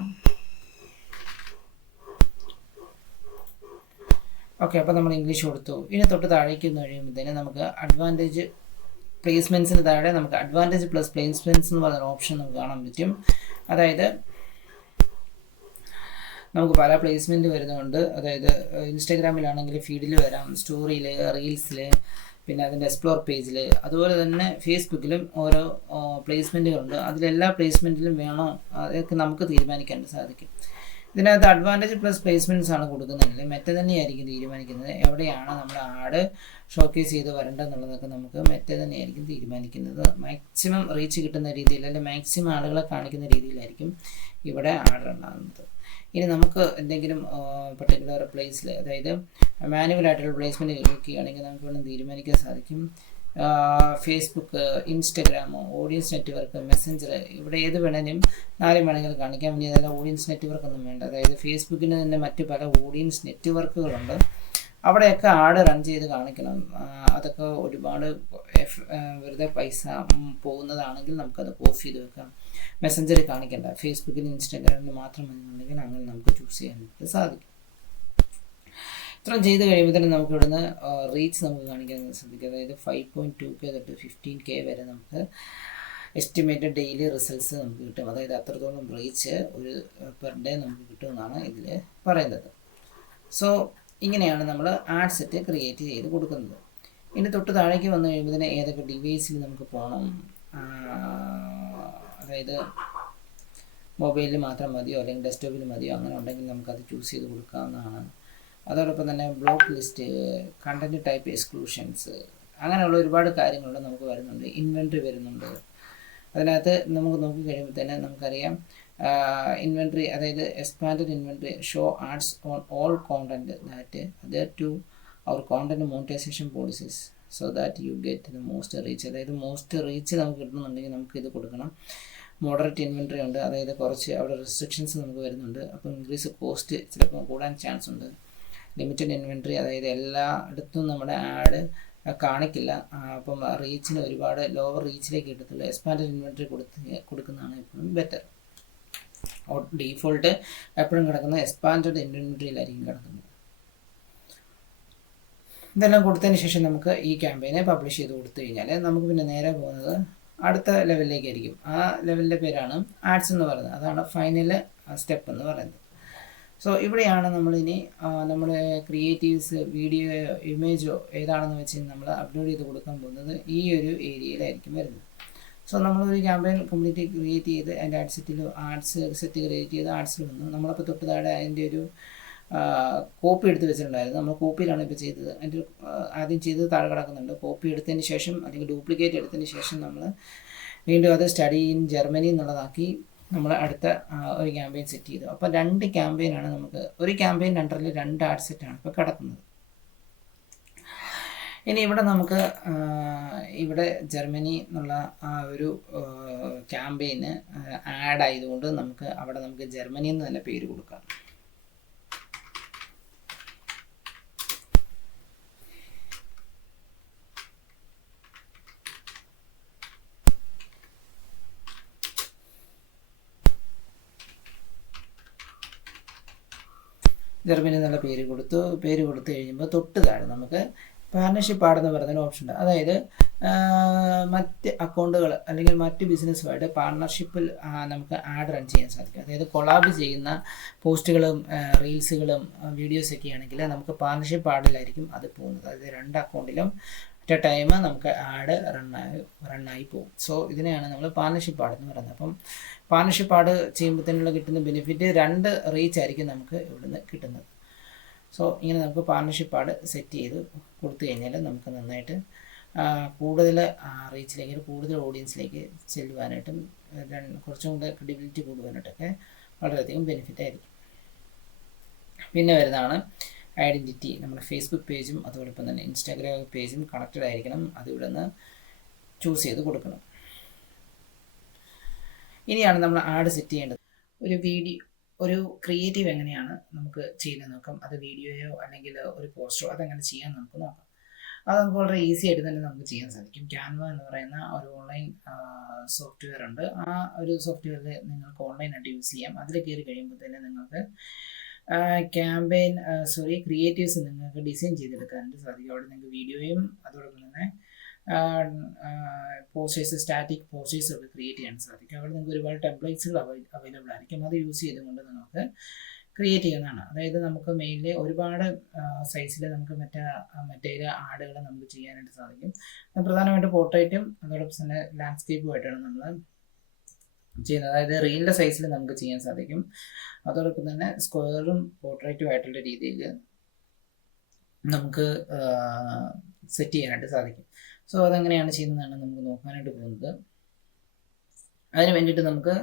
ഓക്കെ, അപ്പോൾ നമ്മൾ ഇംഗ്ലീഷ് കൊടുത്തു. ഇനി തൊട്ട് താഴേക്ക് കഴിയുമ്പോഴത്തേന് നമുക്ക് അഡ്വാൻറ്റേജ് പ്ലേസ്മെൻറ്റ്സിന് താഴെ നമുക്ക് അഡ്വാൻറ്റേജ് പ്ലസ് പ്ലേസ്മെൻറ്റ്സ് എന്ന് പറയുന്ന ഓപ്ഷൻ നമുക്ക് കാണാൻ പറ്റും. അതായത് നമുക്ക് പല പ്ലേസ്മെൻറ്റ് വരുന്നതുകൊണ്ട്, അതായത് ഇൻസ്റ്റാഗ്രാമിലാണെങ്കിൽ ഫീഡിൽ വരാം, സ്റ്റോറിയിൽ, റീൽസിൽ, പിന്നെ അതിൻ്റെ എക്സ്പ്ലോർ പേജിൽ, അതുപോലെ തന്നെ ഫേസ്ബുക്കിലും ഓരോ പ്ലേസ്മെൻറ്റുകളുണ്ട്. അതിലെല്ലാ പ്ലേസ്മെൻറ്റിലും വേണോ അതൊക്കെ നമുക്ക് തീരുമാനിക്കാൻ സാധിക്കും. ഇതിനകത്ത് അഡ്വാൻറ്റേജ് പ്ലസ് പ്ലേസ്മെൻറ്റ്സ് ആണ് കൊടുക്കുന്നതെങ്കിൽ മെറ്റ തന്നെയായിരിക്കും തീരുമാനിക്കുന്നത് എവിടെയാണ് നമ്മുടെ ആഡ് ഷോക്കേസ് ചെയ്ത് വരേണ്ടതെന്നുള്ളതൊക്കെ നമുക്ക് മെറ്റ തന്നെയായിരിക്കും തീരുമാനിക്കുന്നത്. മാക്സിമം റീച്ച് കിട്ടുന്ന രീതിയിൽ, അല്ലെങ്കിൽ മാക്സിമം ആളുകളെ കാണിക്കുന്ന രീതിയിലായിരിക്കും ഇവിടെ ആഡ് ഉണ്ടാകുന്നത്. ഇനി നമുക്ക് എന്തെങ്കിലും പർട്ടിക്കുലർ പ്ലേസിൽ, അതായത് മാനുവലായിട്ടുള്ള പ്ലേസ്മെൻറ്റ് ചെയ്യുകയാണെങ്കിൽ നമുക്ക് വേണം തീരുമാനിക്കാൻ സാധിക്കും. ഫേസ്ബുക്ക്, ഇൻസ്റ്റഗ്രാമോ, ഓഡിയൻസ് നെറ്റ്വർക്ക്, മെസ്സഞ്ചർ, ഇവിടെ ഏത് വേണമെങ്കിലും വേണമെങ്കിലും കാണിക്കാൻ വേണ്ടി അതല്ല ഓഡിയൻസ് നെറ്റ്വർക്ക് ഒന്നും വേണ്ട. അതായത് ഫേസ്ബുക്കിന് തന്നെ മറ്റ് പല ഓഡിയൻസ് നെറ്റ്വർക്കുകളുണ്ട്. അവിടെയൊക്കെ ആഡ് റൺ ചെയ്ത് കാണിക്കണം. അതൊക്കെ ഒരുപാട് വെറുതെ പൈസ പോകുന്നതാണെങ്കിൽ നമുക്കത് ഓഫ് ചെയ്ത് വെക്കാം. മെസ്സഞ്ചറിൽ കാണിക്കേണ്ട, ഫേസ്ബുക്കിന് ഇൻസ്റ്റാഗ്രാമിന് മാത്രം എന്നുണ്ടെങ്കിൽ അങ്ങനെ നമുക്ക് ചൂസ് ചെയ്യാനായിട്ട് സാധിക്കും. ഇത്രയും ചെയ്ത് കഴിയുമ്പോൾ തന്നെ നമുക്ക് ഇവിടുന്ന് റീച്ച് നമുക്ക് കാണിക്കാൻ സാധിക്കും. അതായത് 5.2K തൊട്ട് 15K വരെ നമുക്ക് എസ്റ്റിമേറ്റഡ് ഡെയിലി റിസൾട്ട്സ് നമുക്ക് കിട്ടും. അതായത് അത്രത്തോളം റീച്ച് ഒരു പെർ ഡേ നമുക്ക് കിട്ടുമെന്നാണ് ഇതിൽ പറയുന്നത്. സോ ഇങ്ങനെയാണ് നമ്മൾ ആഡ് സെറ്റ് ക്രിയേറ്റ് ചെയ്ത് കൊടുക്കുന്നത്. ഇനി തൊട്ട് താഴേക്ക് വന്നു കഴിയുമ്പോൾ തന്നെ ഏതൊക്കെ ഡിവൈസിൽ നമുക്ക് പോകണം, അതായത് മൊബൈലിൽ മാത്രം മതിയോ അല്ലെങ്കിൽ ഡെസ്ക്ടോപ്പിൽ മതിയോ, അങ്ങനെ ഉണ്ടെങ്കിൽ നമുക്കത് ചൂസ് ചെയ്ത് കൊടുക്കാവുന്നതാണ്. അതോടൊപ്പം തന്നെ block list, content type exclusions, അങ്ങനെയുള്ള ഒരുപാട് കാര്യങ്ങളുണ്ട് നമുക്ക് വരുന്നുണ്ട്. ഇൻവെൻട്രി വരുന്നുണ്ട്. അതിനകത്ത് നമുക്ക് നോക്കി കഴിയുമ്പോൾ തന്നെ നമുക്കറിയാം ഇൻവെൻട്രി, അതായത് expanded inventory show ads on all content that adhere to our content monetisation policies so that you get the most reach. അതായത് മോസ്റ്റ് റീച്ച് നമുക്ക് കിട്ടുന്നുണ്ടെങ്കിൽ നമുക്ക് ഇത് കൊടുക്കണം. മോഡറേറ്റ് ഇൻവെൻട്രി ഉണ്ട്, അതായത് കുറച്ച് അവിടെ റെസ്ട്രിക്ഷൻസ് നമുക്ക് വരുന്നുണ്ട്. അപ്പോൾ ഇൻക്രീസ് കോസ്റ്റ് ചിലപ്പോൾ കൂടാൻ ചാൻസ് ഉണ്ട്. ലിമിറ്റഡ് ഇൻവെൻട്രി, അതായത് എല്ലായിടത്തും നമ്മുടെ ആഡ് കാണിക്കില്ല. അപ്പം റീച്ചിന് ഒരുപാട് ലോവർ റീച്ചിലേക്ക് കിട്ടത്തുള്ളൂ. എക്സ്പാൻഡഡ് ഇൻവെൻട്രി കൊടുക്കുന്നതാണ് എപ്പോഴും ബെറ്റർ. ഡീഫോൾട്ട് എപ്പോഴും കിടക്കുന്നത് എക്സ്പാൻഡഡ് ഇൻവെൻട്രിയിലായിരിക്കും കിടക്കുന്നത്. ഇതെല്ലാം കൊടുത്തതിന് ശേഷം നമുക്ക് ഈ ക്യാമ്പയിനെ പബ്ലിഷ് ചെയ്ത് കൊടുത്തു കഴിഞ്ഞാൽ നമുക്ക് പിന്നെ നേരെ പോകുന്നത് അടുത്ത ലെവലിലേക്കായിരിക്കും. ആ ലെവലിൻ്റെ പേരാണ് ആഡ്സ് എന്ന് പറയുന്നത്. അതാണ് ഫൈനൽ സ്റ്റെപ്പ് എന്ന് പറയുന്നത്. സോ ഇവിടെയാണ് നമ്മളിനി നമ്മുടെ ക്രിയേറ്റീവ്സ്, വീഡിയോ, ഇമേജോ ഏതാണെന്ന് വെച്ച് നമ്മൾ അപ്ലോഡ് ചെയ്ത് കൊടുക്കാൻ പോകുന്നത് ഈ ഒരു ഏരിയയിലായിരിക്കും വരുന്നത്. സോ നമ്മളൊരു ക്യാമ്പയിൻ കംപ്ലീറ്റ് ക്രിയേറ്റ് ചെയ്ത് അതിൻ്റെ ആഡ്സ് സെറ്റ് ക്രിയേറ്റ് ചെയ്ത് ആഡ്സിൽ വന്നു. നമ്മളപ്പോൾ തൊട്ട് താഴെ അതിൻ്റെ ഒരു കോപ്പി എടുത്ത് വെച്ചിട്ടുണ്ടായിരുന്നു. നമ്മൾ കോപ്പിയിലാണ് ഇപ്പോൾ ചെയ്തത്. അതിൻ്റെ ആദ്യം ചെയ്തത് താഴെ കിടക്കുന്നുണ്ട്. കോപ്പി എടുത്തതിന് ശേഷം അല്ലെങ്കിൽ ഡ്യൂപ്ലിക്കേറ്റ് എടുത്തതിന് ശേഷം നമ്മൾ വീണ്ടും അത് സ്റ്റഡി ഇൻ ജർമ്മനി എന്നുള്ളതാക്കി നമ്മൾ അടുത്ത ഒരു ക്യാമ്പയിൻ സെറ്റ് ചെയ്തു. അപ്പോൾ 2 ക്യാമ്പയിനാണ് നമുക്ക്, ഒരു ക്യാമ്പയിൻ അണ്ടറിൽ 2 ആഡ് സെറ്റാണ് ഇപ്പോൾ കിടക്കുന്നത്. ഇനി ഇവിടെ നമുക്ക് ഇവിടെ ജർമ്മനി എന്നുള്ള ആ ഒരു ക്യാമ്പയിന് ആഡ് ആയതുകൊണ്ട് നമുക്ക് ജർമ്മനി എന്ന് തന്നെ പേര് കൊടുക്കാം. ജർമ്മനി എന്നുള്ള പേര് കൊടുത്തു കഴിയുമ്പോൾ തൊട്ട് താഴെ നമുക്ക് പാർട്ണർഷിപ്പ് ആഡ് എന്ന് പറയുന്നൊരു ഓപ്ഷൻ ഉണ്ട്. അതായത് മറ്റ് അക്കൗണ്ടുകൾ അല്ലെങ്കിൽ മറ്റ് ബിസിനസ്സുമായിട്ട് പാർട്ണർഷിപ്പിൽ നമുക്ക് ആഡ് റൺ ചെയ്യാൻ സാധിക്കും. അതായത് കൊളാബ് ചെയ്യുന്ന പോസ്റ്റുകളും റീൽസുകളും വീഡിയോസൊക്കെ ആണെങ്കിൽ നമുക്ക് പാർട്ണർഷിപ്പ് ആഡിലായിരിക്കും അത് പോകുന്നത്. അതായത് 2 അക്കൗണ്ടിലും അറ്റ് എ ടൈം നമുക്ക് ആഡ് റണ്ണായി പോകും. സോ ഇതിനെയാണ് നമ്മൾ പാർട്ണർഷിപ്പ് ആഡ് എന്ന് പറയുന്നത്. അപ്പം പാർട്ണർഷിപ്പ് ആഡ് ചെയ്യുമ്പോഴത്തേനുള്ള കിട്ടുന്ന ബെനിഫിറ്റ് 2 റീച്ച് ആയിരിക്കും നമുക്ക് ഇവിടുന്ന് കിട്ടുന്നത്. സോ ഇങ്ങനെ നമുക്ക് പാർട്ണർഷിപ്പ് ആഡ് സെറ്റ് ചെയ്ത് കൊടുത്തു കഴിഞ്ഞാൽ നമുക്ക് നന്നായിട്ട് കൂടുതൽ റീച്ചിലേക്ക്, കൂടുതൽ ഓഡിയൻസിലേക്ക് ചെല്ലുവാനായിട്ടും കുറച്ചും കൂടെ ക്രെഡിബിലിറ്റി കൂടുവാനായിട്ടൊക്കെ വളരെയധികം ബെനിഫിറ്റ് ആയിരിക്കും. പിന്നെ വരുന്നതാണ് ഐഡൻറ്റിറ്റി. നമ്മുടെ ഫേസ്ബുക്ക് പേജും അതോടൊപ്പം തന്നെ ഇൻസ്റ്റാഗ്രാം പേജും കണക്റ്റഡ് ആയിരിക്കണം. അത് ഇവിടെ നിന്ന് ചൂസ് ചെയ്ത് കൊടുക്കണം. ഇനിയാണ് നമ്മൾ ആഡ് സെറ്റ് ചെയ്യേണ്ടത്. ഒരു ക്രിയേറ്റീവ് എങ്ങനെയാണ് നമുക്ക് ചെയ്യുന്നത് നോക്കാം. അത് വീഡിയോയോ അല്ലെങ്കിൽ ഒരു പോസ്റ്ററോ അതെങ്ങനെ ചെയ്യാൻ നമുക്ക് നോക്കാം. അത് നമുക്ക് വളരെ ഈസി ആയിട്ട് തന്നെ നമുക്ക് ചെയ്യാൻ സാധിക്കും. ക്യാൻവ എന്ന് പറയുന്ന ഒരു ഓൺലൈൻ സോഫ്റ്റ്വെയർ ഉണ്ട്. ആ ഒരു സോഫ്റ്റ്വെയറിൽ നിങ്ങൾക്ക് ഓൺലൈനായിട്ട് യൂസ് ചെയ്യാം. അതിൽ കയറി കഴിയുമ്പോൾ തന്നെ നിങ്ങൾക്ക് ക്രിയേറ്റീവ്സ് നിങ്ങൾക്ക് ഡിസൈൻ ചെയ്തെടുക്കാനായിട്ട് സാധിക്കും. അവിടെ നിങ്ങൾക്ക് വീഡിയോയും അതോടൊപ്പം തന്നെ പോസ്റ്റേഴ്സ്, സ്റ്റാറ്റിക് പോസ്റ്റേഴ്സ് ഒക്കെ ക്രിയേറ്റ് ചെയ്യാൻ സാധിക്കും. അവിടെ നിങ്ങൾക്ക് ഒരുപാട് ടെംപ്ലേറ്റ്സുകൾ അവൈലബിൾ ആയിരിക്കും. അത് യൂസ് ചെയ്തുകൊണ്ട് നിങ്ങൾക്ക് ക്രിയേറ്റ് ചെയ്യുന്നതാണ്. അതായത് നമുക്ക് മെയിൻലി ഒരുപാട് സൈസിൽ നമുക്ക് മറ്റേ ആഡുകൾ നമുക്ക് ചെയ്യാനായിട്ട് സാധിക്കും. പ്രധാനമായിട്ട് പോർട്രേറ്റും അതോടൊപ്പം തന്നെ ലാൻഡ്സ്കേപ്പുമായിട്ടാണ് നമ്മൾ ചെയ്യുന്നത്. അതായത് റീലിൻ്റെ സൈസിൽ നമുക്ക് ചെയ്യാൻ സാധിക്കും. അതോടൊപ്പം തന്നെ സ്ക്വയറും പോർട്രേറ്റും ആയിട്ടുള്ള രീതിയിൽ നമുക്ക് സെറ്റ് ചെയ്യാനായിട്ട് സാധിക്കും. സോ അതെങ്ങനെയാണ് ചെയ്യുന്നതാണ് നമുക്ക് നോക്കാനായിട്ട് പോകുന്നത്. അതിന് വേണ്ടിയിട്ട് നമുക്ക്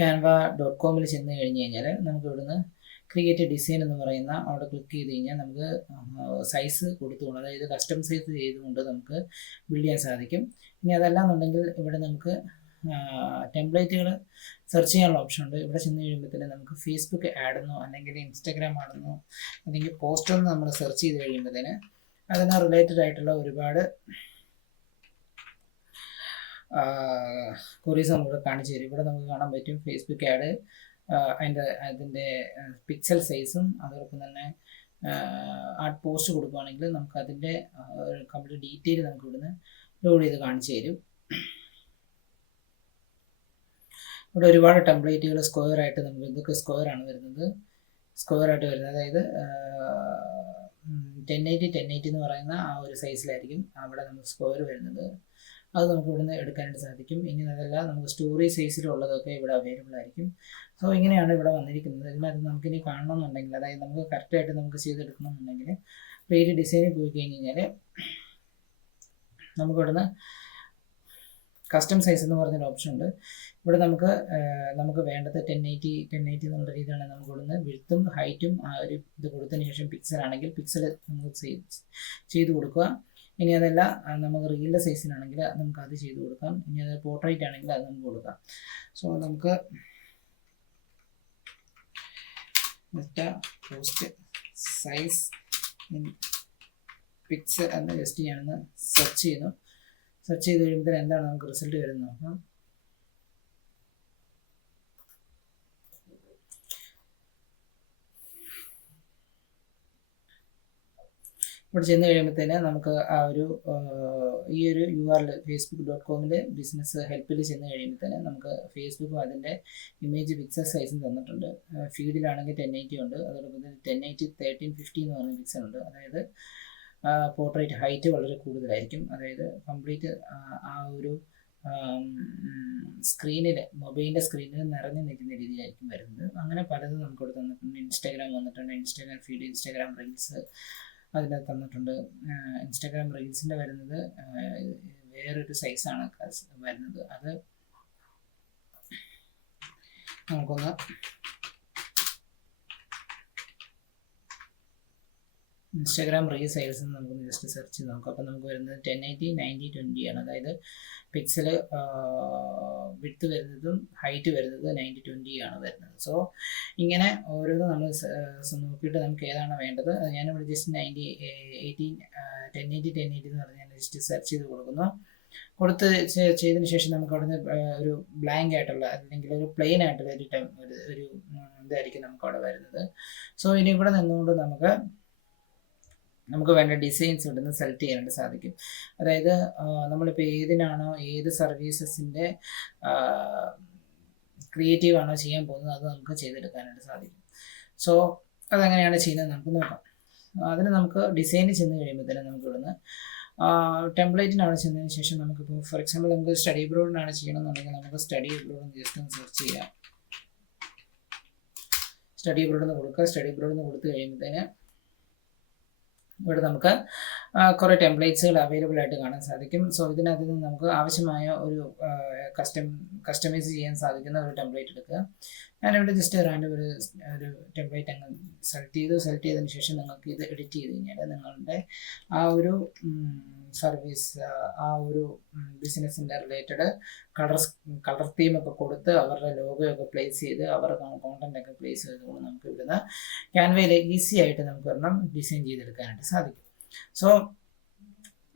canva.com ചെന്ന് കഴിഞ്ഞ് കഴിഞ്ഞാൽ നമുക്ക് ഇവിടുന്ന് ക്രിയേറ്റ് ഡിസൈൻ എന്ന് പറയുന്ന അവിടെ ക്ലിക്ക് ചെയ്ത് കഴിഞ്ഞാൽ നമുക്ക് സൈസ് കൊടുത്തുകൊണ്ട്, അതായത് കസ്റ്റം സൈസ് ചെയ്തുകൊണ്ട് നമുക്ക് ബിൽഡ് ചെയ്യാൻ സാധിക്കും. ഇനി അതല്ലാന്നുണ്ടെങ്കിൽ ഇവിടെ നമുക്ക് ടെംപ്ലേറ്റുകൾ സെർച്ച് ചെയ്യാനുള്ള ഓപ്ഷൻ ഉണ്ട്. ഇവിടെ ചെന്ന് കഴിയുമ്പോഴത്തേന് നമുക്ക് ഫേസ്ബുക്ക് ആഡെന്നോ അല്ലെങ്കിൽ ഇൻസ്റ്റാഗ്രാം ആഡെന്നോ അല്ലെങ്കിൽ പോസ്റ്ററെന്നോ നമ്മൾ സെർച്ച് ചെയ്ത് കഴിയുമ്പോഴത്തേന് അതിന് റിലേറ്റഡ് ആയിട്ടുള്ള ഒരുപാട് ക്വറീസ് നമുക്ക് കാണിച്ചു തരും. ഇവിടെ നമുക്ക് കാണാൻ പറ്റും ഫേസ്ബുക്ക് ആഡ്, അതിൻ്റെ പിക്സൽ സൈസും അതോടൊപ്പം തന്നെ ആഡ് പോസ്റ്റ് കൊടുക്കുകയാണെങ്കിൽ നമുക്ക് അതിൻ്റെ കംപ്ലീറ്റ് ഡീറ്റെയിൽ നമുക്ക് ഇവിടുന്ന് ലോഡ് ചെയ്ത് കാണിച്ചു തരും. ഇവിടെ ഒരുപാട് ടെംപ്ലേറ്റുകൾ സ്ക്വയർ ആയിട്ട് നമുക്ക് ഇതൊക്കെ സ്ക്വയർ ആയിട്ട് വരുന്നത്. അതായത് 1080 എന്ന് പറയുന്ന ആ ഒരു സൈസിലായിരിക്കും അവിടെ നമുക്ക് സ്ക്വയർ വരുന്നത്. അത് നമുക്ക് ഇവിടുന്ന് എടുക്കാനായിട്ട് സാധിക്കും. ഇനി അതല്ല നമുക്ക് സ്റ്റോറി സൈസിലുള്ളതൊക്കെ ഇവിടെ അവൈലബിൾ ആയിരിക്കും. സോ ഇങ്ങനെയാണ് ഇവിടെ വന്നിരിക്കുന്നത്. ഇതിനകത്ത് നമുക്കിനി കാണണമെന്നുണ്ടെങ്കിൽ, അതായത് നമുക്ക് കറക്റ്റായിട്ട് നമുക്ക് ചെയ്തെടുക്കണമെന്നുണ്ടെങ്കിൽ ക്രിയേറ്റ് ഡിസൈനിൽ പോയി കഴിഞ്ഞ് കഴിഞ്ഞാൽ നമുക്ക് ഇവിടുന്ന് കസ്റ്റം സൈസ് എന്ന് പറഞ്ഞൊരു ഓപ്ഷൻ ഉണ്ട്. ഇവിടെ നമുക്ക് വേണ്ടത് 1080 എന്നുള്ള രീതിയാണ്. നമുക്ക് ഇവിടുന്ന് വിഡ്ത്തും ഹൈറ്റും ആ ഒരു ഇത് കൊടുത്തതിന് ശേഷം പിക്സൽ ആണെങ്കിൽ പിക്സൽ നമുക്ക് ചെയ്ത് കൊടുക്കുക. ഇനി അതല്ല നമുക്ക് റീലിൻ്റെ സൈസിനാണെങ്കിൽ നമുക്ക് അത് ചെയ്ത് കൊടുക്കാം. ഇനി അത് പോർട്രേറ്റ് ആണെങ്കിൽ അത് നമുക്ക് കൊടുക്കാം. സോ നമുക്ക് പോസ്റ്റ് സൈസ് പിക്സൽ എന്ന് ജസ്റ്റ് ഞാനൊന്ന് സെർച്ച് ചെയ്ത് കഴിയുമ്പോൾ എന്താണ് നമുക്ക് റിസൾട്ട് വരുന്നത് നോക്കാം. ഇവിടെ ചെന്ന് കഴിയുമ്പോഴത്തേന് നമുക്ക് ആ ഒരു ഈ ഒരു URL facebook.com ബിസിനസ് ഹെൽപ്പിൽ ചെന്ന് കഴിയുമ്പോഴത്തേന് നമുക്ക് ഫേസ്ബുക്കും അതിൻ്റെ ഇമേജ് പിക്സൽ സൈസും തന്നിട്ടുണ്ട്. ഫീഡിലാണെങ്കിൽ 1080 ഉണ്ട്. അതോടൊപ്പം തന്നെ 1080 1350 എന്ന് പറഞ്ഞ പിക്സൽ ഉണ്ട്. അതായത് പോർട്രേറ്റ് ഹൈറ്റ് വളരെ കൂടുതലായിരിക്കും. അതായത് കംപ്ലീറ്റ് ആ ഒരു മൊബൈലിൻ്റെ സ്ക്രീനിൽ നിറഞ്ഞു നിൽക്കുന്ന രീതിയിലായിരിക്കും വരുന്നത്. അങ്ങനെ പലതും നമുക്കിവിടെ തന്നിട്ടുണ്ട്. ഇൻസ്റ്റാഗ്രാം വന്നിട്ടുണ്ട്, ഇൻസ്റ്റാഗ്രാം ഫീഡ്, ഇൻസ്റ്റാഗ്രാം റീൽസ് അതിനകത്ത് തന്നിട്ടുണ്ട്. ഇൻസ്റ്റാഗ്രാം റീൽസിൻ്റെ വരുന്നത് വേറൊരു സൈസാണ് വരുന്നത്. അത് നമുക്കൊന്ന് ഇൻസ്റ്റാഗ്രാം റീൽ സൈസ് നമുക്കൊന്ന് ജസ്റ്റ് സെർച്ച് ചെയ്ത് നോക്കാം. അപ്പോൾ നമുക്ക് വരുന്നത് 1080 90 20 ആണ്. അതായത് പിക്സൽ വിഡ്ത്ത് വരുന്നതും ഹൈറ്റ് വരുന്നത് 90 20 ആണ് വരുന്നത്. സോ ഇങ്ങനെ ഓരോന്നും നമ്മൾ നോക്കിയിട്ട് നമുക്ക് ഏതാണ് വേണ്ടത്. ഞാനിവിടെ ജസ്റ്റ് 1080 എന്ന് പറഞ്ഞാൽ ജസ്റ്റ് സെർച്ച് ചെയ്ത് കൊടുക്കുന്നു. ചെയ്തതിന് ശേഷം നമുക്ക് അവിടുന്ന് ഒരു ബ്ലാങ്ക് ആയിട്ടുള്ള അല്ലെങ്കിൽ ഒരു പ്ലെയിൻ ആയിട്ടുള്ള ഒരു ഇതായിരിക്കും നമുക്ക് അവിടെ വരുന്നത്. സോ ഇനി ഇവിടെ നിന്നുകൊണ്ട് നമുക്ക് നമുക്ക് വേണ്ട ഡിസൈൻസ് ഇവിടുന്ന് സെലക്ട് ചെയ്യാനായിട്ട് സാധിക്കും. അതായത് നമ്മളിപ്പോൾ ഏതിനാണോ ഏത് സർവീസസിൻ്റെ ക്രിയേറ്റീവ് ആണോ ചെയ്യാൻ പോകുന്നത് അത് നമുക്ക് ചെയ്തെടുക്കാനായിട്ട് സാധിക്കും. സോ അതെങ്ങനെയാണ് ചെയ്യുന്നത് നമുക്ക് നോക്കാം. അതിന് നമുക്ക് ഡിസൈനിൽ ചെന്ന് കഴിയുമ്പോൾ തന്നെ നമുക്ക് ഇവിടുന്ന് ടെംപ്ലേറ്റിനാണ് ചെന്നതിന് ശേഷം നമുക്കിപ്പോൾ ഫോർ എക്സാമ്പിൾ നമുക്ക് സ്റ്റഡി അബ്രോഡിനാണ് ചെയ്യണമെന്നുണ്ടെങ്കിൽ നമുക്ക് സ്റ്റഡി അബ്രോഡ് ജസ്റ്റ് ഒന്ന് സെർച്ച് ചെയ്യാം. സ്റ്റഡി അബ്രോഡ് എന്ന് കൊടുക്കുക. സ്റ്റഡി അബ്രോഡ് എന്ന് കൊടുത്തു കഴിയുമ്പോഴത്തേന് ഇവിടെ നമുക്ക് കുറേ ടെംപ്ലേറ്റ്സുകൾ അവൈലബിൾ ആയിട്ട് കാണാൻ സാധിക്കും. സോ ഇതിനകത്ത് നിന്ന് നമുക്ക് ആവശ്യമായ ഒരു കസ്റ്റമൈസ് ചെയ്യാൻ സാധിക്കുന്ന ഒരു ടെംപ്ലേറ്റ് എടുക്കുക. ഞാനിവിടെ ജസ്റ്റ് റാൻഡം ഒരു ടെംപ്ലേറ്റ് അങ്ങ് സെലക്ട് ചെയ്തതിന് ശേഷം നിങ്ങൾക്ക് ഇത് എഡിറ്റ് ചെയ്ത് കഴിഞ്ഞാൽ നിങ്ങളുടെ ആ ഒരു സർവീസ് ആ ഒരു ബിസിനസ്സിൻ്റെ റിലേറ്റഡ് കളർ തീമൊക്കെ കൊടുത്ത് അവരുടെ ലോഗോയൊക്കെ പ്ലേസ് ചെയ്ത് അവരുടെ കോണ്ടൻ്റൊക്കെ പ്ലേസ് ചെയ്തുകൊണ്ട് നമുക്ക് ഇവിടുന്ന് ക്യാൻവയിൽ ഈസി ആയിട്ട് നമുക്ക് ഒരെണ്ണം ഡിസൈൻ ചെയ്തെടുക്കാനായിട്ട് സാധിക്കും. സോ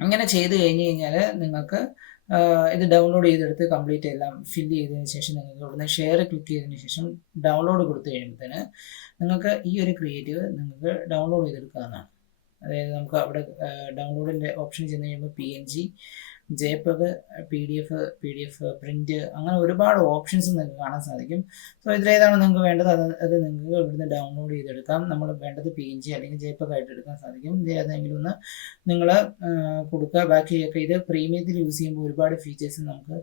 അങ്ങനെ ചെയ്ത് കഴിഞ്ഞ് കഴിഞ്ഞാൽ നിങ്ങൾക്ക് ഇത് ഡൗൺലോഡ് ചെയ്തെടുത്ത് കംപ്ലീറ്റ് എല്ലാം ഫില്ല് ചെയ്തതിന് ശേഷം നിങ്ങൾക്ക് ഇവിടുന്ന് ഷെയർ ക്ലിക്ക് ചെയ്തതിന് ശേഷം ഡൗൺലോഡ് കൊടുത്തു കഴിയുമ്പോഴത്തേന് നിങ്ങൾക്ക് ഈ ഒരു ക്രിയേറ്റീവ് നിങ്ങൾക്ക് ഡൗൺലോഡ് ചെയ്തെടുക്കാവുന്നതാണ്. അതായത് നമുക്ക് അവിടെ ഡൗൺലോഡിൻ്റെ ഓപ്ഷൻ ചെന്ന് കഴിയുമ്പോൾ PNG, JPEG, PDF പ്രിൻറ്റ്, അങ്ങനെ ഒരുപാട് ഓപ്ഷൻസ് നിങ്ങൾക്ക് കാണാൻ സാധിക്കും. സോ ഇതിലേതാണ് നിങ്ങൾക്ക് വേണ്ടത് അത് നിങ്ങൾക്ക് ഇവിടുന്ന് ഡൗൺലോഡ് ചെയ്തെടുക്കാം. നമ്മൾ വേണ്ടത് PNG അല്ലെങ്കിൽ JPEG ആയിട്ട് എടുക്കാൻ സാധിക്കും. ഇതിലേതെങ്കിലും ഒന്ന് നിങ്ങൾ കൊടുക്കുക. ബാക്കിയൊക്കെ ഇത് പ്രീമിയത്തിൽ യൂസ് ചെയ്യുമ്പോൾ ഒരുപാട് ഫീച്ചേഴ്സ് നമുക്ക്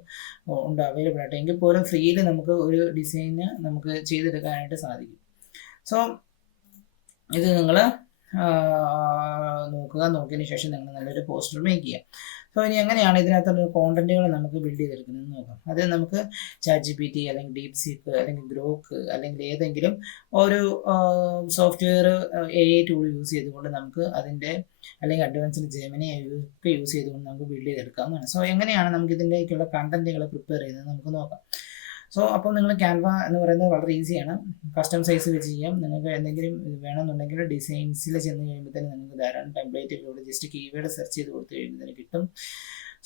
ഉണ്ട് അവൈലബിൾ ആയിട്ട്. എങ്കിൽ പോലും ഫ്രീയിൽ നമുക്ക് ഒരു ഡിസൈന് നമുക്ക് ചെയ്തെടുക്കാനായിട്ട് സാധിക്കും. സോ ഇത് നിങ്ങൾ നോക്കിയതിന് ശേഷം നിങ്ങൾ നല്ലൊരു പോസ്റ്റർ മേക്ക് ചെയ്യുക. സോ ഇനി എങ്ങനെയാണ് ഇതിനകത്തുള്ള കോണ്ടന്റുകൾ നമുക്ക് ബിൽഡ് ചെയ്തെടുക്കുന്നത് നോക്കാം. അത് നമുക്ക് ChatGPT അല്ലെങ്കിൽ DeepSeek അല്ലെങ്കിൽ ഗ്രോക്ക് അല്ലെങ്കിൽ ഏതെങ്കിലും ഒരു സോഫ്റ്റ്വെയർ AI ടൂൾ യൂസ് ചെയ്തുകൊണ്ട് നമുക്ക് അതിൻ്റെ അല്ലെങ്കിൽ അഡ്വാൻസ്ഡ് ജെമിനി ഒക്കെ യൂസ് ചെയ്തുകൊണ്ട് നമുക്ക് ബിൽഡ് ചെയ്തെടുക്കാവുന്നതാണ്. സോ എങ്ങനെയാണ് നമുക്ക് ഇതിൻ്റെയൊക്കെയുള്ള കണ്ടന്റുകൾ പ്രിപ്പയർ ചെയ്യുന്നത് നമുക്ക് നോക്കാം. സോ അപ്പോൾ നിങ്ങൾ ക്യാൻവ എന്ന് പറയുന്നത് വളരെ ഈസിയാണ്. കസ്റ്റം സൈസ് വെച്ച് ചെയ്യാം. നിങ്ങൾക്ക് എന്തെങ്കിലും വേണമെന്നുണ്ടെങ്കിൽ ഡിസൈൻസിൽ ചെന്ന് കഴിയുമ്പോഴത്തേന് നിങ്ങൾക്ക് ധാരാളം ടെംപ്ലേറ്റുകളിലൂടെ ജസ്റ്റ് കീവേഡ് സെർച്ച് ചെയ്ത് കൊടുത്തു കഴിയുമ്പോഴത്തേന് കിട്ടും.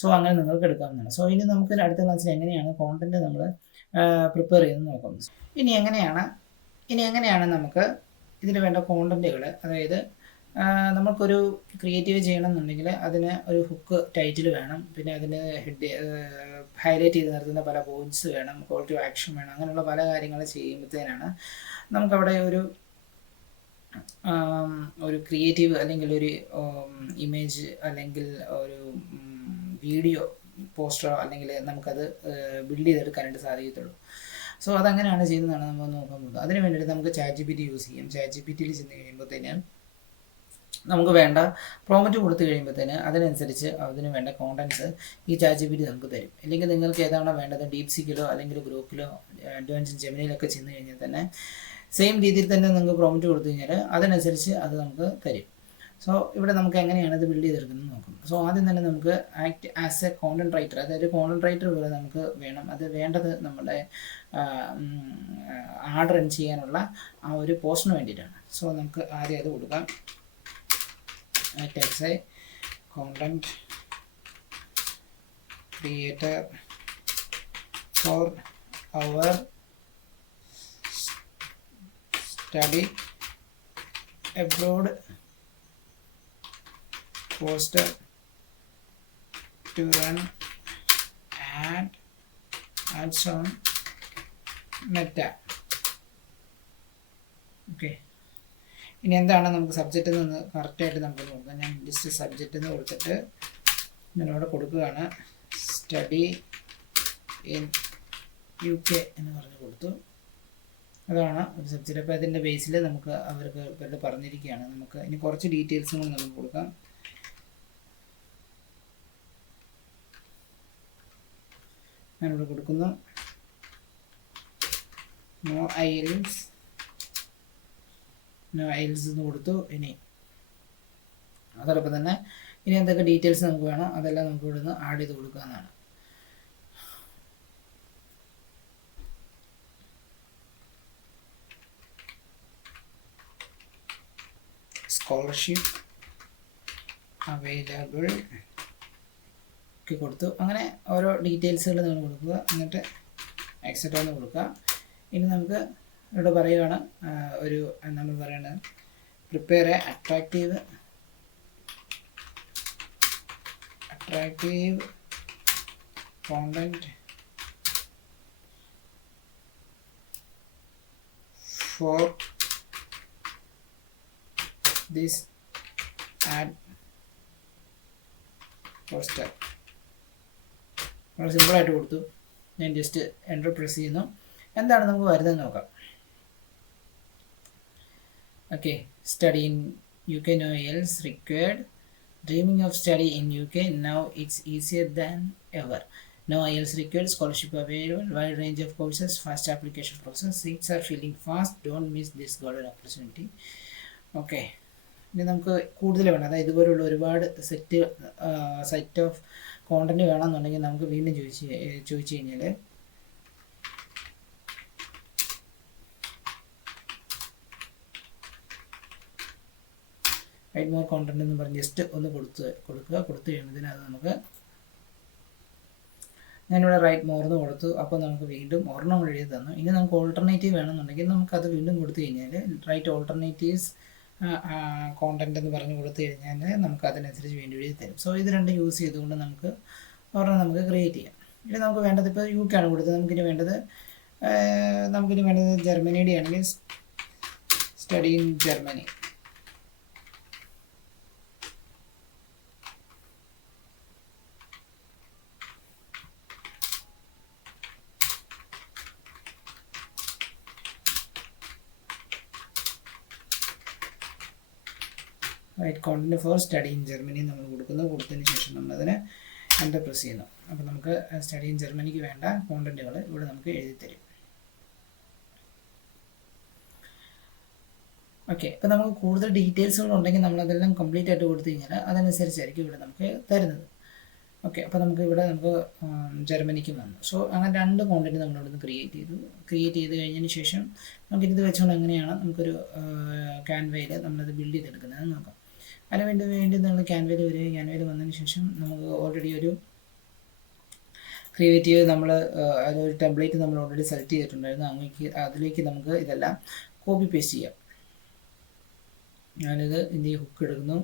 സോ അങ്ങനെ നിങ്ങൾക്ക് എടുക്കാവുന്നതാണ്. സോ ഇനി നമുക്ക് അടുത്ത ക്ലാസ്സിൽ എങ്ങനെയാണ് കോണ്ടന്റ് നമ്മൾ പ്രിപ്പയർ ചെയ്യുന്നത് നോക്കാം. ഇനി എങ്ങനെയാണ് നമുക്ക് ഇതിന് വേണ്ട കോണ്ടന്റുകൾ, അതായത് നമുക്കൊരു ക്രിയേറ്റീവ് ചെയ്യണമെന്നുണ്ടെങ്കിൽ അതിന് ഒരു ഹുക്ക് ടൈറ്റിൽ വേണം, പിന്നെ അതിന് ഹൈലൈറ്റ് ചെയ്ത് നിർത്തുന്ന പല പോയിന്റ്സ് വേണം, കോൾ ടു ആക്ഷൻ വേണം, അങ്ങനെയുള്ള പല കാര്യങ്ങൾ ചെയ്യുമ്പോഴത്തേനാണ് നമുക്കവിടെ ഒരു ക്രിയേറ്റീവ് അല്ലെങ്കിൽ ഒരു ഇമേജ് അല്ലെങ്കിൽ ഒരു വീഡിയോ പോസ്റ്ററോ അല്ലെങ്കിൽ നമുക്കത് ബിൽഡ് ചെയ്തെടുക്കാനായിട്ട് സാധിക്കത്തുള്ളൂ. സോ അതങ്ങനെയാണ് ചെയ്യുന്നതാണ് നമ്മൾ നോക്കാൻ പോകുന്നത്. അതിന് വേണ്ടിയിട്ട് നമുക്ക് ChatGPT യൂസ് ചെയ്യും. ChatGPTയിൽ ചെന്ന് കഴിയുമ്പോഴത്തേന് നമുക്ക് വേണ്ട പ്രോംപ്റ്റ് കൊടുത്തു കഴിയുമ്പോഴത്തേന് അതിനനുസരിച്ച് അതിന് വേണ്ട കോണ്ടൻറ്റ്സ് ഈ ChatGPT നമുക്ക് തരും. അല്ലെങ്കിൽ നിങ്ങൾക്ക് ഏതാണോ വേണ്ടത് DeepSeekലോ അല്ലെങ്കിൽ ഗ്രോക്കിലോ അഡ്വാൻസ്ഡ് ജെമിനിയിലൊക്കെ ചെന്ന് കഴിഞ്ഞാൽ തന്നെ സെയിം രീതിയിൽ തന്നെ നിങ്ങൾക്ക് പ്രോംപ്റ്റ് കൊടുത്തു കഴിഞ്ഞാൽ അതിനനുസരിച്ച് അത് നമുക്ക് തരും. സോ ഇവിടെ നമുക്ക് എങ്ങനെയാണ് ഇത് ബിൽഡ് ചെയ്തെടുക്കുന്നത് നോക്കാം. സോ ആദ്യം തന്നെ നമുക്ക് act as A content writer, അതായത് കോണ്ടന്റ് റൈറ്റർ പോലെ നമുക്ക് വേണം. അത് വേണ്ടത് നമ്മുടെ ആഡ് റൺ ചെയ്യാനുള്ള ആ ഒരു പോസ്റ്റിന് വേണ്ടിയിട്ടാണ്. സോ നമുക്ക് ആദ്യം അത് കൊടുക്കാം. Act as a content creator for our study abroad poster to run ads on Meta. Okay. ഇനി എന്താണ് നമുക്ക് സബ്ജക്റ്റ് നിന്ന് കറക്റ്റായിട്ട് നമുക്ക് നോക്കാം. ഞാൻ ജസ്റ്റ് സബ്ജക്റ്റ് എന്ന് കൊടുത്തിട്ട് ഞാനിവിടെ കൊടുക്കുകയാണ്. സ്റ്റഡി ഇൻ UK എന്ന് പറഞ്ഞ് കൊടുത്തു. അതാണ് ഒരു സബ്ജക്റ്റ്. അപ്പോൾ അതിൻ്റെ ബേസിൽ നമുക്ക് ഇവരുടെ പറഞ്ഞിരിക്കുകയാണ്. നമുക്ക് ഇനി കുറച്ച് ഡീറ്റെയിൽസും കൂടി നമുക്ക് കൊടുക്കാം. ഞാനിവിടെ കൊടുക്കുന്നു നോ ഐൽസ് എന്ന് കൊടുത്തു. ഇനി അതോടൊപ്പം തന്നെ ഇനി എന്തൊക്കെ ഡീറ്റെയിൽസ് നമുക്ക് വേണോ അതെല്ലാം നമുക്ക് ഇവിടുന്ന് ആഡ് ചെയ്ത് കൊടുക്കാവുന്നതാണ്. സ്കോളർഷിപ്പ് അവൈലബിൾ ഒക്കെ കൊടുത്തു. അങ്ങനെ ഓരോ ഡീറ്റെയിൽസുകൾ നിങ്ങൾ കൊടുക്കുക. എന്നിട്ട് എക്സെട്രാ എന്ന് കൊടുക്കുക. ഇനി നമുക്ക് ഇവിടെ പറയുകയാണ് നമ്മൾ പറയുന്നത് prepare A attractive attractive content for this ad poster. വളരെ സിമ്പിളായിട്ട് കൊടുത്തു. ഞാൻ ജസ്റ്റ് എൻ്റർ പ്രസ് ചെയ്യുന്നു. എന്താണ് നമുക്ക് വരുന്നതെന്ന് നോക്കാം. Okay, study in UK, no IELTS required. Dreaming of study in UK, now it's easier than ever. No IELTS required, scholarship available, wide range of courses, fast application process, seats are filling fast, don't miss this golden opportunity. Okay, ഇനി നമുക്ക് കൂടുതൽ വേണം, അതായത് ഇതുപോലുള്ള ഒരുപാട് set of content വേണമെന്നുണ്ടെങ്കിൽ നമുക്ക് വീണ്ടും ചോദിച്ചു കഴിഞ്ഞാൽ റൈറ്റ് മോർ കോണ്ടന്റ് എന്ന് പറഞ്ഞ് ജസ്റ്റ് ഒന്ന് കൊടുത്തു കഴിയുമ്പോൾ അത് നമുക്ക് ഞാനിവിടെ റൈറ്റ് മോർ എന്ന് കൊടുത്തു. അപ്പോൾ നമുക്ക് വീണ്ടും ഒരെണ്ണം എഴുതി തന്നു. ഇനി നമുക്ക് ഓൾട്ടർനേറ്റീവ് വേണമെന്നുണ്ടെങ്കിൽ നമുക്കത് വീണ്ടും കൊടുത്തു കഴിഞ്ഞാൽ റൈറ്റ് ഓൾട്ടർനേറ്റീവ്സ് കോണ്ടന്റ് എന്ന് പറഞ്ഞ് കൊടുത്തു കഴിഞ്ഞാൽ നമുക്ക് അതിനനുസരിച്ച് വീണ്ടും എഴുതി തരും. സോ ഇത് രണ്ടും യൂസ് ചെയ്തുകൊണ്ട് നമുക്ക് ഒരെണ്ണം നമുക്ക് ക്രിയേറ്റ് ചെയ്യാം. ഇനി നമുക്ക് വേണ്ടത് ഇപ്പോൾ UK ആണ് കൊടുത്തത്. നമുക്കിനി വേണ്ടത് ജർമ്മനിയുടെ ആണെങ്കിൽ study in Germany. Write content for study in Germany നമ്മൾ കൊടുത്തതിന് ശേഷം നമ്മളതിനെ എൻ്റർ പ്രസ് ചെയ്യുന്നു. അപ്പോൾ നമുക്ക് സ്റ്റഡി ഇൻ ജർമ്മനിക്ക് വേണ്ട കോണ്ടന്റുകൾ ഇവിടെ നമുക്ക് എഴുതി തരും. ഓക്കെ, ഇപ്പോൾ നമുക്ക് കൂടുതൽ ഡീറ്റെയിൽസുകൾ ഉണ്ടെങ്കിൽ നമ്മളതെല്ലാം കംപ്ലീറ്റ് ആയിട്ട് കൊടുത്തു കഴിഞ്ഞാൽ അതനുസരിച്ചായിരിക്കും ഇവിടെ നമുക്ക് തരുന്നത്. ഓക്കെ, അപ്പോൾ നമുക്ക് ജർമ്മനിക്ക് വന്നു. സോ അങ്ങനെ 2 കോണ്ടന്റ് നമ്മളിവിടെ നിന്ന് ക്രിയേറ്റ് ചെയ്ത് കഴിഞ്ഞതിന് ശേഷം നമുക്കിത് വെച്ചുകൊണ്ട് എങ്ങനെയാണ് നമുക്കൊരു ക്യാൻവയിൽ നമ്മളത് ബിൽഡ് ചെയ്തെടുക്കുന്നത് നോക്കാം. അതിന് വേണ്ടി നമ്മൾ ക്യാൻവയിൽ വരിക. ക്യാൻവയിൽ വന്നതിന് ശേഷം നമുക്ക് ഓൾറെഡി ഒരു ക്രിയേറ്റീവ് അതൊരു ടെംപ്ലേറ്റ് നമ്മൾ ഓൾറെഡി സെലക്ട് ചെയ്തിട്ടുണ്ടായിരുന്നു. അതിലേക്ക് നമുക്ക് ഇതെല്ലാം കോപ്പി പേസ്റ്റ് ചെയ്യാം. ഞാനിത് ഇതിൻ്റെ ഹുക്ക് എടുക്കുന്നു.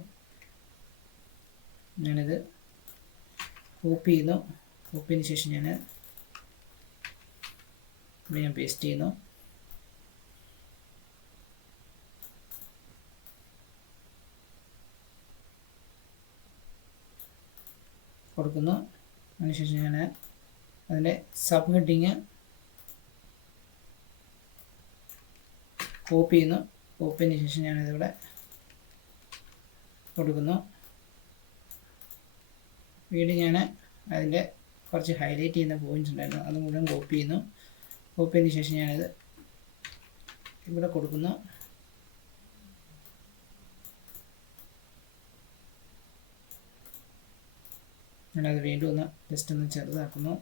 ഞാനിത് കോപ്പി ചെയ്യുന്നു. കോപ്പിയതിന് ശേഷം ഞാൻ പേസ്റ്റ് ചെയ്യുന്നു. കൊടുക്കുന്നു. അതിനുശേഷം ഞാൻ അതിൻ്റെ സബ് ഹെഡിങ് കോപ്പി ചെയ്യുന്നു. കോപ്പിയതിന് ശേഷം ഞാനിതിവിടെ കൊടുക്കുന്നു. വീണ്ടും ഞാൻ അതിൻ്റെ കുറച്ച് ഹൈലൈറ്റ് ചെയ്യുന്ന പോയിൻറ്റ്സ് ഉണ്ടായിരുന്നു, അത് മുഴുവൻ കോപ്പി ചെയ്യുന്നു. കോപ്പി ചെയ്തതിന് ശേഷം ഞാനിത് ഇവിടെ കൊടുക്കുന്നു. ഞാനത് വീണ്ടും ജസ്റ്റ് ഒന്ന് ചെറുതാക്കുന്നു.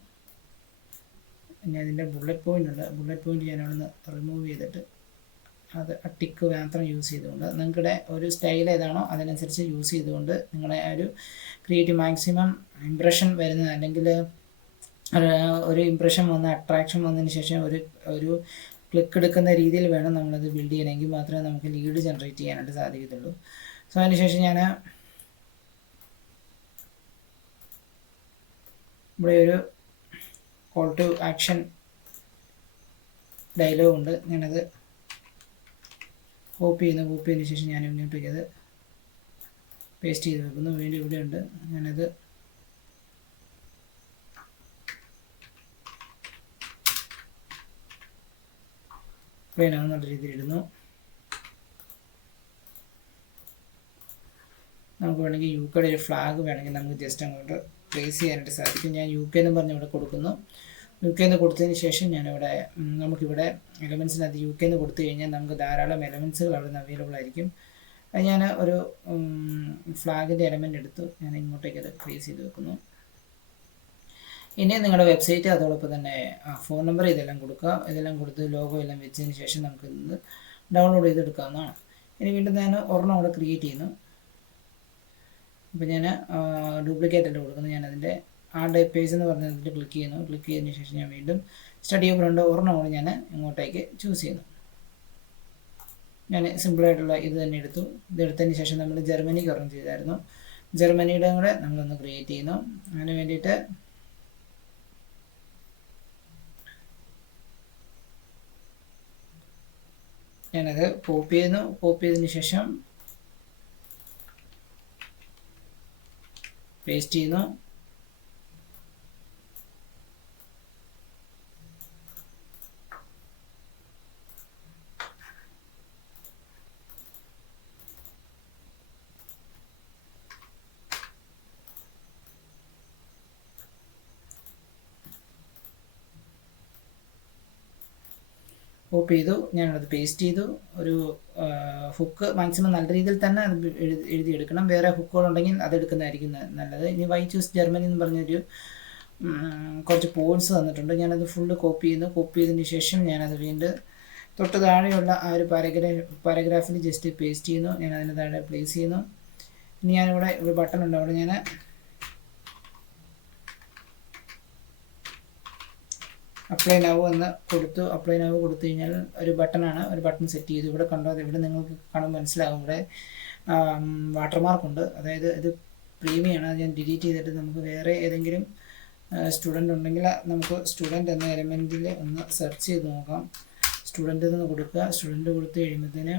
ഇനി അതിൻ്റെ ബുള്ളറ്റ് പോയിൻ്റ് ഉണ്ട്. ബുള്ളറ്റ് പോയിൻ്റ് ഞാൻ അവിടെ നിന്ന് റിമൂവ് ചെയ്തിട്ട് അത് ടിക്ക് മാത്രം യൂസ് ചെയ്തുകൊണ്ട് നിങ്ങളുടെ ഒരു സ്റ്റൈൽ ഏതാണോ അതിനനുസരിച്ച് യൂസ് ചെയ്തുകൊണ്ട് നിങ്ങളെ ഒരു ക്രിയേറ്റീവ് മാക്സിമം ഇംപ്രഷൻ വരുന്നത്, അല്ലെങ്കിൽ ഒരു ഇംപ്രഷൻ വന്ന് അട്രാക്ഷൻ വന്നതിന് ശേഷം ഒരു ക്ലിക്ക് എടുക്കുന്ന രീതിയിൽ വേണം നമ്മളത് ബിൽഡ് ചെയ്യണമെങ്കിൽ മാത്രമേ നമുക്ക് ലീഡ് ജനറേറ്റ് ചെയ്യാനായിട്ട് സാധിക്കത്തുള്ളൂ. സോ അതിനുശേഷം ഞാൻ ഇവിടെ ഒരു കോൾ ടു ആക്ഷൻ ഡയലോഗ് ഉണ്ട്. ഞാനത് കോപ്പി ചെയ്തതിന് ശേഷം ഞാൻ ഇങ്ങോട്ടേക്ക് അത് പേസ്റ്റ് ചെയ്ത് വെക്കുന്നു. വീണ്ടും ഇവിടെ ഉണ്ട്. ഞാനത് പ്ലെയിൻ ആകുന്നുള്ള രീതിയിൽ ഇടുന്നു. നമുക്ക് വേണമെങ്കിൽ UK ഒരു ഫ്ലാഗ് വേണമെങ്കിൽ നമുക്ക് ജസ്റ്റ് അങ്ങോട്ട് പ്ലേസ് ചെയ്യാനായിട്ട് സാധിക്കും. ഞാൻ UK എന്ന് പറഞ്ഞ് ഇവിടെ കൊടുക്കുന്നു. UK എന്ന് കൊടുത്തതിന് ശേഷം ഞാനിവിടെ നമുക്കിവിടെ എലമെൻസിനകത്ത് UK എന്ന് കൊടുത്തു കഴിഞ്ഞാൽ നമുക്ക് ധാരാളം എലമെൻസുകൾ അവിടെ നിന്ന് അവൈലബിൾ ആയിരിക്കും. അത് ഞാൻ ഒരു ഫ്ലാഗിൻ്റെ എലമെൻ്റ് എടുത്തു ഞാൻ ഇങ്ങോട്ടേക്ക് അത് പ്ലേസ് ചെയ്ത് വെക്കുന്നു. ഇനി നിങ്ങളുടെ വെബ്സൈറ്റ് അതോടൊപ്പം തന്നെ ഫോൺ നമ്പർ ഇതെല്ലാം കൊടുക്കുക. ഇതെല്ലാം കൊടുത്ത് ലോഗോ എല്ലാം വെച്ചതിന് ശേഷം നമുക്ക് ഇത് ഡൗൺലോഡ് ചെയ്തെടുക്കാവുന്നതാണ്. ഇനി വീണ്ടും ഞാൻ ഒരെണ്ണം അവിടെ ക്രിയേറ്റ് ചെയ്യുന്നു. അപ്പോൾ ഞാൻ ഡ്യൂപ്ലിക്കേറ്റ് അല്ല കൊടുക്കുന്നത്. ഞാനതിൻ്റെ ആഡ് പേജ് എന്ന് പറഞ്ഞതിൽ ക്ലിക്ക് ചെയ്യുന്നു. ക്ലിക്ക് ചെയ്തതിന് ശേഷം ഞാൻ വീണ്ടും സ്റ്റഡി ഓപ്പറുണ്ട് ഒരെണ്ണം കൂടി ഞാൻ ഇങ്ങോട്ടേക്ക് ചൂസ് ചെയ്യുന്നു. ഞാൻ സിമ്പിളായിട്ടുള്ള ഇത് തന്നെ എടുത്തു. ഇതെടുത്തതിന് ശേഷം നമ്മൾ ജർമ്മനിക്ക് ഒരെണ്ണം ചെയ്തായിരുന്നു. ജർമ്മനിയുടെ കൂടെ നമ്മളൊന്ന് ക്രിയേറ്റ് ചെയ്യുന്നു. അതിന് വേണ്ടിയിട്ട് ഞാനത് കോപ്പി ചെയ്യുന്നു. കോപ്പി ചെയ്തതിന് ശേഷം പേസ്റ്റ് ചെയ്യുന്നു. കോപ്പി ചെയ്തു, ഞാനത് പേസ്റ്റ് ചെയ്തു. ഒരു ഹുക്ക് മാക്സിമം നല്ല രീതിയിൽ തന്നെ അത് എഴുതിയെടുക്കണം. വേറെ ഹുക്കുകളുണ്ടെങ്കിൽ അതെടുക്കുന്നതായിരിക്കും നല്ലത്. ഇനി വൈ ചൂസ് ജർമ്മനി എന്ന് പറഞ്ഞൊരു കുറച്ച് പോയിന്റ്സ് തന്നിട്ടുണ്ട്. ഞാനത് ഫുള്ള് കോപ്പി ചെയ്യുന്നു. കോപ്പി ചെയ്തതിന് ശേഷം ഞാനത് വീണ്ടും തൊട്ട് താഴെയുള്ള ആ ഒരു പാരഗ്രാഫിൽ ജസ്റ്റ് പേസ്റ്റ് ചെയ്യുന്നു. ഞാൻ അതിന് താഴെ പ്ലേസ് ചെയ്യുന്നു. ഇനി ഞാനിവിടെ ഒരു ബട്ടൺ ഉണ്ട്, അവിടെ ഞാൻ അപ്ലൈ നൗ എന്ന് കൊടുത്തു. അപ്ലൈ നൗ കൊടുത്തു കഴിഞ്ഞാൽ ഒരു ബട്ടണാണ്, ഒരു ബട്ടൺ സെറ്റ് ചെയ്തു. ഇവിടെ കണ്ടോ, ഇവിടെ നിങ്ങൾക്ക് കാണുമ്പോൾ മനസ്സിലാകും, ഇവിടെ വാട്ടർമാർക്കുണ്ട്. അതായത് ഇത് പ്രീമിയാണ്. അത് ഞാൻ ഡിലീറ്റ് ചെയ്തിട്ട് നമുക്ക് വേറെ ഏതെങ്കിലും സ്റ്റുഡൻ്റ് ഉണ്ടെങ്കിൽ നമുക്ക് സ്റ്റുഡൻറ്റ് എന്ന എലമെൻറ്റിൽ ഒന്ന് സെർച്ച് ചെയ്ത് നോക്കാം. സ്റ്റുഡൻ്റ് എന്ന് കൊടുക്കുക. സ്റ്റുഡൻറ്റ് കൊടുത്ത് കഴിയുമ്പോഴത്തേന്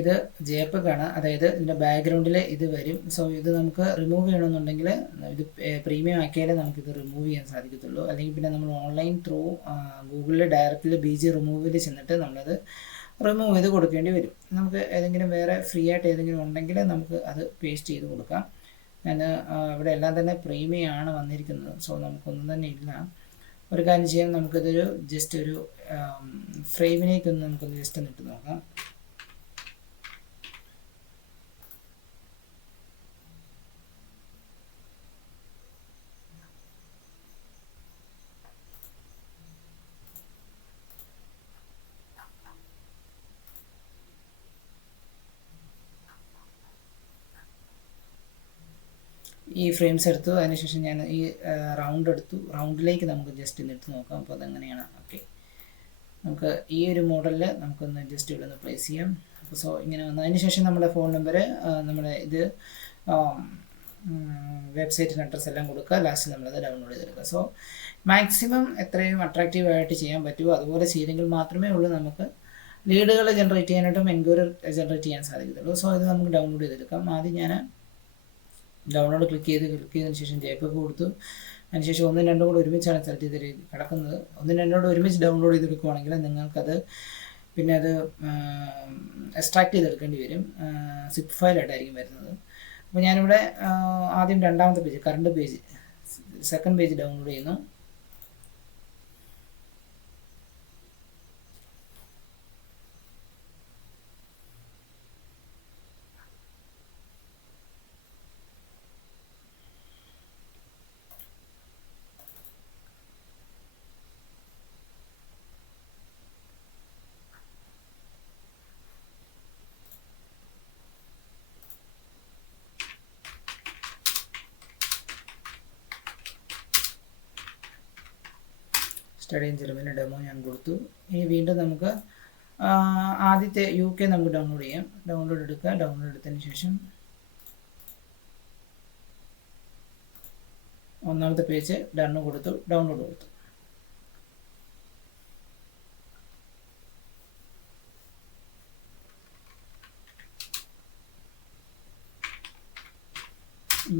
ഇത് JPEG ആണ്, അതായത് ഇതിൻ്റെ ബാക്ക്ഗ്രൗണ്ടിൽ ഇത് വരും. സോ ഇത് നമുക്ക് റിമൂവ് ചെയ്യണമെന്നുണ്ടെങ്കിൽ ഇത് പ്രീമിയം ആക്കിയാലേ നമുക്കിത് റിമൂവ് ചെയ്യാൻ സാധിക്കത്തുള്ളൂ. അല്ലെങ്കിൽ പിന്നെ നമ്മൾ ഓൺലൈൻ ത്രൂ ഗൂഗിളിൽ ഡയറക്റ്റിൽ BG റിമൂവിൽ ചെന്നിട്ട് നമ്മളത് റിമൂവ് ചെയ്ത് കൊടുക്കേണ്ടി വരും. നമുക്ക് ഏതെങ്കിലും വേറെ ഫ്രീ ആയിട്ട് ഏതെങ്കിലും ഉണ്ടെങ്കിൽ നമുക്ക് അത് പേസ്റ്റ് ചെയ്ത് കൊടുക്കാം. ഞാൻ ഇവിടെ എല്ലാം തന്നെ പ്രീമിയം ആണ് വന്നിരിക്കുന്നത്. സോ നമുക്കൊന്നും തന്നെ ഇല്ല. ഒരു കാര്യം ചെയ്യാം, നമുക്കിതൊരു ജസ്റ്റ് ഒരു ഫ്രെയിമിലേക്കൊന്ന് നമുക്കൊന്ന് ജസ്റ്റ് ഒന്ന് ഇട്ട് നോക്കാം. ഈ ഫ്രെയിംസ് എടുത്തു. അതിനുശേഷം ഞാൻ ഈ റൗണ്ട് എടുത്തു. റൗണ്ടിലേക്ക് നമുക്ക് ജസ്റ്റ് ഒന്ന് എടുത്ത് നോക്കാം. അപ്പോൾ അതെങ്ങനെയാണ്. ഓക്കെ, നമുക്ക് ഈ ഒരു മോഡലിൽ നമുക്കൊന്ന് ജസ്റ്റ് ഇവിടെ ഒന്ന് പ്ലേസ് ചെയ്യാം. അപ്പോൾ സോ ഇങ്ങനെ വന്നു. അതിനുശേഷം നമ്മുടെ ഫോൺ നമ്പർ, നമ്മുടെ ഇത് വെബ്സൈറ്റിൻ്റെ അഡ്രസ്സ് എല്ലാം കൊടുക്കുക. ലാസ്റ്റ് നമ്മളത് ഡൗൺലോഡ് ചെയ്തെടുക്കുക. സോ മാക്സിമം എത്രയും അട്രാക്റ്റീവായിട്ട് ചെയ്യാൻ പറ്റുമോ അതുപോലെ ചെയ്തെങ്കിൽ മാത്രമേ ഉള്ളൂ നമുക്ക് ലീഡുകൾ ജനറേറ്റ് ചെയ്യാനായിട്ടും എൻക്വയറി ജനറേറ്റ് ചെയ്യാൻ സാധിക്കത്തുള്ളൂ. സോ ഇത് നമുക്ക് ഡൗൺലോഡ് ചെയ്തെടുക്കാം. ആദ്യം ഞാൻ ഡൗൺലോഡ് ക്ലിക്ക് ചെയ്തതിന് ശേഷം JPEG കൊടുത്തു. അതിനുശേഷം 1, 2 കൂടെ ഒരുമിച്ചാണ് സെലക്ട് ചെയ്ത് കിടക്കുന്നത്. 1, 2 കൂടെ ഒരുമിച്ച് ഡൗൺലോഡ് ചെയ്തെടുക്കുവാണെങ്കിൽ നിങ്ങൾക്കത് പിന്നെ അത് എക്സ്ട്രാക്ട് ചെയ്തെടുക്കേണ്ടി വരും. സിപ്പ് ഫയലായിട്ടായിരിക്കും വരുന്നത്. അപ്പോൾ ഞാനിവിടെ ആദ്യം രണ്ടാമത്തെ page, current page, second page download ചെയ്യുന്നു. സ്റ്റഡി ഇൻ ജർമ്മനി ഡെമോ ഞാൻ കൊടുത്തു. ഇനി വീണ്ടും നമുക്ക് ആദ്യത്തെ UK നമുക്ക് ഡൗൺലോഡ് ചെയ്യാം. ഡൗൺലോഡ് എടുക്കുക. ഡൗൺലോഡ് എടുത്തതിന് ശേഷം ഒന്നാമത്തെ പേജ് ഡൺ കൊടുത്തു, ഡൗൺലോഡ് കൊടുത്തു.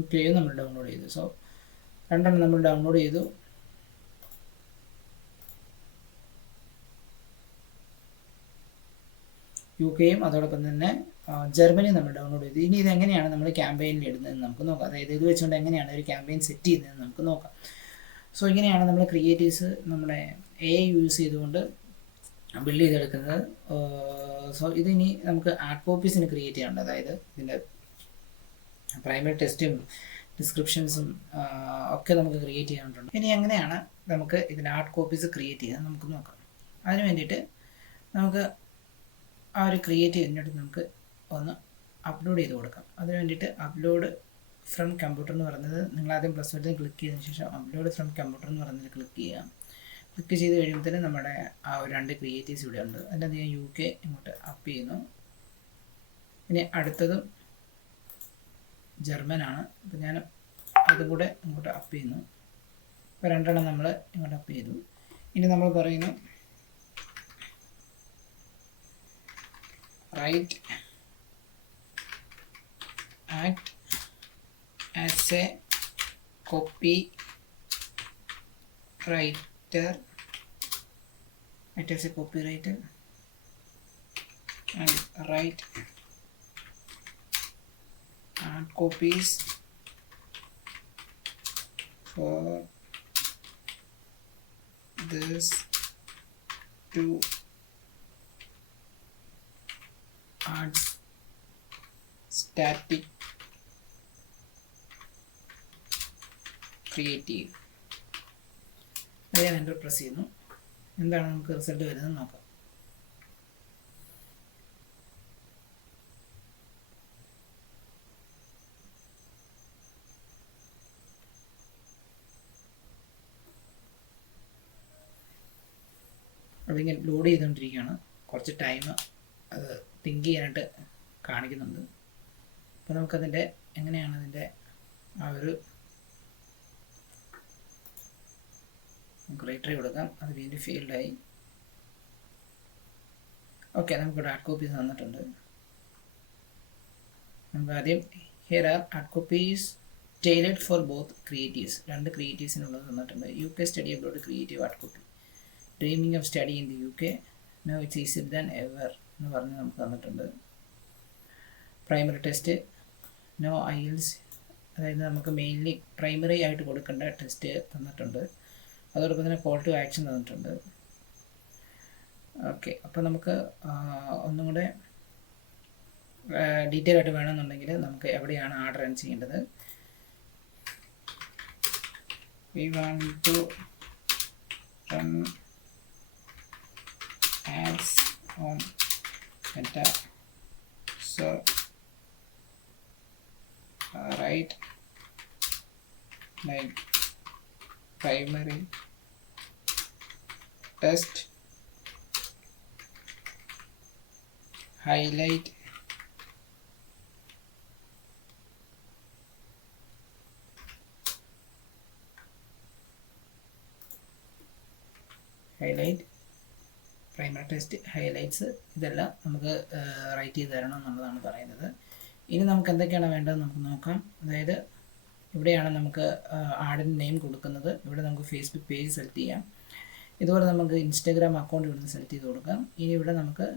UK നമ്മൾ ഡൗൺലോഡ് ചെയ്തു. സോ രണ്ടെണ്ണം നമ്മൾ ഡൗൺലോഡ് ചെയ്തു. UK അതോടൊപ്പം തന്നെ ജർമ്മനി നമ്മൾ ഡൗൺലോഡ് ചെയ്തു. ഇനി ഇതെങ്ങനെയാണ് നമ്മൾ ക്യാമ്പയിനിൽ ഇടുന്നതെന്ന് നമുക്ക് നോക്കാം. അതായത് ഇത് വെച്ചുകൊണ്ട് എങ്ങനെയാണ് ഒരു ക്യാമ്പയിൻ സെറ്റ് ചെയ്യുന്നതെന്ന് നമുക്ക് നോക്കാം. സോ ഇങ്ങനെയാണ് നമ്മൾ ക്രിയേറ്റീവ്സ് നമ്മുടെ AI യൂസ് ചെയ്തുകൊണ്ട് ബിൽഡ് ചെയ്തെടുക്കുന്നത്. സോ ഇതിനി നമുക്ക് ആഡ് കോപ്പീസിന് ക്രിയേറ്റ് ചെയ്യാനുണ്ട്. അതായത് ഇതിൻ്റെ പ്രൈമറി ടെസ്റ്റും ഡിസ്ക്രിപ്ഷൻസും ഒക്കെ നമുക്ക് ക്രിയേറ്റ് ചെയ്യാനുണ്ട്. ഇനി എങ്ങനെയാണ് നമുക്ക് ഇതിൻ്റെ ആഡ് കോപ്പീസ് ക്രിയേറ്റ് ചെയ്യാൻ നമുക്ക് നോക്കാം. അതിന് വേണ്ടിയിട്ട് നമുക്ക് ആ ഒരു ക്രിയേറ്റ് ചെയ്തിട്ട് നമുക്ക് ഒന്ന് അപ്ലോഡ് ചെയ്ത് കൊടുക്കാം. അതിന് വേണ്ടിയിട്ട് അപ്ലോഡ് ഫ്രം കമ്പ്യൂട്ടർ എന്ന് പറയുന്നത് നിങ്ങൾ ആദ്യം പ്ലസ് ബട്ടൺ ക്ലിക്ക് ചെയ്തതിന് ശേഷം അപ്ലോഡ് ഫ്രം കമ്പ്യൂട്ടർ എന്ന് പറയുന്നത് ക്ലിക്ക് ചെയ്യുക. ക്ലിക്ക് ചെയ്ത് കഴിയുമ്പോൾ നമ്മുടെ ആ ഒരു 2 ക്രിയേറ്റീവ്സ് ഇവിടെ ഉണ്ട്. അതിൻ്റെ ഞാൻ UK ഇങ്ങോട്ട് അപ്പ് ചെയ്യുന്നു. ഇനി അടുത്തതും ജർമ്മനാണ്. അപ്പോൾ ഞാൻ അതും കൂടെ ഇങ്ങോട്ട് അപ്പ് ചെയ്യുന്നു. അപ്പോൾ 2 എണ്ണം നമ്മൾ ഇങ്ങോട്ട് അപ്പ് ചെയ്തു. ഇനി നമ്മൾ പറയുന്നു write act as a copywriter, act as a copywriter and write copies for this to ads static creative. അത് ഞാൻ എൻ്റർ പ്രസ് ചെയ്യുന്നു. എന്താണ് നമുക്ക് റിസൾട്ട് വരുന്നത് നോക്കാം. അതിങ്ങനെ ലോഡ് ചെയ്തുകൊണ്ടിരിക്കുകയാണ്. കുറച്ച് ടൈം അത് തിങ്ക് ചെയ്യാനായിട്ട് കാണിക്കുന്നുണ്ട്. അപ്പോൾ നമുക്കതിൻ്റെ എങ്ങനെയാണ് അതിൻ്റെ ആ ഒരു നമുക്ക് റൈറ്ററി കൊടുക്കാം. അത് വീണ്ടും ഫീൽഡായി. ഓക്കെ, നമുക്കിവിടെ ആഡ് കോപ്പീസ് തന്നിട്ടുണ്ട്. നമുക്ക് ആദ്യം here are ad copies tailored for both creatives. 2 ക്രിയേറ്റീവ്സിനുള്ളത് തന്നിട്ടുണ്ട്. UK study abroad creative ad copy, dreaming of study in the UK, know it's easier than ever എന്ന് പറഞ്ഞ് നമുക്ക് തന്നിട്ടുണ്ട്. പ്രൈമറി ടെസ്റ്റ്, നോ IELTS, അതായത് നമുക്ക് മെയിൻലി പ്രൈമറി ആയിട്ട് കൊടുക്കേണ്ട ടെസ്റ്റ് തന്നിട്ടുണ്ട്. അതോടൊപ്പം തന്നെ കോൾ ടു ആക്ഷൻ തന്നിട്ടുണ്ട്. ഓക്കെ, അപ്പോൾ നമുക്ക് ഒന്നും കൂടെ ഡീറ്റെയിൽ ആയിട്ട് വേണമെന്നുണ്ടെങ്കിൽ നമുക്ക് എവിടെയാണ് ആഡ് റൺ ചെയ്യേണ്ടത്. We want to run ads on Meta, so write like primary test, highlight primary test, highlights, ഇതെല്ലാം നമുക്ക് റൈറ്റ് ചെയ്ത് തരണം എന്നുള്ളതാണ് പറയുന്നത്. ഇനി നമുക്ക് എന്തൊക്കെയാണ് വേണ്ടത് നമുക്ക് നോക്കാം. അതായത് ഇവിടെയാണ് നമുക്ക് ആഡിന് നെയിം കൊടുക്കുന്നത്. ഇവിടെ നമുക്ക് ഫേസ്ബുക്ക് പേജ് സെലക്ട് ചെയ്യാം. ഇതുപോലെ നമുക്ക് ഇൻസ്റ്റാഗ്രാം അക്കൗണ്ട് ഇവിടുന്ന് സെലക്ട് ചെയ്ത് കൊടുക്കാം. ഇനി ഇവിടെ നമുക്ക്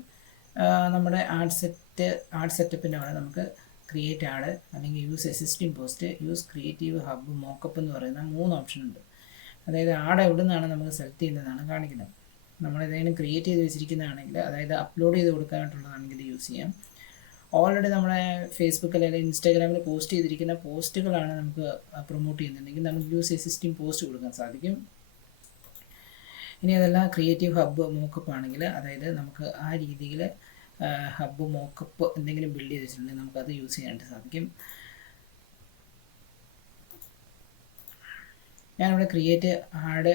നമ്മുടെ ആഡ് സെറ്റപ്പിൻ്റെ അവിടെ നമുക്ക് ക്രിയേറ്റ് ആഡ് അല്ലെങ്കിൽ use existing post, use creative hub, mock-up എന്ന് പറയുന്ന 3 ഓപ്ഷൻ ഉണ്ട്. അതായത് ആഡ് എവിടെ നിന്നാണ് നമുക്ക് സെലക്ട് ചെയ്യുന്നതാണ് കാണിക്കുന്നത്. നമ്മളേതെങ്കിലും ക്രിയേറ്റ് ചെയ്ത് വെച്ചിരിക്കുന്നതാണെങ്കിൽ, അതായത് അപ്ലോഡ് ചെയ്ത് കൊടുക്കാനായിട്ടുള്ളതാണെങ്കിൽ യൂസ് ചെയ്യാം. ഓൾറെഡി നമ്മളെ ഫേസ്ബുക്കിൽ അല്ലെങ്കിൽ ഇൻസ്റ്റാഗ്രാമിൽ പോസ്റ്റ് ചെയ്തിരിക്കുന്ന പോസ്റ്റുകളാണ് നമുക്ക് പ്രൊമോട്ട് ചെയ്യുന്നുണ്ടെങ്കിൽ നമുക്ക് യൂസ് എക്സിസ്റ്റിംഗ് പോസ്റ്റ് കൊടുക്കാൻ സാധിക്കും. ഇനി അതെല്ലാം ക്രിയേറ്റീവ് ഹബ്ബ് മോക്കപ്പ് ആണെങ്കിൽ, അതായത് നമുക്ക് ആ രീതിയിൽ ഹബ്ബ് മോക്കപ്പ് എന്തെങ്കിലും ബിൽഡ് ചെയ്ത് വെച്ചിട്ടുണ്ടെങ്കിൽ നമുക്കത് യൂസ് ചെയ്യാനായിട്ട് സാധിക്കും. ഞാനിവിടെ ക്രിയേറ്റ് ആഡ്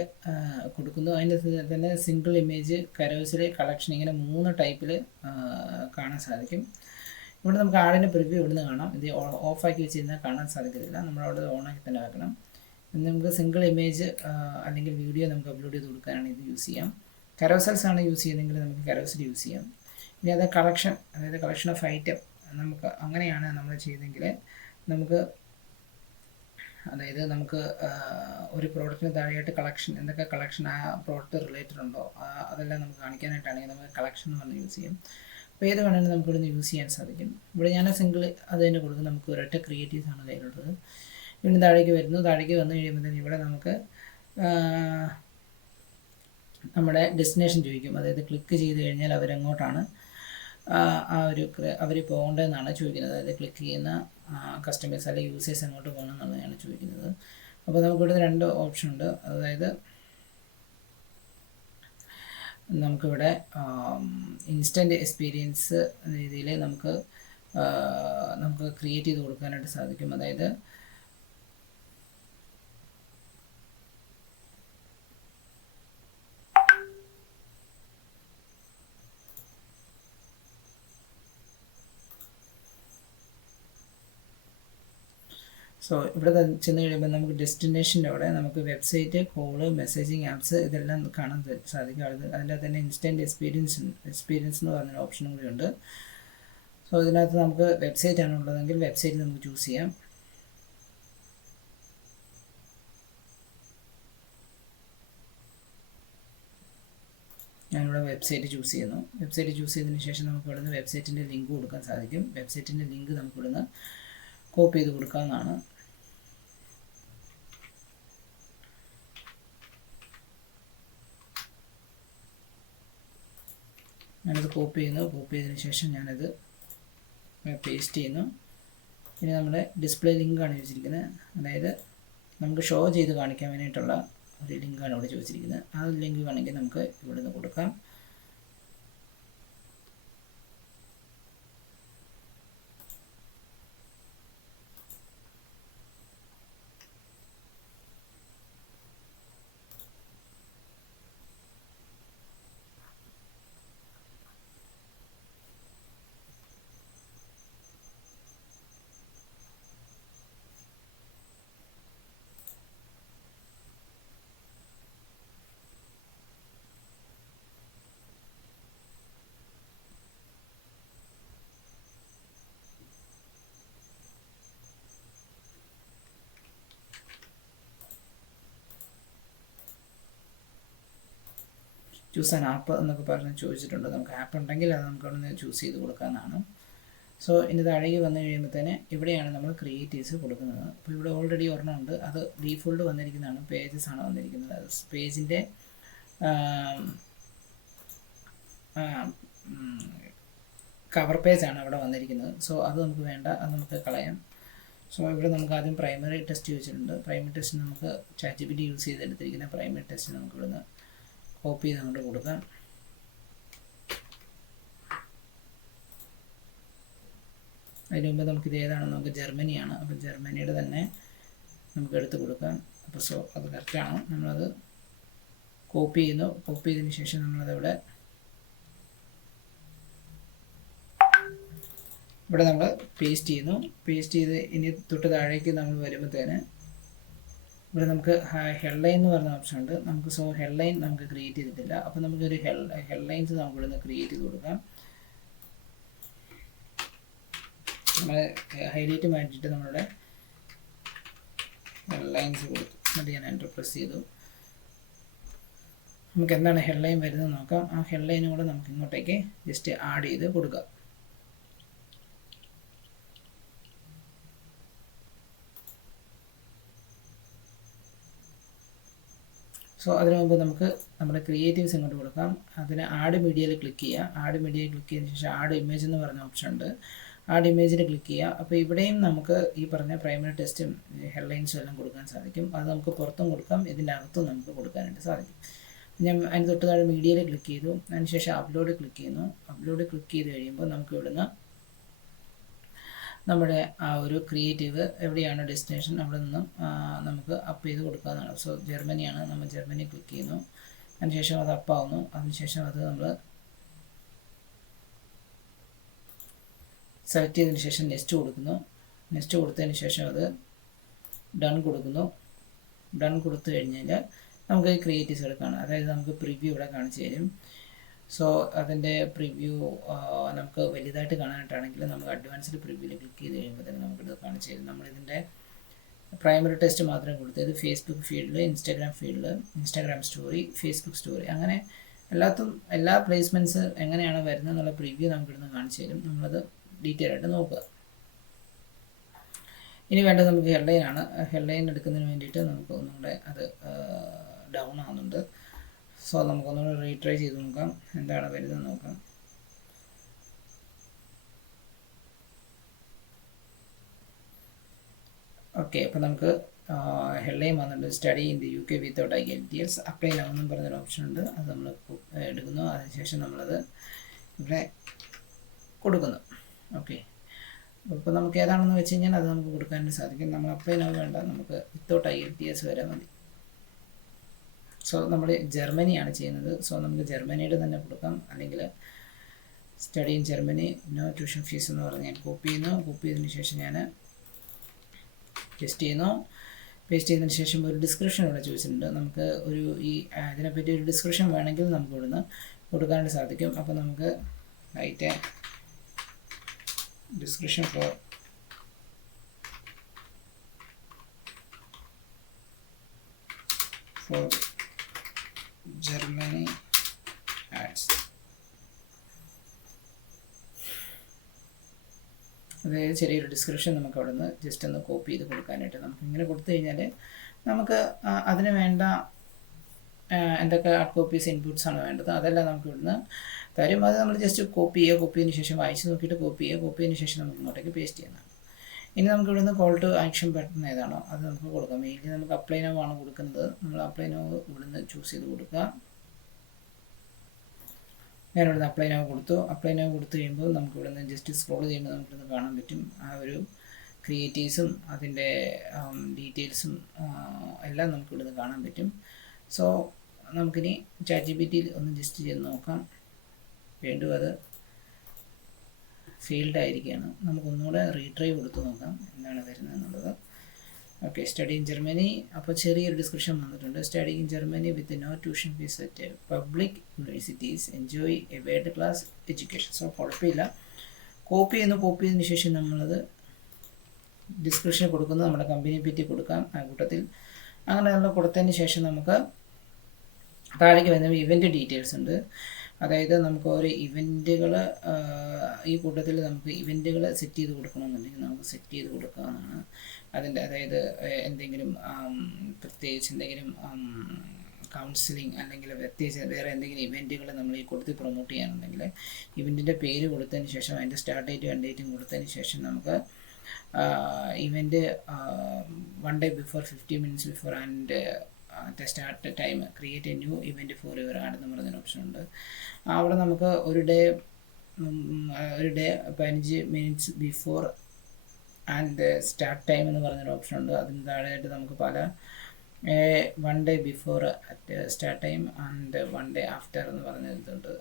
കൊടുക്കുന്നു. അതിൻ്റെ തന്നെ സിംഗിൾ ഇമേജ്, കരോസിൽ, കളക്ഷൻ, ഇങ്ങനെ 3 ടൈപ്പിൽ കാണാൻ സാധിക്കും. ഇവിടെ നമുക്ക് ആഡിൻ്റെ പ്രിവ്യൂ ഇവിടുന്ന് കാണാം. ഇത് ഓഫാക്കി വെച്ചിരുന്നാൽ കാണാൻ സാധിക്കത്തില്ല. നമ്മളവിടെ ഓണാക്കി തന്നെ വെക്കണം. നമുക്ക് സിംഗിൾ ഇമേജ് അല്ലെങ്കിൽ വീഡിയോ നമുക്ക് അപ്ലോഡ് ചെയ്ത് കൊടുക്കാനാണ് ഇത് യൂസ് ചെയ്യാം. കരോസൽസ് ആണ് യൂസ് ചെയ്യുന്നതെങ്കിൽ നമുക്ക് കരോസൽ യൂസ് ചെയ്യാം. ഇനി അത് കളക്ഷൻ, അതായത് കളക്ഷൻ ഓഫ് ഐറ്റം, നമുക്ക് അങ്ങനെയാണ് നമ്മൾ ചെയ്തെങ്കിൽ നമുക്ക്, അതായത് നമുക്ക് ഒരു പ്രോഡക്റ്റിന് താഴെയായിട്ട് കളക്ഷൻ, എന്തൊക്കെ കളക്ഷൻ ആ പ്രോഡക്റ്റ് റിലേറ്റഡ് ഉണ്ടോ അതെല്ലാം നമുക്ക് കാണിക്കാനായിട്ടാണെങ്കിൽ നമുക്ക് കളക്ഷൻ എന്ന് പറഞ്ഞ് യൂസ് ചെയ്യും. അപ്പോൾ ഏത് വേണമെങ്കിലും നമുക്ക് ഇവിടുന്ന് യൂസ് ചെയ്യാൻ സാധിക്കും. ഇവിടെ ഞാൻ സിംഗിൾ അത് തന്നെ കൊടുക്കും. നമുക്ക് ഒരൊറ്റ ക്രിയേറ്റീവ്സ് ആണ് കയ്യിലുള്ളത്. വീണ്ടും താഴേക്ക് വരുന്നു. താഴേക്ക് വന്നു കഴിയുമ്പോൾ ഇവിടെ നമുക്ക് നമ്മുടെ ഡെസ്റ്റിനേഷൻ ചോദിക്കും. അതായത് ക്ലിക്ക് ചെയ്ത് കഴിഞ്ഞാൽ അവരെങ്ങോട്ടാണ് അവർ പോകേണ്ടതെന്നാണ് ചോദിക്കുന്നത്. അതായത് ക്ലിക്ക് ചെയ്യുന്ന കസ്റ്റമേഴ്സ് അല്ലെങ്കിൽ യൂസേഴ്സ് എങ്ങോട്ട് പോകണം എന്നുള്ളതാണ് ചോദിക്കുന്നത്. അപ്പോൾ നമുക്കിവിടെ 2 ഓപ്ഷൻ ഉണ്ട്. അതായത് നമുക്കിവിടെ ഇൻസ്റ്റൻറ്റ് എക്സ്പീരിയൻസ് രീതിയിൽ നമുക്ക് ക്രിയേറ്റ് ചെയ്ത് കൊടുക്കാനായിട്ട് സാധിക്കും. അതായത് സോ ഇവിടെ ചെന്ന് കഴിയുമ്പോൾ നമുക്ക് ഡെസ്റ്റിനേഷൻ്റെ അവിടെ നമുക്ക് വെബ്സൈറ്റ്, കോള്, മെസ്സേജിങ് ആപ്സ് ഇതെല്ലാം കാണാൻ സാധിക്കും. അതിൻ്റെ തന്നെ ഇൻസ്റ്റൻറ്റ് എക്സ്പീരിയൻസ് എന്ന് പറഞ്ഞൊരു ഓപ്ഷനും കൂടി ഉണ്ട്. സോ ഇതിനകത്ത് നമുക്ക് വെബ്സൈറ്റ് ആണ് ഉള്ളതെങ്കിൽ വെബ്സൈറ്റ് നമുക്ക് ചൂസ് ചെയ്യാം. ഞാനിവിടെ വെബ്സൈറ്റ് ചൂസ് ചെയ്യുന്നു. വെബ്സൈറ്റ് ചൂസ് ചെയ്തതിന് ശേഷം നമുക്ക് ഇവിടുന്ന് വെബ്സൈറ്റിൻ്റെ ലിങ്ക് കൊടുക്കാൻ സാധിക്കും. വെബ്സൈറ്റിൻ്റെ ലിങ്ക് നമുക്ക് ഇവിടുന്ന് കോപ്പി ചെയ്ത് കൊടുക്കാവുന്നതാണ്. ഞാനത് കോപ്പി ചെയ്യുന്നു. കോപ്പി ചെയ്തതിന് ശേഷം ഞാനത് പേസ്റ്റ് ചെയ്യുന്നു. ഇനി നമ്മുടെ ഡിസ്പ്ലേ ലിങ്കാണ് ചോദിച്ചിരിക്കുന്നത്. അതായത് നമുക്ക് ഷോ ചെയ്ത് കാണിക്കാൻ വേണ്ടിയിട്ടുള്ള ഒരു ലിങ്കാണ് ഇവിടെ ചോദിച്ചിരിക്കുന്നത്. ആ ലിങ്ക് വേണമെങ്കിൽ നമുക്ക് ഇവിടെ നിന്ന് കൊടുക്കാം. ചൂസ് ആൻ ആപ്പ് എന്നൊക്കെ പറഞ്ഞ് ചോദിച്ചിട്ടുണ്ട്. നമുക്ക് ആപ്പ് ഉണ്ടെങ്കിൽ അത് നമുക്ക് അവിടെ നിന്ന് ചൂസ് ചെയ്ത് കൊടുക്കാവുന്നതാണ്. സോ ഇനി താഴേക്ക് വന്നു കഴിയുമ്പോഴത്തേന് ഇവിടെയാണ് നമ്മൾ ക്രിയേറ്റീവ്സ് കൊടുക്കുന്നത്. അപ്പോൾ ഇവിടെ ഓൾറെഡി ഒരെണ്ണം ഉണ്ട്. അത് ഡീഫോൾട്ട് വന്നിരിക്കുന്നതാണ്. പേജസ് ആണ് വന്നിരിക്കുന്നത്. പേജിൻ്റെ കവർ പേജാണ് അവിടെ വന്നിരിക്കുന്നത്. സോ അത് നമുക്ക് വേണ്ട, അത് നമുക്ക് കളയാം. സോ ഇവിടെ നമുക്ക് ആദ്യം പ്രൈമറി ടെസ്റ്റ് ചോദിച്ചിട്ടുണ്ട്. പ്രൈമറി ടെസ്റ്റ് നമുക്ക് ChatGPT യൂസ് ചെയ്തെടുത്തിരിക്കുന്ന പ്രൈമറി ടെസ്റ്റ് നമുക്ക് ഇവിടുന്ന് കോപ്പി ചെയ്ത് അങ്ങോട്ട് കൊടുക്കാം. അതിന് മുമ്പ് നമുക്കിത് ഏതാണെന്ന് നമുക്ക് ജർമ്മനിയാണ്. അപ്പോൾ ജർമ്മനിയുടെ തന്നെ നമുക്ക് എടുത്ത് കൊടുക്കാം. അപ്പോൾ സോ അത് കറക്റ്റാണ്. നമ്മളത് കോപ്പി ചെയ്യുന്നു. കോപ്പി ചെയ്തതിന് ശേഷം നമ്മളതവിടെ ഇവിടെ നമ്മൾ പേസ്റ്റ് ചെയ്യുന്നു. പേസ്റ്റ് ചെയ്ത് ഇനി തൊട്ട് താഴേക്ക് നമ്മൾ വരുമ്പോഴത്തേന് ഇവിടെ നമുക്ക് ഹെഡ്ലൈൻ എന്ന് പറഞ്ഞ ഓപ്ഷൻ ഉണ്ട്. നമുക്ക് സോ ഹെഡ്ലൈൻ നമുക്ക് ക്രിയേറ്റ് ചെയ്തിട്ടില്ല. അപ്പോൾ നമുക്കൊരു ഹെഡ്ലൈൻസ് നമുക്ക് ഇവിടെ നിന്ന് ക്രിയേറ്റ് ചെയ്ത് കൊടുക്കാം. നമ്മൾ ഹൈലൈറ്റ് മാറ്റിയിട്ട് നമ്മളുടെ ഹെഡ്ലൈൻസ് കൊടുത്തു. എന്നിട്ട് ഞാൻ എൻ്റർ പ്രസ് ചെയ്തു. നമുക്ക് എന്താണ് ഹെഡ്ലൈൻ വരുന്നത് നോക്കാം. ആ ഹെഡ്ലൈനും കൂടെ നമുക്ക് ഇങ്ങോട്ടേക്ക് ജസ്റ്റ് ആഡ് ചെയ്ത് കൊടുക്കാം. സോ അതിനു മുമ്പ് നമുക്ക് നമ്മുടെ ക്രിയേറ്റീവ്സ് ഇങ്ങോട്ട് കൊടുക്കാം. അതിന് ആഡ് മീഡിയയിൽ ക്ലിക്ക് ചെയ്യുക. ആഡ് മീഡിയയിൽ ക്ലിക്ക് ചെയ്തതിന് ശേഷം ആഡ് ഇമേജ് എന്ന് പറഞ്ഞ ഓപ്ഷൻ ഉണ്ട്. ആഡ് ഇമേജിൽ ക്ലിക്ക് ചെയ്യുക. അപ്പോൾ ഇവിടെയും നമുക്ക് ഈ പറഞ്ഞ പ്രൈമറി ടെസ്റ്റും ഹെഡ്ലൈൻസും എല്ലാം കൊടുക്കാൻ സാധിക്കും. അത് നമുക്ക് പുറത്തും കൊടുക്കാം, ഇതിൻ്റെ അകത്തും നമുക്ക് കൊടുക്കാനായിട്ട് സാധിക്കും. ഞാൻ അതിന് തൊട്ട് താഴെ മീഡിയയിൽ ക്ലിക്ക് ചെയ്തു. അതിനുശേഷം അപ്ലോഡ് ക്ലിക്ക് ചെയ്യുന്നു. അപ്ലോഡ് ക്ലിക്ക് ചെയ്ത് കഴിയുമ്പോൾ നമുക്ക് ഇവിടുന്ന് നമ്മുടെ ആ ഒരു ക്രിയേറ്റീവ് എവിടെയാണ് ഡെസ്റ്റിനേഷൻ അവിടെ നിന്നും നമുക്ക് അപ്പ് ചെയ്ത് കൊടുക്കാവുന്നതാണ്. സോ ജർമ്മനിയാണ്. നമ്മൾ ജർമ്മനി ക്ലിക്ക് ചെയ്യുന്നു. അതിനുശേഷം അത് അപ്പാവുന്നു. അതിനുശേഷം അത് നമ്മൾ സെലക്ട് ചെയ്തതിന് ശേഷം നെക്സ്റ്റ് കൊടുക്കുന്നു. നെക്സ്റ്റ് കൊടുത്തതിന് ശേഷം അത് ഡൺ കൊടുക്കുന്നു. ഡൺ കൊടുത്തു കഴിഞ്ഞാൽ നമുക്ക് ക്രിയേറ്റീവ്സ് എടുക്കുകയാണ്. അതായത് നമുക്ക് പ്രിവ്യൂ ഇവിടെ കാണിച്ചു തരും. സോ അതിൻ്റെ പ്രിവ്യൂ നമുക്ക് വലുതായിട്ട് കാണാനായിട്ടാണെങ്കിൽ നമുക്ക് അഡ്വാൻസ്ഡ് പ്രിവ്യൂവിൽ ക്ലിക്ക് ചെയ്ത് കഴിയുമ്പോൾ തന്നെ നമുക്കിത് കാണിച്ചു തരും. നമ്മളിതിൻ്റെ പ്രൈമറി ടെസ്റ്റ് മാത്രമേ കൊടുത്തത്. ഫേസ്ബുക്ക് ഫീൽഡിൽ, ഇൻസ്റ്റാഗ്രാം ഫീൽഡിൽ, ഇൻസ്റ്റാഗ്രാം സ്റ്റോറി, ഫേസ്ബുക്ക് സ്റ്റോറി, അങ്ങനെ എല്ലാ പ്ലേസ്മെൻറ്റ്സ് എങ്ങനെയാണ് വരുന്നത് എന്നുള്ള പ്രിവ്യൂ നമുക്കിവിടുന്ന് കാണിച്ചു തരും. നമ്മളത് ഡീറ്റെയിൽ ആയിട്ട് നോക്കുക. ഇനി വേണ്ടത് നമുക്ക് ഹെഡ്ലൈൻ ആണ്. ഹെഡ്ലൈൻ എടുക്കുന്നതിന് വേണ്ടിയിട്ട് നമുക്ക് ഒന്നുകൂടെ അത് ഡൗൺ ആവുന്നുണ്ട്. സോ നമുക്കൊന്നുകൂടെ റീട്രൈ ചെയ്ത് നോക്കാം എന്താണ് വരുന്നത് നോക്കാം. ഓക്കെ, അപ്പോൾ നമുക്ക് ഹെഡ്ലൈൻ വന്നിട്ടുണ്ട്. Study in the UK without IELTS apply നൗന്നും പറഞ്ഞൊരു ഓപ്ഷൻ ഉണ്ട്. അത് നമ്മൾ എടുക്കുന്നു. അതിനുശേഷം നമ്മളത് ഇവിടെ കൊടുക്കുന്നു. ഓക്കെ, അപ്പോൾ നമുക്ക് ഏതാണെന്ന് വെച്ച് കഴിഞ്ഞാൽ അത് നമുക്ക് കൊടുക്കാനായിട്ട് സാധിക്കും. നമ്മൾ അപ്ലൈ നൗ വേണ്ട, നമുക്ക് വിത്തൗട്ട് IELTS വരെ മതി. സോ നമ്മൾ ജർമ്മനിയാണ് ചെയ്യുന്നത്. സോ നമുക്ക് ജർമ്മനിയുടെ തന്നെ കൊടുക്കാം. അല്ലെങ്കിൽ study in Germany, no tuition fees എന്ന് പറഞ്ഞ് ഞാൻ കോപ്പി ചെയ്യുന്നു. കോപ്പി ചെയ്തതിന് ശേഷം ഞാൻ പേസ്റ്റ് ചെയ്യുന്നു. പേസ്റ്റ് ചെയ്തതിന് ശേഷം ഒരു ഡിസ്ക്രിപ്ഷൻ ഇവിടെ ചോദിച്ചിട്ടുണ്ട്. നമുക്ക് ഇതിനെപ്പറ്റി ഒരു ഡിസ്ക്രിപ്ഷൻ വേണമെങ്കിൽ നമുക്ക് ഇവിടുന്ന് കൊടുക്കാനായിട്ട് സാധിക്കും. അപ്പോൾ നമുക്ക് write description for Germany ads. അതായത് ചെറിയൊരു ഡിസ്ക്രിപ്ഷൻ നമുക്ക് അവിടെ നിന്ന് ജസ്റ്റ് ഒന്ന് കോപ്പി ചെയ്ത് കൊടുക്കാനായിട്ട് നമുക്ക് ഇങ്ങനെ കൊടുത്തു കഴിഞ്ഞാൽ നമുക്ക് അതിന് വേണ്ട എന്തൊക്കെ ഹാർഡ് കോപ്പീസ് ഇൻപുട്സ് ആണ് വേണ്ടത് അതെല്ലാം നമുക്ക് ഇവിടുന്ന് തരും. അത് നമ്മൾ ജസ്റ്റ് കോപ്പി ചെയ്യുക, കോപ്പി ചെയ്തതിന് ശേഷം വായിച്ച് നോക്കിയിട്ട് കോപ്പി ചെയ്യുക, കോപ്പി ചെയ്തതിന് ശേഷം നമുക്ക് ഇങ്ങോട്ടേക്ക് പേസ്റ്റ് ചെയ്യുന്നതാണ്. ഇനി നമുക്ക് ഇവിടുന്ന് കോൾ ടു ആക്ഷൻ ബട്ടൺ ഏതാണോ അത് നമുക്ക് കൊടുക്കാം. മെയിൻലി നമുക്ക് അപ്ലൈ നൗ ആണ് കൊടുക്കുന്നത്. നമ്മൾ അപ്ലൈ നൗ ഇവിടുന്ന് ചൂസ് ചെയ്ത് കൊടുക്കുക. ഞാൻ ഇവിടുന്ന് അപ്ലൈ നൗ കൊടുത്തു. അപ്ലൈ നൗ കൊടുത്തു കഴിയുമ്പോൾ നമുക്ക് ഇവിടുന്ന് ജസ്റ്റ് സ്ക്രോൾ ചെയ്യുമ്പോൾ നമുക്കിവിടുന്ന് കാണാൻ പറ്റും ആ ഒരു ക്രിയേറ്റീവ്സും അതിൻ്റെ ഡീറ്റെയിൽസും എല്ലാം നമുക്ക് ഇവിടുന്ന് കാണാൻ പറ്റും. സോ നമുക്കിനി ChatGPT ഒന്ന് ജസ്റ്റ് ചെയ്ത് നോക്കാം. വീണ്ടും അത് ഫീൽഡ് ആയിരിക്കുകയാണ്. നമുക്കൊന്നുകൂടെ റീട്രൈ കൊടുത്ത് നോക്കാം എന്താണ് വരുന്നത് എന്നുള്ളത്. Okay, study in Germany. അപ്പോൾ ചെറിയൊരു ഡിസ്ക്രിപ്ഷൻ വന്നിട്ടുണ്ട്. Study in Germany with no tuition fees at public universities enjoy a world class education. So കുഴപ്പമില്ല. കോപ്പി ചെയ്തതിന് ശേഷം നമ്മളത് ഡിസ്ക്രിപ്ഷൻ കൊടുക്കുന്നത് നമ്മുടെ കമ്പനിയെ പറ്റി കൊടുക്കാം ആ കൂട്ടത്തിൽ. അങ്ങനെ നമ്മൾ കൊടുത്തതിന് ശേഷം നമുക്ക് താഴേക്ക് വരുന്ന ഇവൻ്റ് ഡീറ്റെയിൽസ് ഉണ്ട്. അതായത് നമുക്ക് ഓരോ ഇവൻറ്റുകൾ ഈ കൂട്ടത്തിൽ നമുക്ക് ഇവൻറ്റുകൾ സെറ്റ് ചെയ്ത് കൊടുക്കണമെന്നുണ്ടെങ്കിൽ നമുക്ക് സെറ്റ് ചെയ്ത് കൊടുക്കാവുന്നതാണ്. അതിൻ്റെ അതായത് എന്തെങ്കിലും പ്രത്യേകിച്ച് എന്തെങ്കിലും കൗൺസിലിംഗ് അല്ലെങ്കിൽ പ്രത്യേകിച്ച് വേറെ എന്തെങ്കിലും ഇവൻറ്റുകൾ നമ്മൾ ഈ കൊടുത്ത് പ്രൊമോട്ട് ചെയ്യാനുണ്ടെങ്കിൽ ഇവൻറ്റിൻ്റെ പേര് കൊടുത്തതിന് ശേഷം അതിൻ്റെ സ്റ്റാർട്ട് ഡേറ്റും എൻഡ് ഡേറ്റും കൊടുത്തതിന് ശേഷം നമുക്ക് event 1 day before 50 minutes before and the start time create a new event for your ad എന്ന് പറയുന്ന ഓപ്ഷൻ ഉണ്ട്. അവിടെ നമുക്ക് ഒരു day 15 minutes before and start time എന്ന് പറഞ്ഞൊരു ഓപ്ഷൻ ഉണ്ട്. അതിന് താഴെയായിട്ട് നമുക്ക് പല 1 day before at start time and 1 day after എന്ന് പറഞ്ഞ ഇതുണ്ട്.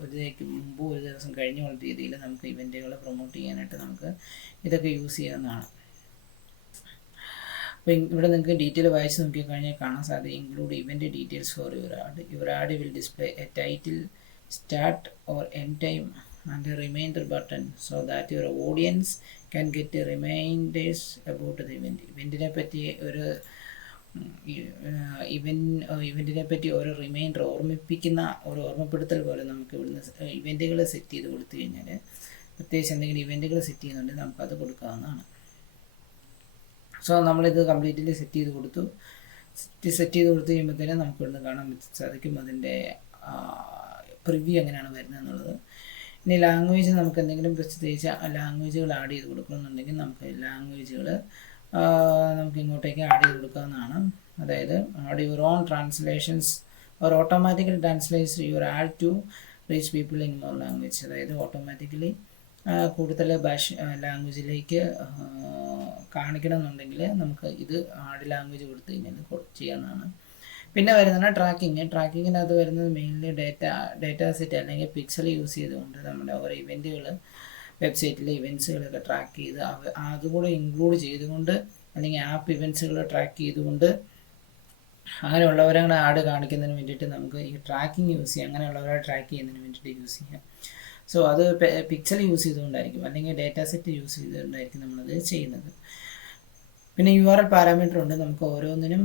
ഒരു ഡേക്ക് മുമ്പ് ഒരു ദിവസം കഴിഞ്ഞുള്ള രീതിയിൽ നമുക്ക് ഇവൻറ്റുകൾ പ്രൊമോട്ട് ചെയ്യാനായിട്ട് നമുക്ക് ഇതൊക്കെ യൂസ് ചെയ്യാവുന്നതാണ്. അപ്പോൾ ഇവിടെ നിങ്ങൾക്ക് ഡീറ്റെയിൽ വായിച്ച് നോക്കിക്കഴിഞ്ഞാൽ കാണാൻ സാധിക്കും. Include event details for your add will display A title, start or end time and a reminder button so that your audience can get reminders about the event. ഇവൻറ്റിനെ പറ്റി ഒരു ഇവൻറ്റിനെ പറ്റി ഒരു റിമൈൻഡർ ഓർമ്മിപ്പിക്കുന്ന ഒരു ഓർമ്മപ്പെടുത്തൽ പോലെ നമുക്ക് ഇവിടുന്ന് ഇവൻറ്റുകൾ സെറ്റ് ചെയ്ത് കൊടുത്തു കഴിഞ്ഞാൽ പ്രത്യേകിച്ച് എന്തെങ്കിലും ഇവൻറ്റുകൾ സെറ്റ് ചെയ്യുന്നുണ്ടെങ്കിൽ നമുക്കത് കൊടുക്കാവുന്നതാണ്. സോ നമ്മളിത് കംപ്ലീറ്റ്ലി സെറ്റ് ചെയ്ത് കൊടുത്തു കഴിയുമ്പോഴത്തേനും നമുക്ക് ഇവിടുന്ന് കാണാൻ സാധിക്കും അതിൻ്റെ പ്രിവ്യൂ എങ്ങനെയാണ് വരുന്നത് എന്നുള്ളത്. ഇനി ലാംഗ്വേജ് നമുക്ക് എന്തെങ്കിലും പ്രത്യേകിച്ച് ലാംഗ്വേജുകൾ ആഡ് ചെയ്ത് കൊടുക്കണമെന്നുണ്ടെങ്കിൽ നമുക്ക് ലാംഗ്വേജുകൾ നമുക്ക് ഇങ്ങോട്ടേക്ക് ആഡ് ചെയ്ത് കൊടുക്കാവുന്നതാണ്. അതായത് add your own translations or automatically translate your ad to reach people in more language. അതായത് ഓട്ടോമാറ്റിക്കലി കൂടുതൽ ലാംഗ്വേജിലേക്ക് കാണിക്കണമെന്നുണ്ടെങ്കിൽ നമുക്ക് ഇത് ആഡ് ലാംഗ്വേജ് കൊടുത്തു കഴിഞ്ഞാൽ ചെയ്യാവുന്നതാണ്. പിന്നെ വരുന്നതാണ് ട്രാക്കിങ്ങിനകത്ത് വരുന്നത് മെയിൻലി ഡേറ്റ സെറ്റ് അല്ലെങ്കിൽ പിക്സൽ യൂസ് ചെയ്തുകൊണ്ട് നമ്മുടെ ഓരോ ഇവൻറ്റുകൾ വെബ്സൈറ്റിലെ ഇവൻറ്റ്സുകളൊക്കെ ട്രാക്ക് ചെയ്ത് അതുകൂടെ ഇൻക്ലൂഡ് ചെയ്തുകൊണ്ട് അല്ലെങ്കിൽ ആപ്പ് ഇവൻറ്റ്സുകൾ ട്രാക്ക് ചെയ്തുകൊണ്ട് അങ്ങനെയുള്ളവരെ ആഡ് കാണിക്കുന്നതിന് വേണ്ടിയിട്ട് നമുക്ക് ഈ ട്രാക്കിംഗ് യൂസ് ചെയ്യാം. അങ്ങനെയുള്ളവരെ ട്രാക്ക് ചെയ്യുന്നതിന് വേണ്ടിയിട്ട് യൂസ് ചെയ്യാം. സോ അത് പിക്സൽ യൂസ് ചെയ്തുകൊണ്ടായിരിക്കും അല്ലെങ്കിൽ ഡേറ്റ സെറ്റ് യൂസ് ചെയ്തുകൊണ്ടായിരിക്കും നമ്മളത് ചെയ്യുന്നത്. പിന്നെ URL പാരാമീറ്റർ ഉണ്ട്. നമുക്ക് ഓരോന്നിനും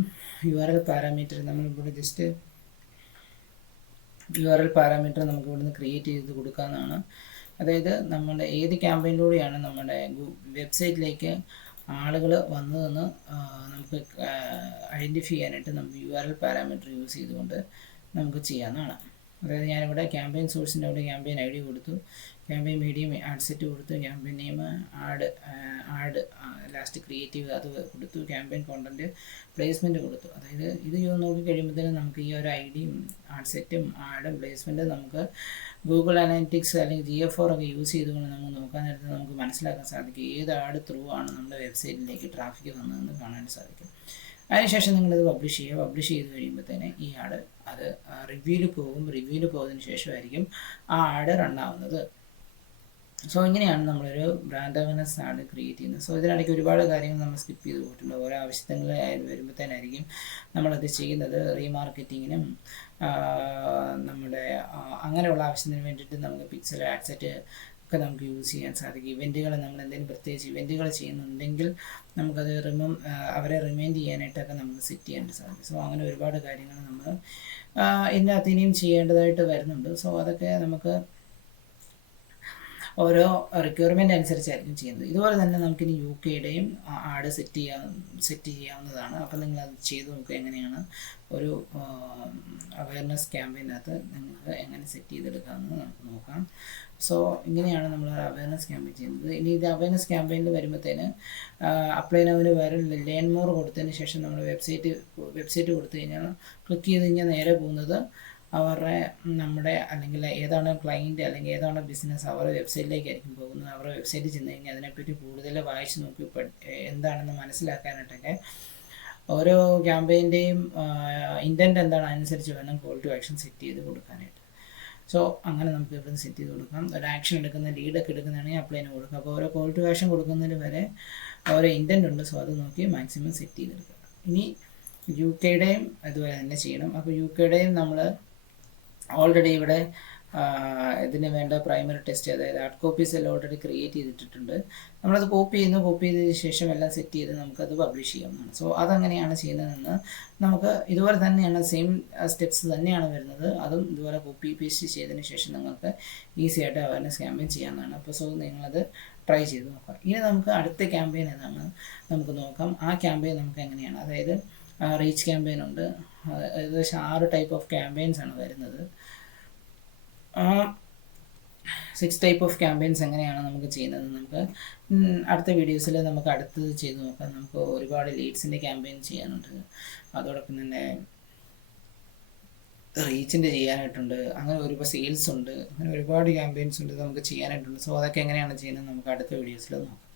URL പാരാമീറ്റർ നമ്മളിവിടെ ജസ്റ്റ് URL പാരാമീറ്റർ നമുക്ക് ഇവിടുന്ന് ക്രിയേറ്റ് ചെയ്ത് കൊടുക്കാവുന്നതാണ്. അതായത് നമ്മുടെ ഏത് ക്യാമ്പയിനിലൂടെയാണ് നമ്മുടെ വെബ്സൈറ്റിലേക്ക് ആളുകൾ വന്നതെന്ന് നമുക്ക് ഐഡൻറ്റിഫൈ ചെയ്യാനായിട്ട് നമുക്ക് URL പാരാമീറ്റർ യൂസ് ചെയ്തുകൊണ്ട് നമുക്ക് ചെയ്യാവുന്നതാണ്. അതായത് ഞാനിവിടെ ക്യാമ്പയിൻ സോഴ്സിൻ്റെ അവിടെ ക്യാമ്പയിൻ ID കൊടുത്തു, ക്യാമ്പയിൻ മീഡിയം ആഡ് സെറ്റ് കൊടുത്തു, campaign name add last creative അത് കൊടുത്തു, ക്യാമ്പയിൻ കോണ്ടൻറ്റ് പ്ലേസ്മെൻറ്റ് കൊടുത്തു. അതായത് ഇത് നോക്കി കഴിയുമ്പോഴത്തേനും നമുക്ക് ഈ ഒരു IDയും ആഡ് സെറ്റും ആഡും പ്ലേസ്മെൻറ്റും നമുക്ക് ഗൂഗിൾ അനലിറ്റിക്സ് അല്ലെങ്കിൽ GA4 ഒക്കെ യൂസ് ചെയ്തുകൊണ്ട് നമുക്ക് നോക്കാൻ നേരത്തെ നമുക്ക് മനസ്സിലാക്കാൻ സാധിക്കും ഏത് ആഡ് ത്രൂ ആണ് നമ്മുടെ വെബ്സൈറ്റിലേക്ക് ട്രാഫിക് വന്നതെന്ന് കാണാൻ സാധിക്കും. അതിനുശേഷം നിങ്ങളിത് പബ്ലിഷ് ചെയ്ത് കഴിയുമ്പോഴത്തേന് ഈ ആഡ് അത് റിവ്യൂവിൽ പോകുന്നതിന് ശേഷമായിരിക്കും ആ ആഡ് റൺ ആവുന്നത്. സോ ഇങ്ങനെയാണ് നമ്മളൊരു ബ്രാൻഡ് അവയർനെസ് ആണ് ക്രിയേറ്റ് ചെയ്യുന്നത്. സോ ഇതിനിടയ്ക്ക് ഒരുപാട് കാര്യങ്ങൾ നമ്മൾ സ്കിപ്പ് ചെയ്ത് പോയിട്ടുണ്ട്. ഓരോ ആവശ്യങ്ങൾ വരുമ്പോഴത്തേനായിരിക്കും നമ്മളത് ചെയ്യുന്നത്. റീമാർക്കറ്റിങ്ങിനും നമ്മുടെ അങ്ങനെയുള്ള ആവശ്യത്തിന് വേണ്ടിയിട്ട് നമുക്ക് പിക്സൽ ആഡ്സെറ്റ് ഒക്കെ നമുക്ക് യൂസ് ചെയ്യാൻ സാധിക്കും. ഇവൻറ്റുകൾ നമ്മൾ എന്തെങ്കിലും പ്രത്യേകിച്ച് ഇവൻറ്റുകൾ ചെയ്യുന്നുണ്ടെങ്കിൽ നമുക്കത് അവരെ റിമൈൻഡ് ചെയ്യാനായിട്ടൊക്കെ നമുക്ക് സെറ്റ് ചെയ്യാൻ സാധിക്കും. സോ അങ്ങനെ ഒരുപാട് കാര്യങ്ങൾ നമ്മൾ ഇതിനകത്ത് ഇനിയും ചെയ്യേണ്ടതായിട്ട് വരുന്നുണ്ട്. സോ അതൊക്കെ നമുക്ക് ഓരോ റിക്വയർമെൻ്റ് അനുസരിച്ചായിരിക്കും ചെയ്യുന്നത്. ഇതുപോലെ തന്നെ നമുക്കിനി UK-യുടെയും ആഡ് സെറ്റ് ചെയ്യാവുന്നതാണ്. അപ്പം നിങ്ങളത് ചെയ്ത് നോക്കുക എങ്ങനെയാണ് ഒരു അവയർനെസ് ക്യാമ്പയിനകത്ത് നിങ്ങൾക്ക് എങ്ങനെ സെറ്റ് ചെയ്തെടുക്കാമെന്ന് നമുക്ക് നോക്കാം. സോ ഇങ്ങനെയാണ് നമ്മൾ അവയർനെസ് ക്യാമ്പയിൻ ചെയ്യുന്നത്. ഇനി ഇത് അവയർനെസ് ക്യാമ്പയിനിൽ വരുമ്പോഴത്തേന് അപ്ലൈ നൗവിന് വേറെ ലേൺ മോർ കൊടുത്തതിന് ശേഷം നമ്മൾ വെബ്സൈറ്റ് കൊടുത്തു കഴിഞ്ഞാൽ ക്ലിക്ക് ചെയ്ത് കഴിഞ്ഞാൽ നേരെ പോകുന്നത് നമ്മുടെ അല്ലെങ്കിൽ ഏതാണ് ക്ലയൻറ്റ് അല്ലെങ്കിൽ ഏതാണ് ബിസിനസ് അവരുടെ വെബ്സൈറ്റിലേക്കായിരിക്കും പോകുന്നത്. അവരുടെ വെബ്സൈറ്റിൽ ചെന്ന് കഴിഞ്ഞാൽ അതിനെപ്പറ്റി കൂടുതൽ വായിച്ച് നോക്കി എന്താണെന്ന് മനസ്സിലാക്കാനായിട്ടൊക്കെ ഓരോ ക്യാമ്പയിൻ്റെയും ഇൻറ്റൻറ്റ് എന്താണ് അനുസരിച്ച് വേണം കോൾ ടു ആക്ഷൻ സെറ്റ് ചെയ്ത് കൊടുക്കാനായിട്ട്. സോ അങ്ങനെ നമുക്ക് ഇവിടെ നിന്ന് സെറ്റ് ചെയ്ത് കൊടുക്കാം. ഒരു ആക്ഷൻ എടുക്കുന്ന ലീഡൊക്കെ എടുക്കുന്നതാണെങ്കിൽ അപ്ലൈന് കൊടുക്കാം. അപ്പോൾ ഓരോ കോൾ ടു ആക്ഷൻ കൊടുക്കുന്നതിന് വരെ ഓരോ ഇൻറ്റൻറ്റ് ഉണ്ട്. സോ അത് നോക്കി മാക്സിമം സെറ്റ് ചെയ്തെടുക്കുക. ഇനി UK-യുടെയും അതുപോലെ തന്നെ ചെയ്യണം. അപ്പോൾ UK-യുടെയും നമ്മൾ ഓൾറെഡി ഇവിടെ ഇതിന് വേണ്ട പ്രൈമറി ടെസ്റ്റ്, അതായത് ഹാർഡ് കോപ്പീസ് എല്ലാം ഓൾറെഡി ക്രിയേറ്റ് ചെയ്തിട്ടുണ്ട്. നമ്മളത് കോപ്പി ചെയ്തതിന് ശേഷം എല്ലാം സെറ്റ് ചെയ്ത് നമുക്കത് പബ്ലിഷ് ചെയ്യാവുന്നതാണ്. സോ അതെങ്ങനെയാണ് ചെയ്യുന്നതെന്ന് നമുക്ക് ഇതുപോലെ തന്നെയാണ്, സെയിം സ്റ്റെപ്സ് തന്നെയാണ് വരുന്നത്. അതും ഇതുപോലെ കോപ്പി പേസ്റ്റ് ചെയ്തതിന് ശേഷം നിങ്ങൾക്ക് ഈസി ആയിട്ട് അവയർനെസ് ക്യാമ്പയിൻ ചെയ്യാവുന്നതാണ്. അപ്പോൾ സോ നിങ്ങളത് ട്രൈ ചെയ്ത് നോക്കാം. ഇനി നമുക്ക് അടുത്ത ക്യാമ്പയിൻ ഏതാണ് നമുക്ക് നോക്കാം. ആ ക്യാമ്പയിൻ നമുക്ക് എങ്ങനെയാണ്, അതായത് റീച്ച് ക്യാമ്പയിൻ ഉണ്ട്. ഏകദേശം 6 ടൈപ്പ് ഓഫ് ക്യാമ്പയിൻസ് ആണ് വരുന്നത്. 6 ടൈപ്പ് ഓഫ് ക്യാമ്പയിൻസ് എങ്ങനെയാണ് നമുക്ക് ചെയ്യുന്നത് നമുക്ക് അടുത്ത വീഡിയോസിൽ നമുക്ക് അടുത്തത് ചെയ്ത് നോക്കാം. നമുക്ക് ഒരുപാട് ലീഡ്സിൻ്റെ ക്യാമ്പയിൻ ചെയ്യാനുണ്ട്, അതോടൊപ്പം തന്നെ റീച്ചിൻ്റെ ചെയ്യാനായിട്ടുണ്ട്, അങ്ങനെ ഒരുപാട് സെയിൽസ് ഉണ്ട്, അങ്ങനെ ഒരുപാട് ക്യാമ്പയിൻസ് ഉണ്ട് നമുക്ക് ചെയ്യാനായിട്ടുണ്ട്. സോ അതൊക്കെ എങ്ങനെയാണ് ചെയ്യുന്നത് നമുക്ക് അടുത്ത വീഡിയോസിൽ നോക്കാം.